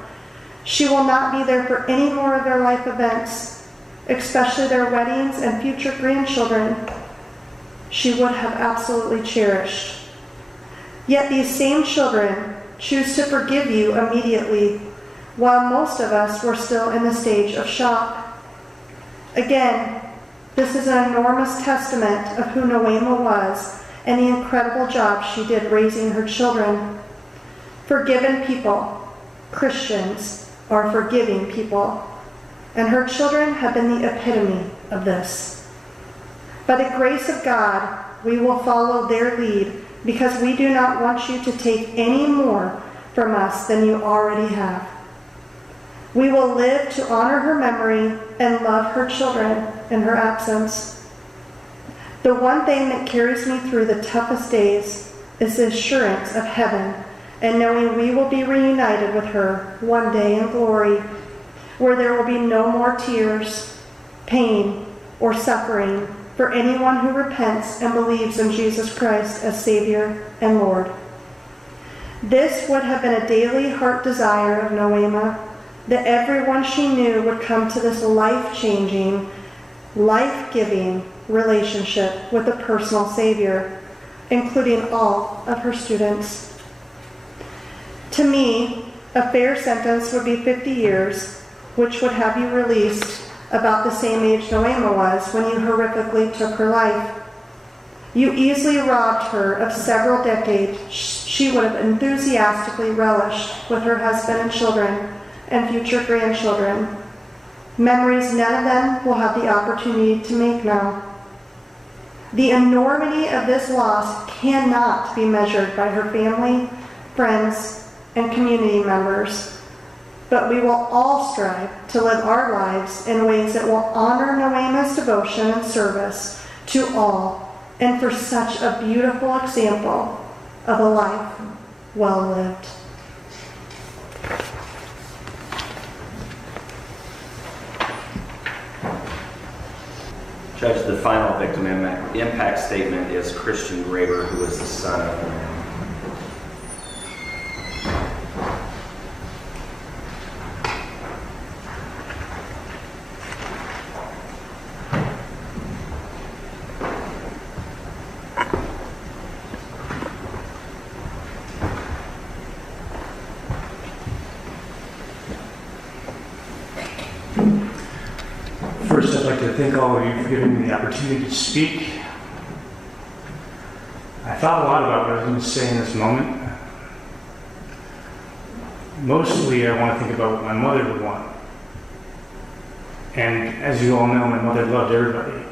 She will not be there for any more of their life events, especially their weddings and future grandchildren she would have absolutely cherished. Yet these same children choose to forgive you immediately, while most of us were still in the stage of shock. Again, this is an enormous testament of who Noema was and the incredible job she did raising her children. Forgiven people, Christians, are forgiving people, and her children have been the epitome of this. By the grace of God, we will follow their lead because we do not want you to take any more from us than you already have. We will live to honor her memory and love her children in her absence. The one thing that carries me through the toughest days is the assurance of heaven and knowing we will be reunited with her one day in glory, where there will be no more tears, pain, or suffering for anyone who repents and believes in Jesus Christ as Savior and Lord. This would have been a daily heart desire of Noema, that everyone she knew would come to this life-changing, life-giving relationship with a personal Savior, including all of her students. To me, a fair sentence would be 50 years, which would have you released about the same age Noema was when you horrifically took her life. You easily robbed her of several decades she would have enthusiastically relished with her husband and children and future grandchildren. Memories none of them will have the opportunity to make now. The enormity of this loss cannot be measured by her family, friends, and community members, but we will all strive to live our lives in ways that will honor Noema's devotion and service to all, and for such a beautiful example of a life well lived. Judge, the final victim impact statement is Christian Graber, who is the son of the man. First, I'd like to thank all of you for giving me the opportunity to speak. I thought a lot about what I was going to say in this moment. Mostly, I want to think about what my mother would want. And as you all know, my mother loved everybody.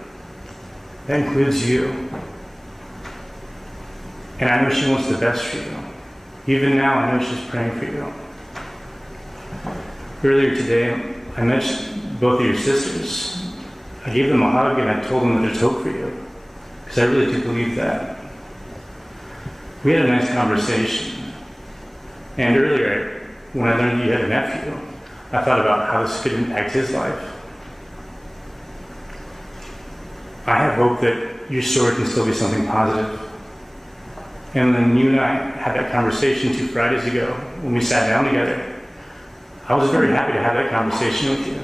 That includes you. And I know she wants the best for you. Even now, I know she's praying for you. Earlier today, I met both of your sisters. I gave them a hug and I told them that there's hope for you, because I really do believe that. We had a nice conversation, and earlier, when I learned that you had a nephew, I thought about how this could impact his life. I have hope that your story can still be something positive. And then you and I had that conversation 2 Fridays ago when we sat down together. I was very happy to have that conversation with you.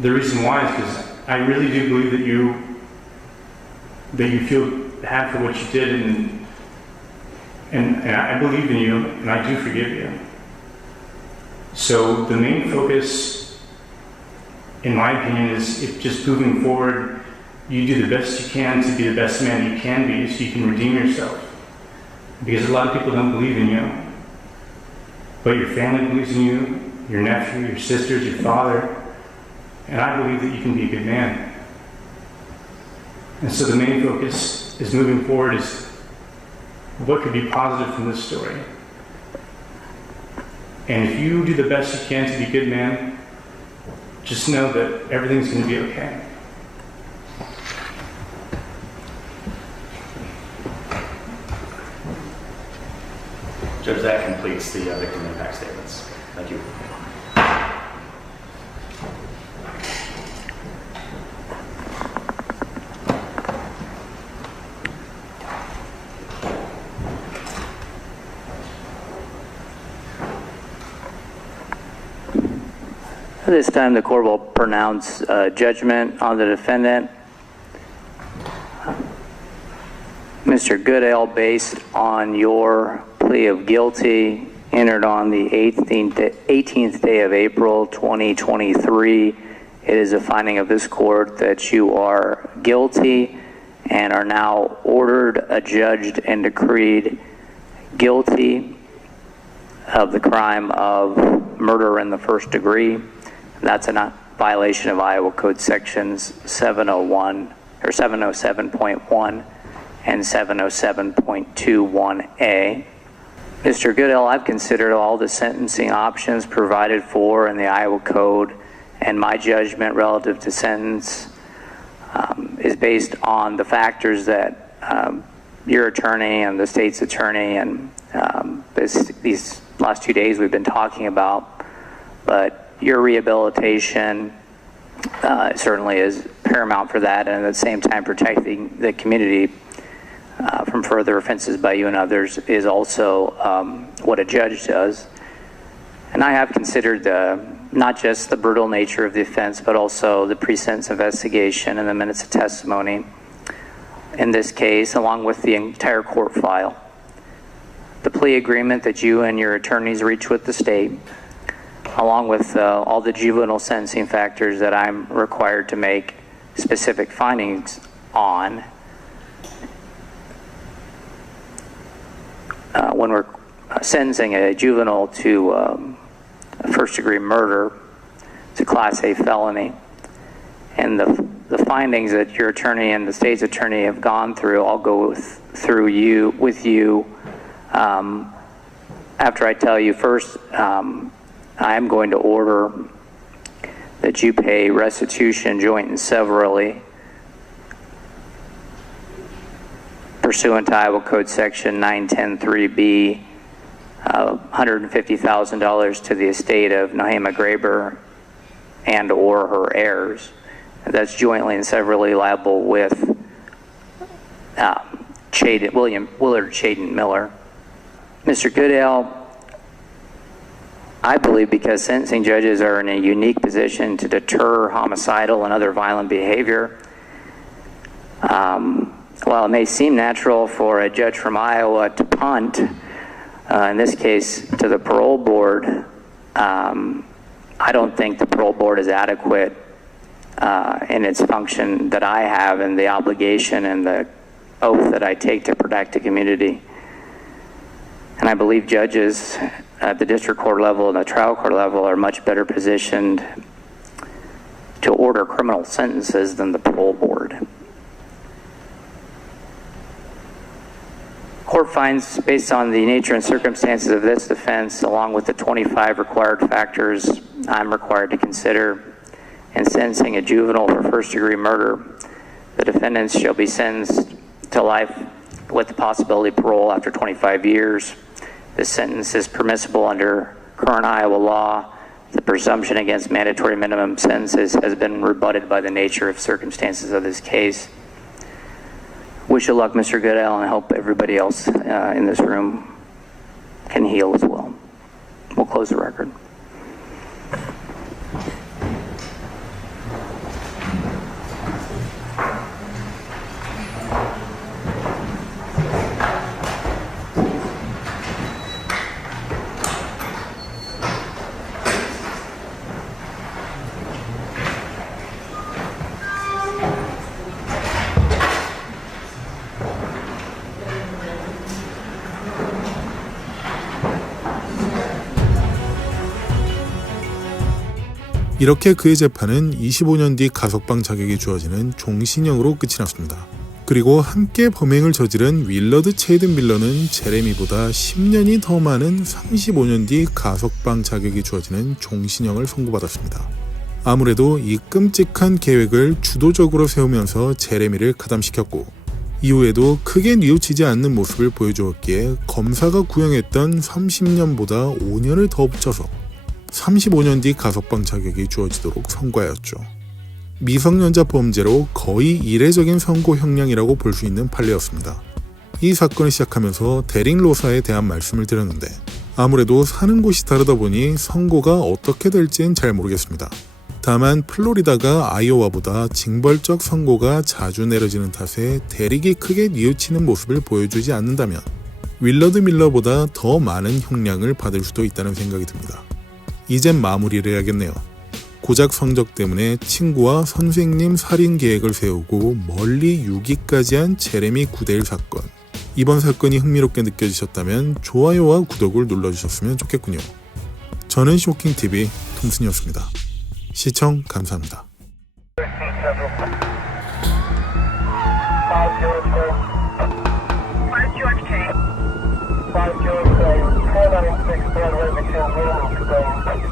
The reason why is because I really do believe that you feel bad for what you did, and I believe in you, and I do forgive you. So the main focus, in my opinion, is if just moving forward, you do the best you can to be the best man you can be so you can redeem yourself. Because a lot of people don't believe in you. But your family believes in you, your nephew, your sisters, your father, and I believe that you can be a good man. And so the main focus is moving forward is what could be positive from this story. And if you do the best you can to be a good man, just know that everything's going to be okay. Judge, that completes the victim impact statements. Thank you. At this time, the court will pronounce judgment on the defendant. Mr. Goodale, based on your plea of guilty entered on the 18th day of April 2023, it is a finding of this court that you are guilty and are now ordered, adjudged, and decreed guilty of the crime of murder in the first degree. That's a violation of Iowa Code Sections 701 or 707.1 and 707.21a. Mr. Goodale, I've considered all the sentencing options provided for in the Iowa Code, and my judgment relative to sentence is based on the factors that your attorney and the state's attorney and these last 2 days we've been talking about. But your rehabilitation certainly is paramount for that, and at the same time protecting the community from further offenses by you and others is also what a judge does. And I have considered not just the brutal nature of the offense, but also the pre-sentence investigation and the minutes of testimony in this case, along with the entire court file. The plea agreement that you and your attorneys reached with the state, along with all the juvenile sentencing factors that I'm required to make specific findings on when we're sentencing a juvenile to first-degree murder. It's a Class A felony. And the findings that your attorney and the state's attorney have gone through, I'll go with you after I tell you. First, I am going to order that you pay restitution joint and severally pursuant to Iowa Code Section 910.3b, $150,000 to the estate of Nohema Graber and or her heirs. That's jointly and severally liable with Willard Chaden Miller. Mr. Goodale, I believe because sentencing judges are in a unique position to deter homicidal and other violent behavior, while it may seem natural for a judge from Iowa to punt, in this case to the parole board, I don't think the parole board is adequate in its function that I have and the obligation and the oath that I take to protect the community. And I believe judges at the district court level and the trial court level are much better positioned to order criminal sentences than the parole board. Court finds, based on the nature and circumstances of this offense, along with the 25 required factors I'm required to consider in sentencing a juvenile for first-degree murder, the defendants shall be sentenced to life with the possibility of parole after 25 years. This sentence is permissible under current Iowa law The presumption against mandatory minimum sentences has been rebutted by the nature of circumstances of this case. Wish you luck, Mr. Goodell, and I hope everybody else in this room can heal as well. We'll close the record. 이렇게 그의 재판은 25년 뒤 가석방 자격이 주어지는 종신형으로 끝이 났습니다. 그리고 함께 범행을 저지른 윌러드 체이든 밀러는 제레미보다 10년이 더 많은 35년 뒤 가석방 자격이 주어지는 종신형을 선고받았습니다. 아무래도 이 끔찍한 계획을 주도적으로 세우면서 제레미를 가담시켰고 이후에도 크게 뉘우치지 않는 모습을 보여주었기에 검사가 구형했던 30년보다 5년을 더 붙여서 35년 뒤 가석방 자격이 주어지도록 선고하였죠. 미성년자 범죄로 거의 이례적인 선고 형량이라고 볼 수 있는 판례였습니다. 이 사건을 시작하면서 데릭 로사에 대한 말씀을 드렸는데 아무래도 사는 곳이 다르다 보니 선고가 어떻게 될지는 잘 모르겠습니다. 다만 플로리다가 아이오와보다 징벌적 선고가 자주 내려지는 탓에 데릭이 크게 뉘우치는 모습을 보여주지 않는다면 윌러드 밀러보다 더 많은 형량을 받을 수도 있다는 생각이 듭니다. 이젠 마무리를 해야겠네요. 고작 성적 때문에 친구와 선생님 살인 계획을 세우고 멀리 유기까지 한 제레미 구데일 사건. 이번 사건이 흥미롭게 느껴지셨다면 좋아요와 구독을 눌러주셨으면 좋겠군요. 저는 쇼킹TV 톰슨이었습니다. 시청 감사합니다. Five George, 496 Broadway, McHill, Wilmington.